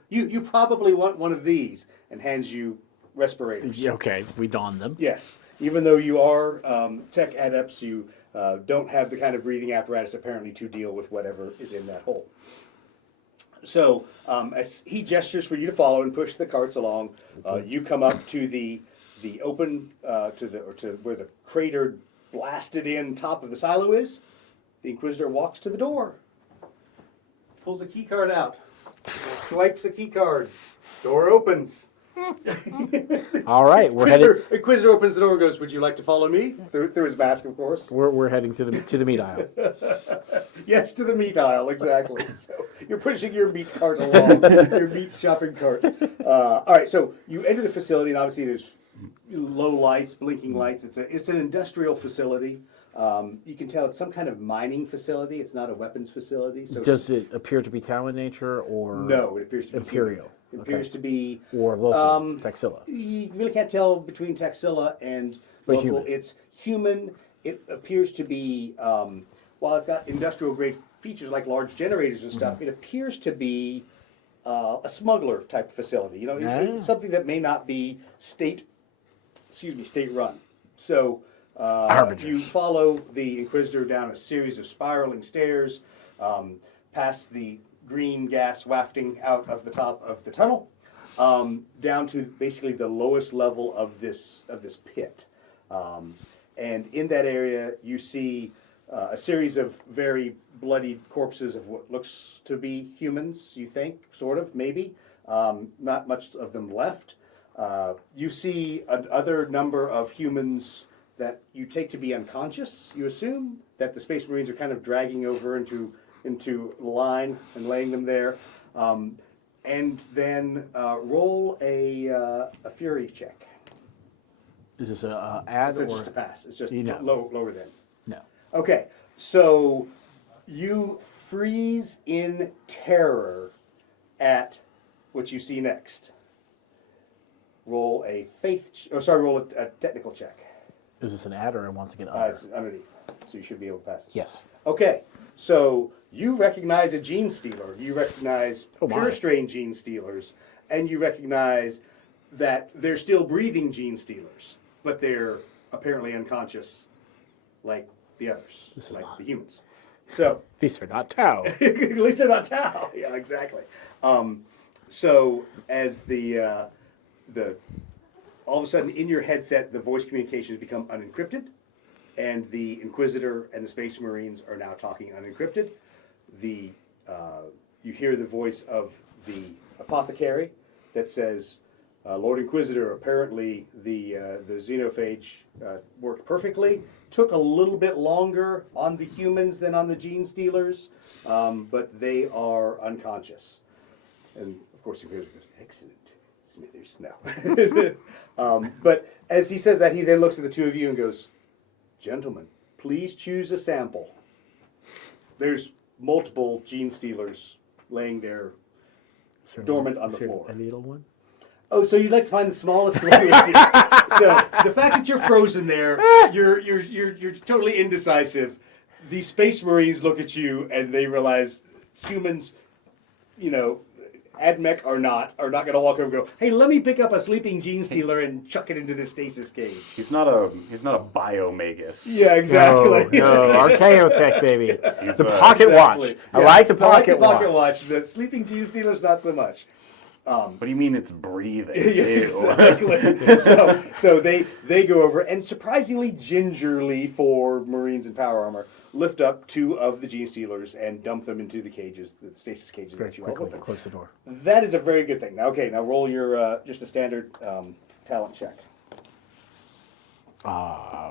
you probably want one of these, and hands you respirators. Yeah, okay, we donned them. Yes, even though you are tech adepts, you don't have the kind of breathing apparatus apparently to deal with whatever is in that hole. So as he gestures for you to follow and push the carts along, you come up to the open to where the cratered, blasted in top of the silo is. The Inquisitor walks to the door, pulls a key card out, swipes a key card, door opens. All right, we're headed. Inquisitor opens the door and goes, "Would you like to follow me?" Through his mask, of course. We're heading to the meat aisle. Yes, to the meat aisle, exactly. So you're pushing your meat cart along, your meat shopping cart. All right, so you enter the facility, and obviously there's low lights, blinking lights. It's an industrial facility. You can tell it's some kind of mining facility. It's not a weapons facility. So Does it appear to be Tau in nature, or no? It appears to be Imperial. It appears to be or local Taxila? You really can't tell between Taxila and But local. human. It's human. It appears to be, while it's got industrial grade features like large generators and stuff, it appears to be a smuggler type facility. You know, it's something that may not be state run. So you follow the Inquisitor down a series of spiraling stairs, past the green gas wafting out of the top of the tunnel, down to basically the lowest level of this pit. And in that area, you see a series of very bloodied corpses of what looks to be humans, you think, sort of, maybe. Not much of them left. You see another number of humans that you take to be unconscious, you assume, that the Space Marines are kind of dragging over into into line and laying them there. And then roll a fury check. Is this a add It's or just a pass. It's just You know. lower than. no? Okay, so you freeze in terror at what you see next. Roll a roll a technical check. Is this an add or I want to get under? It's underneath, so you should be able to pass it. Yes. Okay, so you recognize a gene stealer. You recognize Oh, my. pure strain gene stealers, and you recognize that they're still breathing gene stealers, but they're apparently unconscious, like the others, This is like not- the humans. So These are not Tau. at least they're not Tau. Yeah, exactly. So as the all of a sudden in your headset, the voice communications become unencrypted, and the Inquisitor and the Space Marines are now talking unencrypted. You hear the voice of the apothecary that says, "Lord Inquisitor, apparently the xenophage worked perfectly. Took a little bit longer on the humans than on the gene stealers, but they are unconscious." And of course, Inquisitor goes, "Excellent, Smithers." No. But as he says that, he then looks at the two of you and goes, "Gentlemen, please choose a sample." There's multiple gene stealers laying there dormant on the floor. A little one. Oh, so you'd like to find the smallest one? So the fact that you're frozen there, you're totally indecisive. The Space Marines look at you and they realize humans, AdMech are not going to walk over and go, "Hey, let me pick up a sleeping gene stealer and chuck it into this stasis cage." He's not a biomagus. Yeah, exactly. No, Archaeotech, baby. He's, The pocket Exactly. watch. I like the pocket pocket watch. watch. The sleeping gene stealers, not so much. What do you mean it's breathing? Yeah, Ew. exactly. so they go over and surprisingly gingerly for Marines in power armor lift up two of the gene stealers and dump them into the cages, the stasis cages Very that you all quickly, open. close the door. That is a very good thing. Now, okay, now roll your just a standard talent check.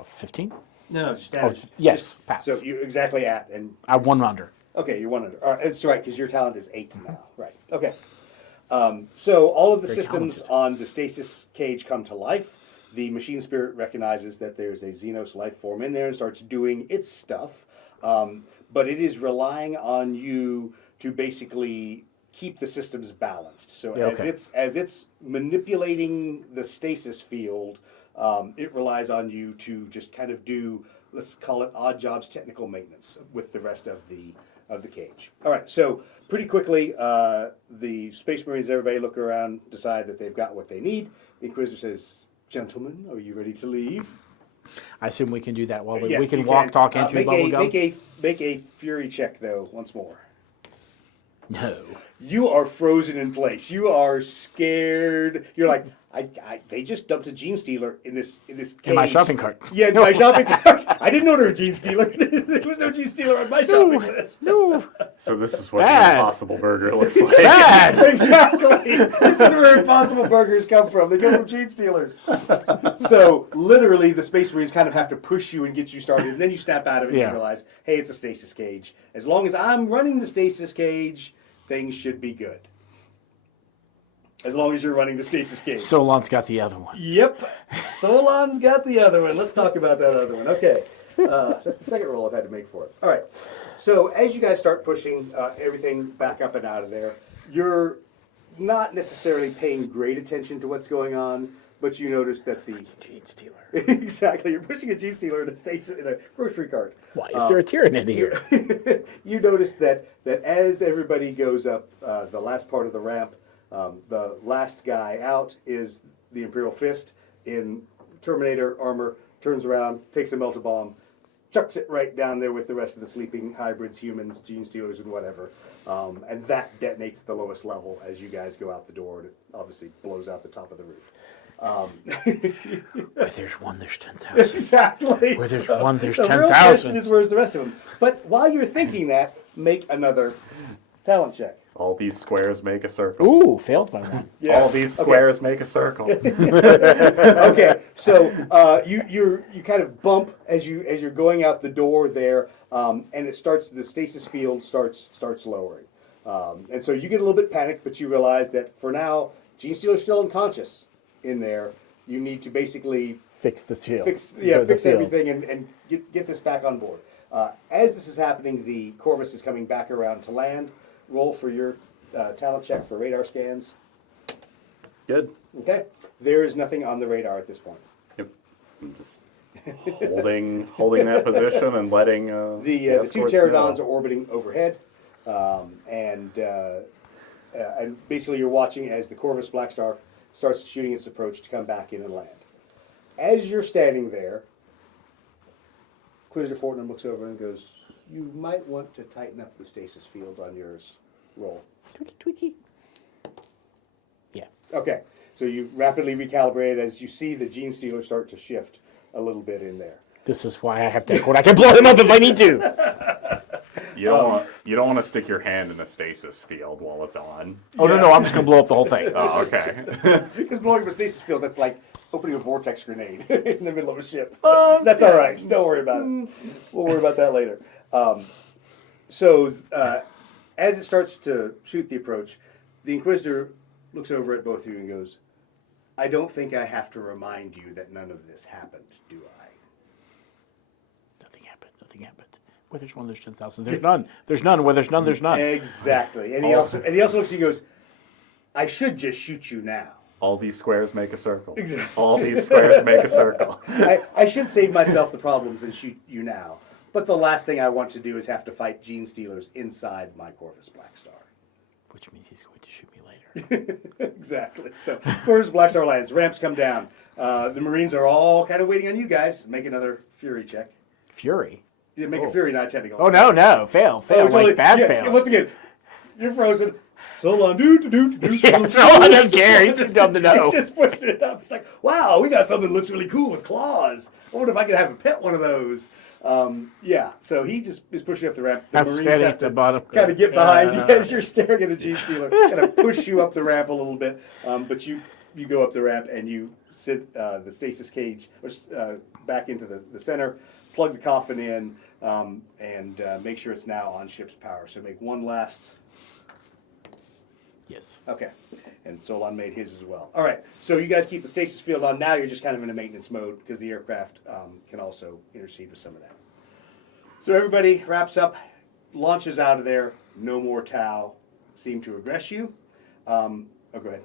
15? No, just Oh, yes, pass. So you exactly at and I have one under. okay, you're 100. All right, that's right because your talent is 8 now. Right. Okay. So all of the Very systems talented. on the stasis cage come to life. The machine spirit recognizes that there's a Xenos life form in there and starts doing its stuff. But it is relying on you to basically keep the systems balanced. So Yeah, okay. as it's manipulating the stasis field, it relies on you to just kind of do, let's call it odd jobs technical maintenance with the rest of the cage. All right, so pretty quickly, the Space Marines, everybody look around, decide that they've got what they need. The Inquisitor says, "Gentlemen, are you ready to leave?" I assume we can do that while we Yes, can you walk, talk, and chew make bubble a, gum. make a fury check, though, once more. No. You are frozen in place. You are scared. You're like, they just dumped a gene stealer in this cage. In my shopping cart. Yeah, in my shopping cart. I didn't order a gene stealer. There was no gene stealer on my shopping list. No. So this is what Bad. the Impossible Burger looks like. Bad. Exactly. This is where Impossible Burgers come from. They come from gene stealers. So literally, the Space Marines kind of have to push you and get you started, and then you snap out of it and Yeah. you realize, hey, it's a stasis cage. As long as I'm running the stasis cage, things should be good. As long as you're running the stasis cage. Solon's got the other one. Yep. Solon's got the other one. Let's talk about that other one. Okay. That's the second roll I've had to make for it. All right. So as you guys start pushing everything back up and out of there, you're not necessarily paying great attention to what's going on, but you notice that the Gene stealer. exactly, you're pushing a gene stealer in a station in a grocery cart. Why is there a Tyranid here? You notice that as everybody goes up the last part of the ramp, the last guy out is the Imperial Fist in Terminator armor, turns around, takes a melta bomb, chucks it right down there with the rest of the sleeping hybrids, humans, gene stealers, and whatever. And that detonates at the lowest level as you guys go out the door, and it obviously blows out the top of the roof. Where there's one, there's 10,000. Exactly. Where there's one, there's the real 10,000. question is, where's the rest of them? But while you're thinking that, make another talent check. All these squares make a circle. Ooh, failed by one. All these squares make a circle. Okay, so you kind of bump as you're going out the door there, and the stasis field starts lowering, and so you get a little bit panicked, but you realize that for now, Gene Stealer's still unconscious in there. You need to basically Fix the shield. fix everything and get this back on board. As this is happening, the Corvus is coming back around to land. Roll for your talent check for radar scans. Good. Okay. There is nothing on the radar at this point. Yep. I'm just holding that position and letting The two escorts pterodons know. are orbiting overhead, and basically you're watching as the Corvus Black Star starts shooting its approach to come back in and land. As you're standing there, Inquisitor Fortnum looks over and goes, "You might want to tighten up the stasis field on yours." Roll. Tweaky. Yeah. Okay, so you rapidly recalibrate as you see the Gene Stealer start to shift a little bit in there. This is why I have Deathwatch. I can blow him up if I need to. You don't want to stick your hand in a stasis field while it's on. Oh, no, I'm just going to blow up the whole thing. Oh, okay. Because blowing up a stasis field, that's like opening a vortex grenade in the middle of a ship. That's all right. Don't worry about it. We'll worry about that later. As it starts to shoot the approach, the Inquisitor looks over at both of you and goes, "I don't think I have to remind you that none of this happened, do I?" Nothing happened. Where there's one, there's 10,000. There's none. There's none. Where there's none, there's none. Exactly. And he also looks at you and goes, "I should just shoot you now. All these squares make a circle. Exactly. All these squares make a circle. I should save myself the problems and shoot you now. But the last thing I want to do is have to fight Gene Stealers inside my Corvus Black Star." Which means he's going to shoot me later. Exactly. So Corvus Black Star lands. Ramps come down. The Marines are all kind of waiting on you guys. Make another Fury check. Fury? You make a Fury, not a technical. Oh, no. Fail. Totally. Bad fail. Once again, you're frozen. So long, do. Yeah, so I don't care. He just dumb to know. He just pushed it up. He's like, "Wow, we got something that looks really cool with claws. I wonder if I could have a pet one of those." Yeah, so he just is pushing up the ramp. The I'm Marines standing have at the to bottom. kind of get behind you as you're staring at a Gene Stealer, kind of push you up the ramp a little bit. But you go up the ramp and you sit the stasis cage back into the center, plug the coffin in, and make sure it's now on ship's power. So make one last. Yes. Okay, and Solon made his as well. All right, so you guys keep the stasis field on. Now you're just kind of in a maintenance mode because the aircraft can also intercede with some of that. So everybody wraps up, launches out of there. No more Tau seem to aggress you. Go ahead.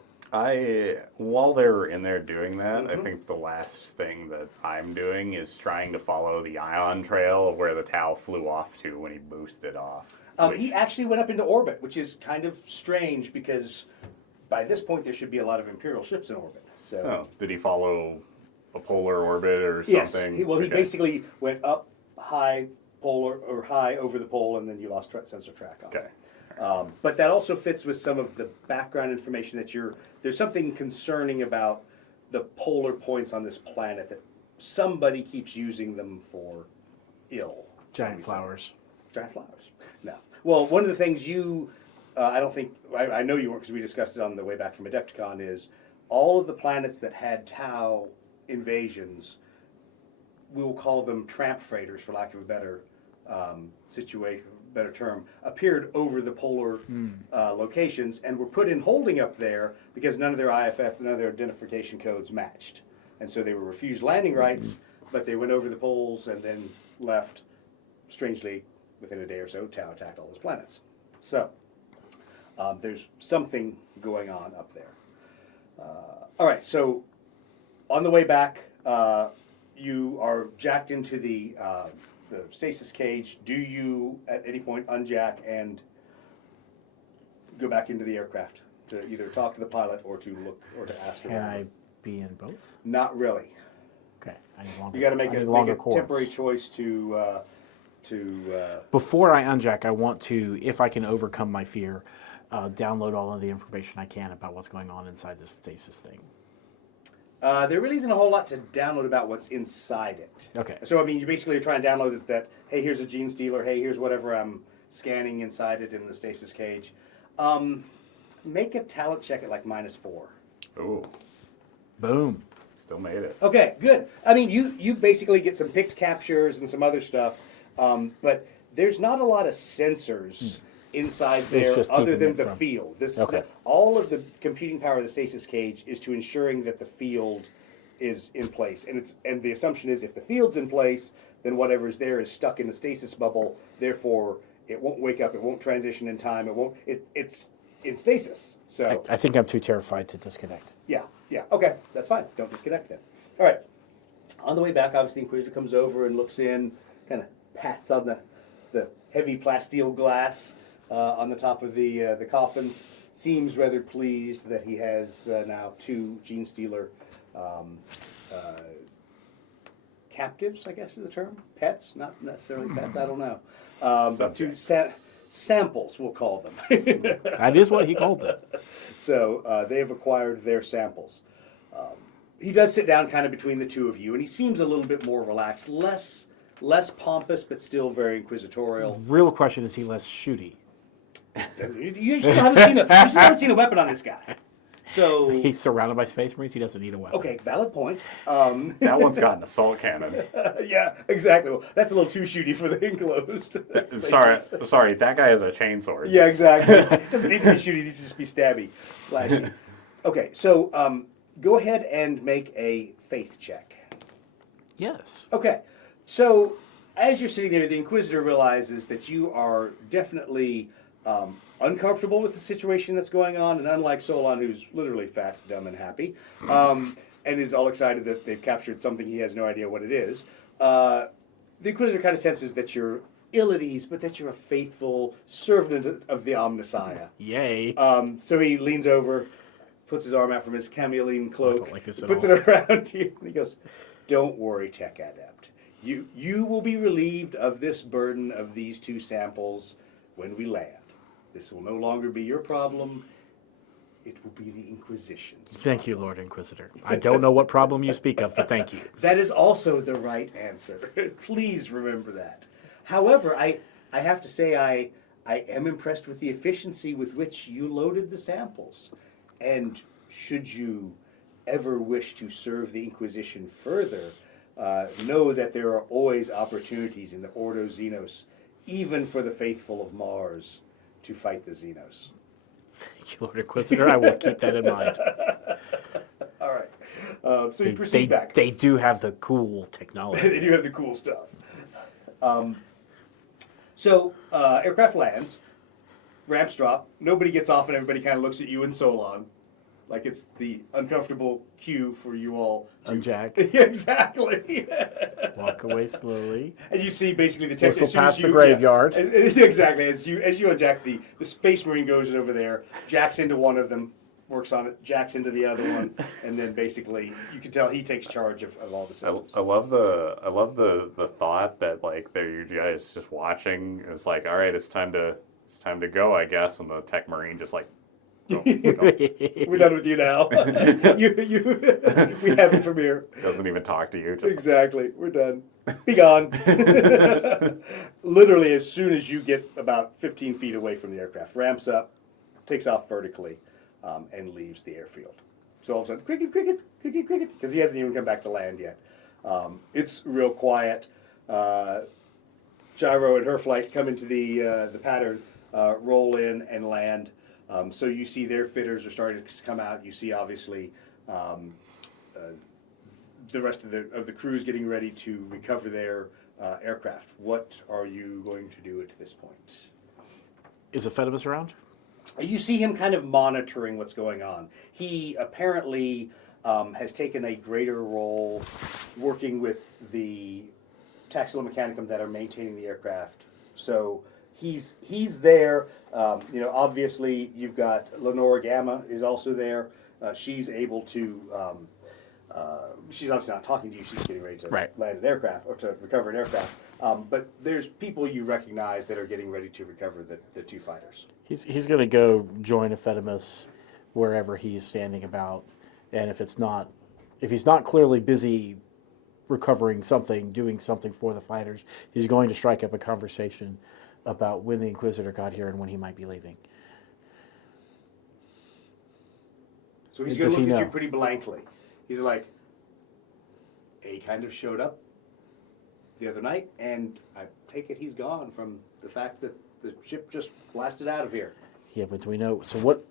While they're in there doing that, I think the last thing that I'm doing is trying to follow the ion trail of where the Tau flew off to when he boosted off. He actually went up into orbit, which is kind of strange because by this point there should be a lot of Imperial ships in orbit. So. Oh, did he follow a polar orbit or Yes. something? He Okay. basically went up high polar or high over the pole, and then you lost sense of track on it. Okay. But that also fits with some of the background information that there's something concerning about the polar points on this planet that somebody keeps using them for ill. Giant flowers. Giant flowers. No. Well, one of the things I know you weren't because we discussed it on the way back from Adepticon is all of the planets that had Tau invasions, we will call them tramp freighters for lack of a better better term, appeared over the polar locations and were put in holding up there because none of their IFF, none of their identification codes matched. And so they were refused landing rights, but they went over the poles and then left. Strangely, within a day or so, Tau attacked all those planets. So there's something going on up there. All right, so on the way back, you are jacked into the stasis cage. Do you, at any point, unjack and go back into the aircraft to either talk to the pilot or to look or to ask Can around? I be in both? Not really. Okay. I need longer, You got to make I need a longer cords. temporary choice to Before I unjack, I want to, if I can overcome my fear, download all of the information I can about what's going on inside this stasis thing. there really isn't a whole lot to download about what's inside it. Okay. So, I mean, you basically are trying to download it that, hey, here's a Gene Stealer, hey, here's whatever I'm scanning inside it in the stasis cage. Make a talent check at like -4. Ooh, Boom. still made it. Okay, good. I mean, you basically get some picked captures and some other stuff, but there's not a lot of sensors inside there just other keeping than it the from- field. Okay. All of the computing power of the stasis cage is to ensuring that the field is in place, and the assumption is if the field's in place, then whatever's there is stuck in the stasis bubble. Therefore, it won't wake up. It won't transition in time. It's in stasis. So I think I'm too terrified to disconnect. yeah. Okay, that's fine. Don't disconnect then. All right. On the way back, obviously, the Inquisitor comes over and looks in, kind of pats on the heavy plasteel glass on the top of the coffins. Seems rather pleased that he has now 2 Gene Stealer captives, I guess is the term. Pets, not necessarily pets. I don't know. But 2 samples, we'll call them. That is what he called it. So they have acquired their samples. He does sit down kind of between the two of you, and he seems a little bit more relaxed, less pompous, but still very inquisitorial. Real question, is he less shooty? You still haven't seen a weapon on this guy. So He's surrounded by Space Marines. He doesn't need a weapon. okay, valid point. That one's got an assault cannon. Yeah, exactly. Well, that's a little too shooty for the enclosed. spaces. Sorry, that guy has a chainsaw. Yeah, exactly. Doesn't need to be shooty, it needs to just be stabby, slashy. Okay, so go ahead and make a faith check. Yes. Okay, so as you're sitting there, the Inquisitor realizes that you are definitely uncomfortable with the situation that's going on, and unlike Solon, who's literally fat, dumb, and happy, and is all excited that they've captured something he has no idea what it is, the Inquisitor kind of senses that you're ill at ease, but that you're a faithful servant of the Omnissiah. Yay. So he leans over, puts his arm out from his chameleon cloak, don't like this at puts all. it around you, and he goes, "Don't worry, Tech Adept. You will be relieved of this burden of these 2 samples when we land. This will no longer be your problem. It will be the Inquisition's. Thank you, Lord Inquisitor. I don't know what problem you speak of, but thank you. That is also the right answer. Please remember that. However, I have to say I am impressed with the efficiency with which you loaded the samples. And should you ever wish to serve the Inquisition further, know that there are always opportunities in the Ordo Xenos, even for the faithful of Mars, to fight the Xenos." Thank you, Lord Inquisitor. I will keep that in mind. All right. So you proceed back. They do have the cool technology. They do have the cool stuff. So aircraft lands, ramps drop, nobody gets off, and everybody kind of looks at you and Solon, like it's the uncomfortable cue for you all to Unjack. Yeah, exactly. Walk away slowly. And you see basically the Whistle as soon as past the you- graveyard. yeah, exactly. As you unjack the Space Marine goes over there, jacks into one of them, works on it, jacks into the other one, and then basically you can tell he takes charge of all the systems. I love the thought that like they're you guys just watching. And it's like, all right, it's time to go, I guess. And the Tech Marine just like, oh, We're done with you now. We have it from here. doesn't even talk to you. Just Exactly. We're done. Be gone. Literally, as soon as you get about 15 feet away from the aircraft, ramps up, takes off vertically, and leaves the airfield. So all of a sudden, cricket, cricket, cricket, cricket, because he hasn't even come back to land yet. It's real quiet. Gyro and her flight come into the pattern, roll in and land. So you see their fitters are starting to come out. You see, obviously, the rest of the crews getting ready to recover their aircraft. What are you going to do at this point? Is Ephedemus around? You see him kind of monitoring what's going on. He apparently has taken a greater role working with the Taxila Mechanicum that are maintaining the aircraft. So he's there. Obviously you've got Lenora Gamma is also there. She's able to. She's obviously not talking to you. She's getting ready to land an aircraft or to recover an aircraft. But there's people you recognize that are getting ready to recover the 2 fighters. He's going to go join Ephedemus wherever he's standing about, and if he's not clearly busy recovering something, doing something for the fighters, he's going to strike up a conversation about when the Inquisitor got here and when he might be leaving? So he's going Does to he look at you know? pretty blankly. He's like, he kind of showed up the other night, and I take it he's gone from the fact that the ship just blasted out of here. Yeah, but do we know? So what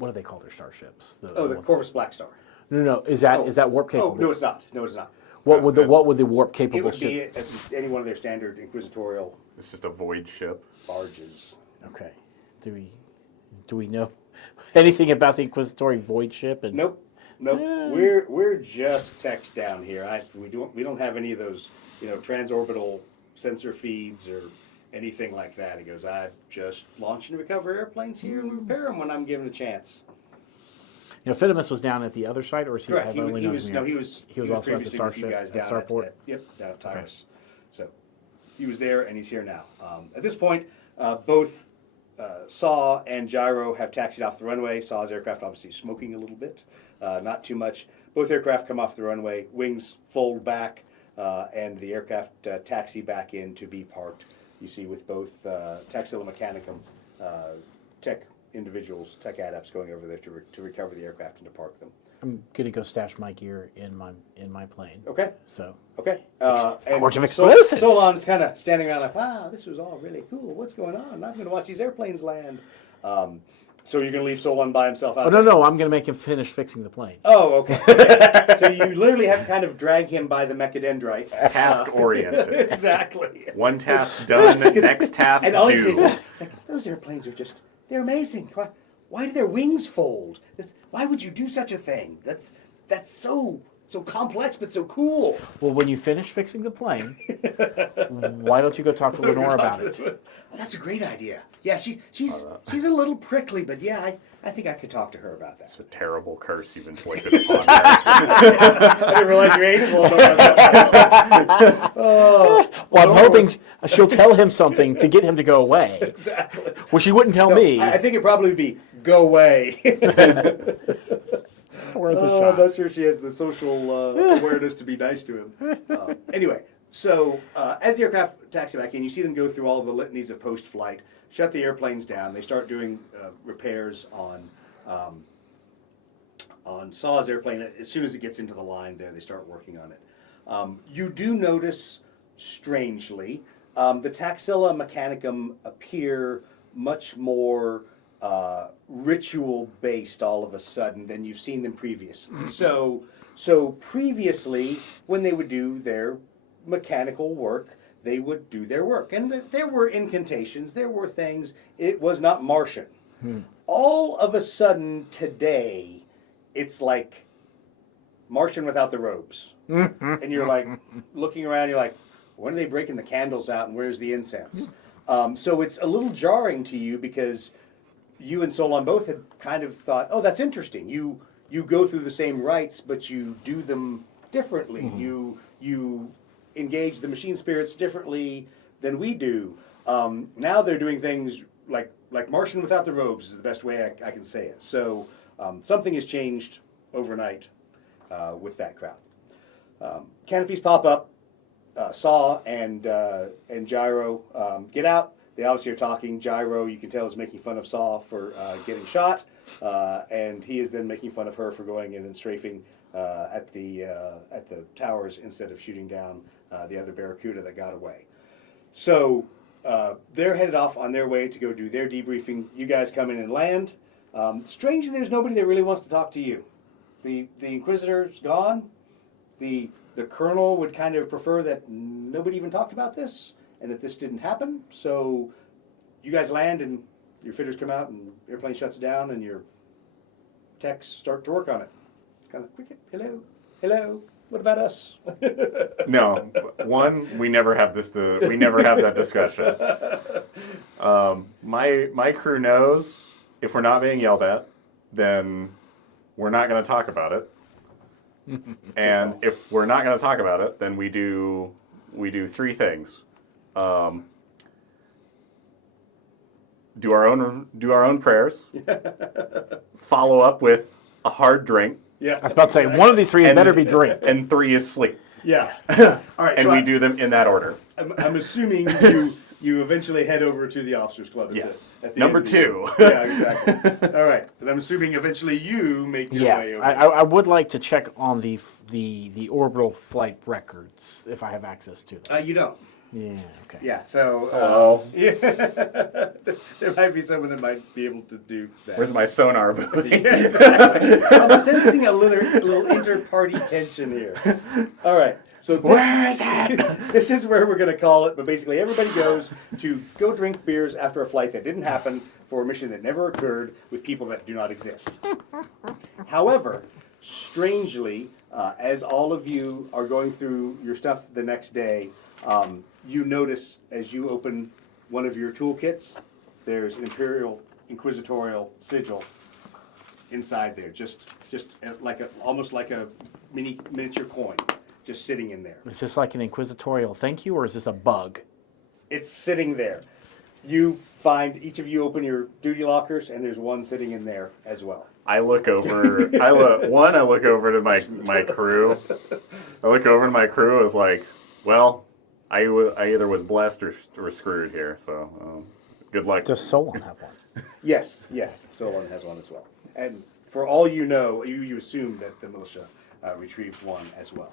do they call their starships? The ones- Corvus Black Star. No. Is that warp capable? Oh, no, it's not. No, it's not. What would the warp It capable would ship? be any one of their standard Inquisitorial It's just a void ship. barges. Okay. Do we know anything about the Inquisitorial void ship? And Nope. Yeah. We're just text down here. We don't have any of those, transorbital sensor feeds or anything like that. He goes, I just launch and recover airplanes here and repair them when I'm given a chance. Fitimus was down at the other side, or is he? Correct. I've He only known was him here. he was also at the previously with you starship guys at down Starport? down at Tyrus. So he was there and he's here now. At this point, both Saw and Gyro have taxied off the runway. Saw's aircraft obviously smoking a little bit, not too much. Both aircraft come off the runway, wings fold back, and the aircraft taxi back in to be parked. You see with both Taxila Mechanicum tech individuals, tech adepts going over there to recover the aircraft and to park them. I'm gonna go stash my gear in my plane. Okay. So Okay. Gorge of explosives. Solon's kind of standing around like, wow, this was all really cool. What's going on? I'm going to watch these airplanes land. So you're going to leave Solon by himself out there? no, I'm gonna make him finish fixing the plane. Oh, okay. So you literally have to kind of drag him by the mechadendrite. Task oriented. Exactly. One task done, next task And all he says due. is like, those airplanes are they're amazing. Why do their wings fold? Why would you do such a thing? That's so complex, but so cool. Well, when you finish fixing the plane, why don't you go talk to Lenore about it? Oh, that's a great idea. Yeah, she's a little prickly, but yeah, I think I could talk to her about that. It's a terrible curse you've inflicted upon her. I didn't realize you hated Well, I'm hoping she'll tell him something to get him to go away. Exactly. Well, she wouldn't tell me. I think it probably would be go away. Worth a I'm shot. not sure she has the social awareness to be nice to him. Anyway, so as the aircraft taxi back in, you see them go through all the litanies of post-flight, shut the airplanes down. They start doing repairs on Saw's airplane. As soon as it gets into the line there, they start working on it. You do notice, strangely, the Taxila Mechanicum appear much more ritual-based all of a sudden than you've seen them previously. So previously, when they would do their mechanical work, they would do their work. And there were incantations, there were things. It was not Martian. All of a sudden today, it's like Martian without the robes. And you're like looking around, you're like, when are they breaking the candles out and where's the incense? So it's a little jarring to you because you and Solon both had kind of thought, oh, that's interesting. You go through the same rites, but you do them differently. You engage the machine spirits differently than we do. Now they're doing things like Martian without the robes is the best way I can say it. So something has changed overnight with that crowd. Canopies pop up. Saw and Gyro get out. They obviously are talking. Gyro, you can tell, is making fun of Saw for getting shot, and he is then making fun of her for going in and strafing at the towers instead of shooting down the other Barracuda that got away. So they're headed off on their way to go do their debriefing. You guys come in and land. Strangely, there's nobody that really wants to talk to you. The Inquisitor's gone. The Colonel would kind of prefer that nobody even talked about this and that this didn't happen. So you guys land and your fitters come out and airplane shuts down and your techs start to work on it. Kind of cricket, hello, what about us? No, we never have that discussion. My crew knows if we're not being yelled at, then we're not going to talk about it. And if we're not going to talk about it, then we do three things: do our own prayers, follow up with a hard drink, Yeah. I was about to say, one of these three better be drink. and three is sleep. Yeah. All right. And so we do them in that order. I'm assuming you eventually head over to the officers' club. Yes. At the Number end of the year. 2. Yeah, exactly. All right, and I'm assuming eventually you make your way Yeah, over. I would like to check on the orbital flight records if I have access to them. You don't. Yeah, okay. Yeah, so Hello. yeah, there might be someone that might be able to do that. Where's my sonar buoy? Yeah, exactly. I'm sensing a little inter-party tension here. All right, so Where is it? this is where we're going to call it. But basically, everybody goes to go drink beers after a flight that didn't happen for a mission that never occurred with people that do not exist. However, strangely, as all of you are going through your stuff the next day, you notice as you open one of your toolkits, there's an Imperial Inquisitorial sigil inside there, just almost like a miniature coin, just sitting in there. Is this like an Inquisitorial thank you, or is this a bug? It's sitting there. You find each of you open your duty lockers, and there's one sitting in there as well. I look over. I look over to my crew. I look over to my crew. I was like, well, I either was blessed or screwed here. So good luck. Does Solon have one? Yes, Solon has one as well. And for all you know, you assume that the militia retrieved one as well.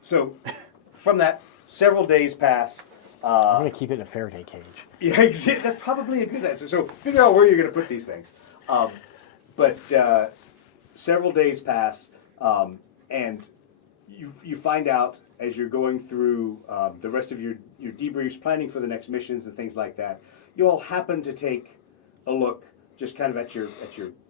So from that, several days pass. I'm going to keep it in a Faraday cage. Yeah, that's probably a good answer. So figure out where you're going to put these things. But several days pass, and you find out as you're going through the rest of your debriefs, planning for the next missions and things like that, you all happen to take a look just kind of at your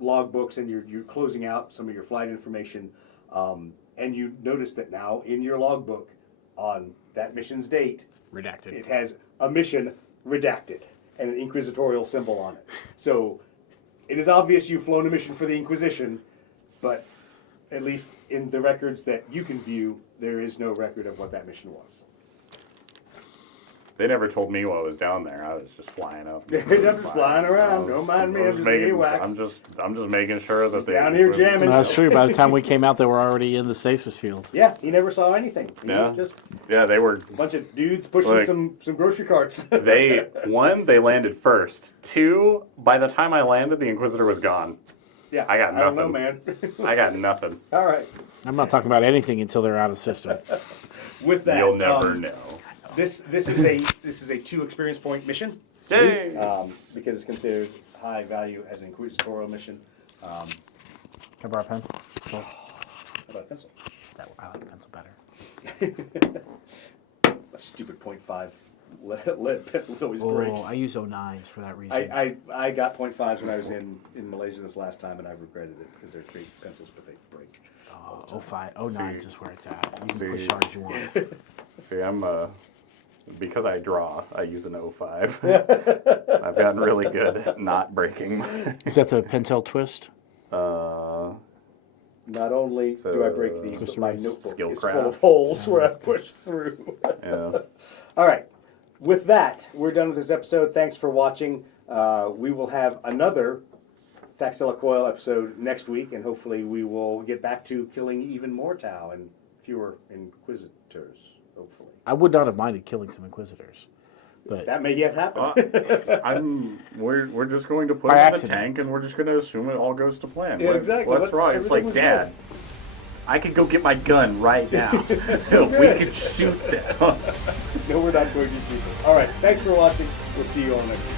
logbooks, and you're closing out some of your flight information, and you notice that now in your logbook on that mission's date, Redacted. it has a mission redacted and an inquisitorial symbol on it. So it is obvious you've flown a mission for the Inquisition, but at least in the records that you can view, there is no record of what that mission was. They never told me while I was down there. I was just flying up. They're just flying around. Don't mind me. I'm just getting wax. I'm just making sure that they Down here jamming. No, that's true. By the time we came out, they were already in the stasis field. Yeah, he never saw anything. Yeah. Just Yeah, they were. a bunch of dudes pushing Like- some grocery carts. They landed first. 2, by the time I landed, the Inquisitor was gone. Yeah, I got don't know, nothing. man. I got nothing. All right. I'm not talking about anything until they're out of system. With that, You'll never know. This is a 2 experience point mission. Yay! Because it's considered high value as an inquisitorial mission. How Can I borrow a pen? about a pencil? I like a pencil better. A stupid 0.5 lead pencil that always breaks. Oh, I use 09s for that reason. I got 0.5s when I was in Malaysia this last time, and I've regretted it because they're great pencils, but they break. 05, 09s is where it's at. You can See. push as hard as you want. See, I'm because I draw, I use an 05. I've gotten really good at not breaking mine. Is that the Pentel twist? Not only do I break these, but my notebook is full of Skillcraft. holes where I push through. Yeah. All right. With that, we're done with this episode. Thanks for watching. We will have another Taxila Coil episode next week, and hopefully we will get back to killing even more Tau and fewer Inquisitors, hopefully. I would not have minded killing some Inquisitors. But That may yet happen. We're just going to put By it in the accident. tank, and we're just going to assume it all goes to plan. Yeah, exactly. What's wrong? It's Everything like, was Dad, I could go get my gun right now. We could shoot them. No, we're not going to shoot them. All right. Thanks for watching. We'll see you all next week.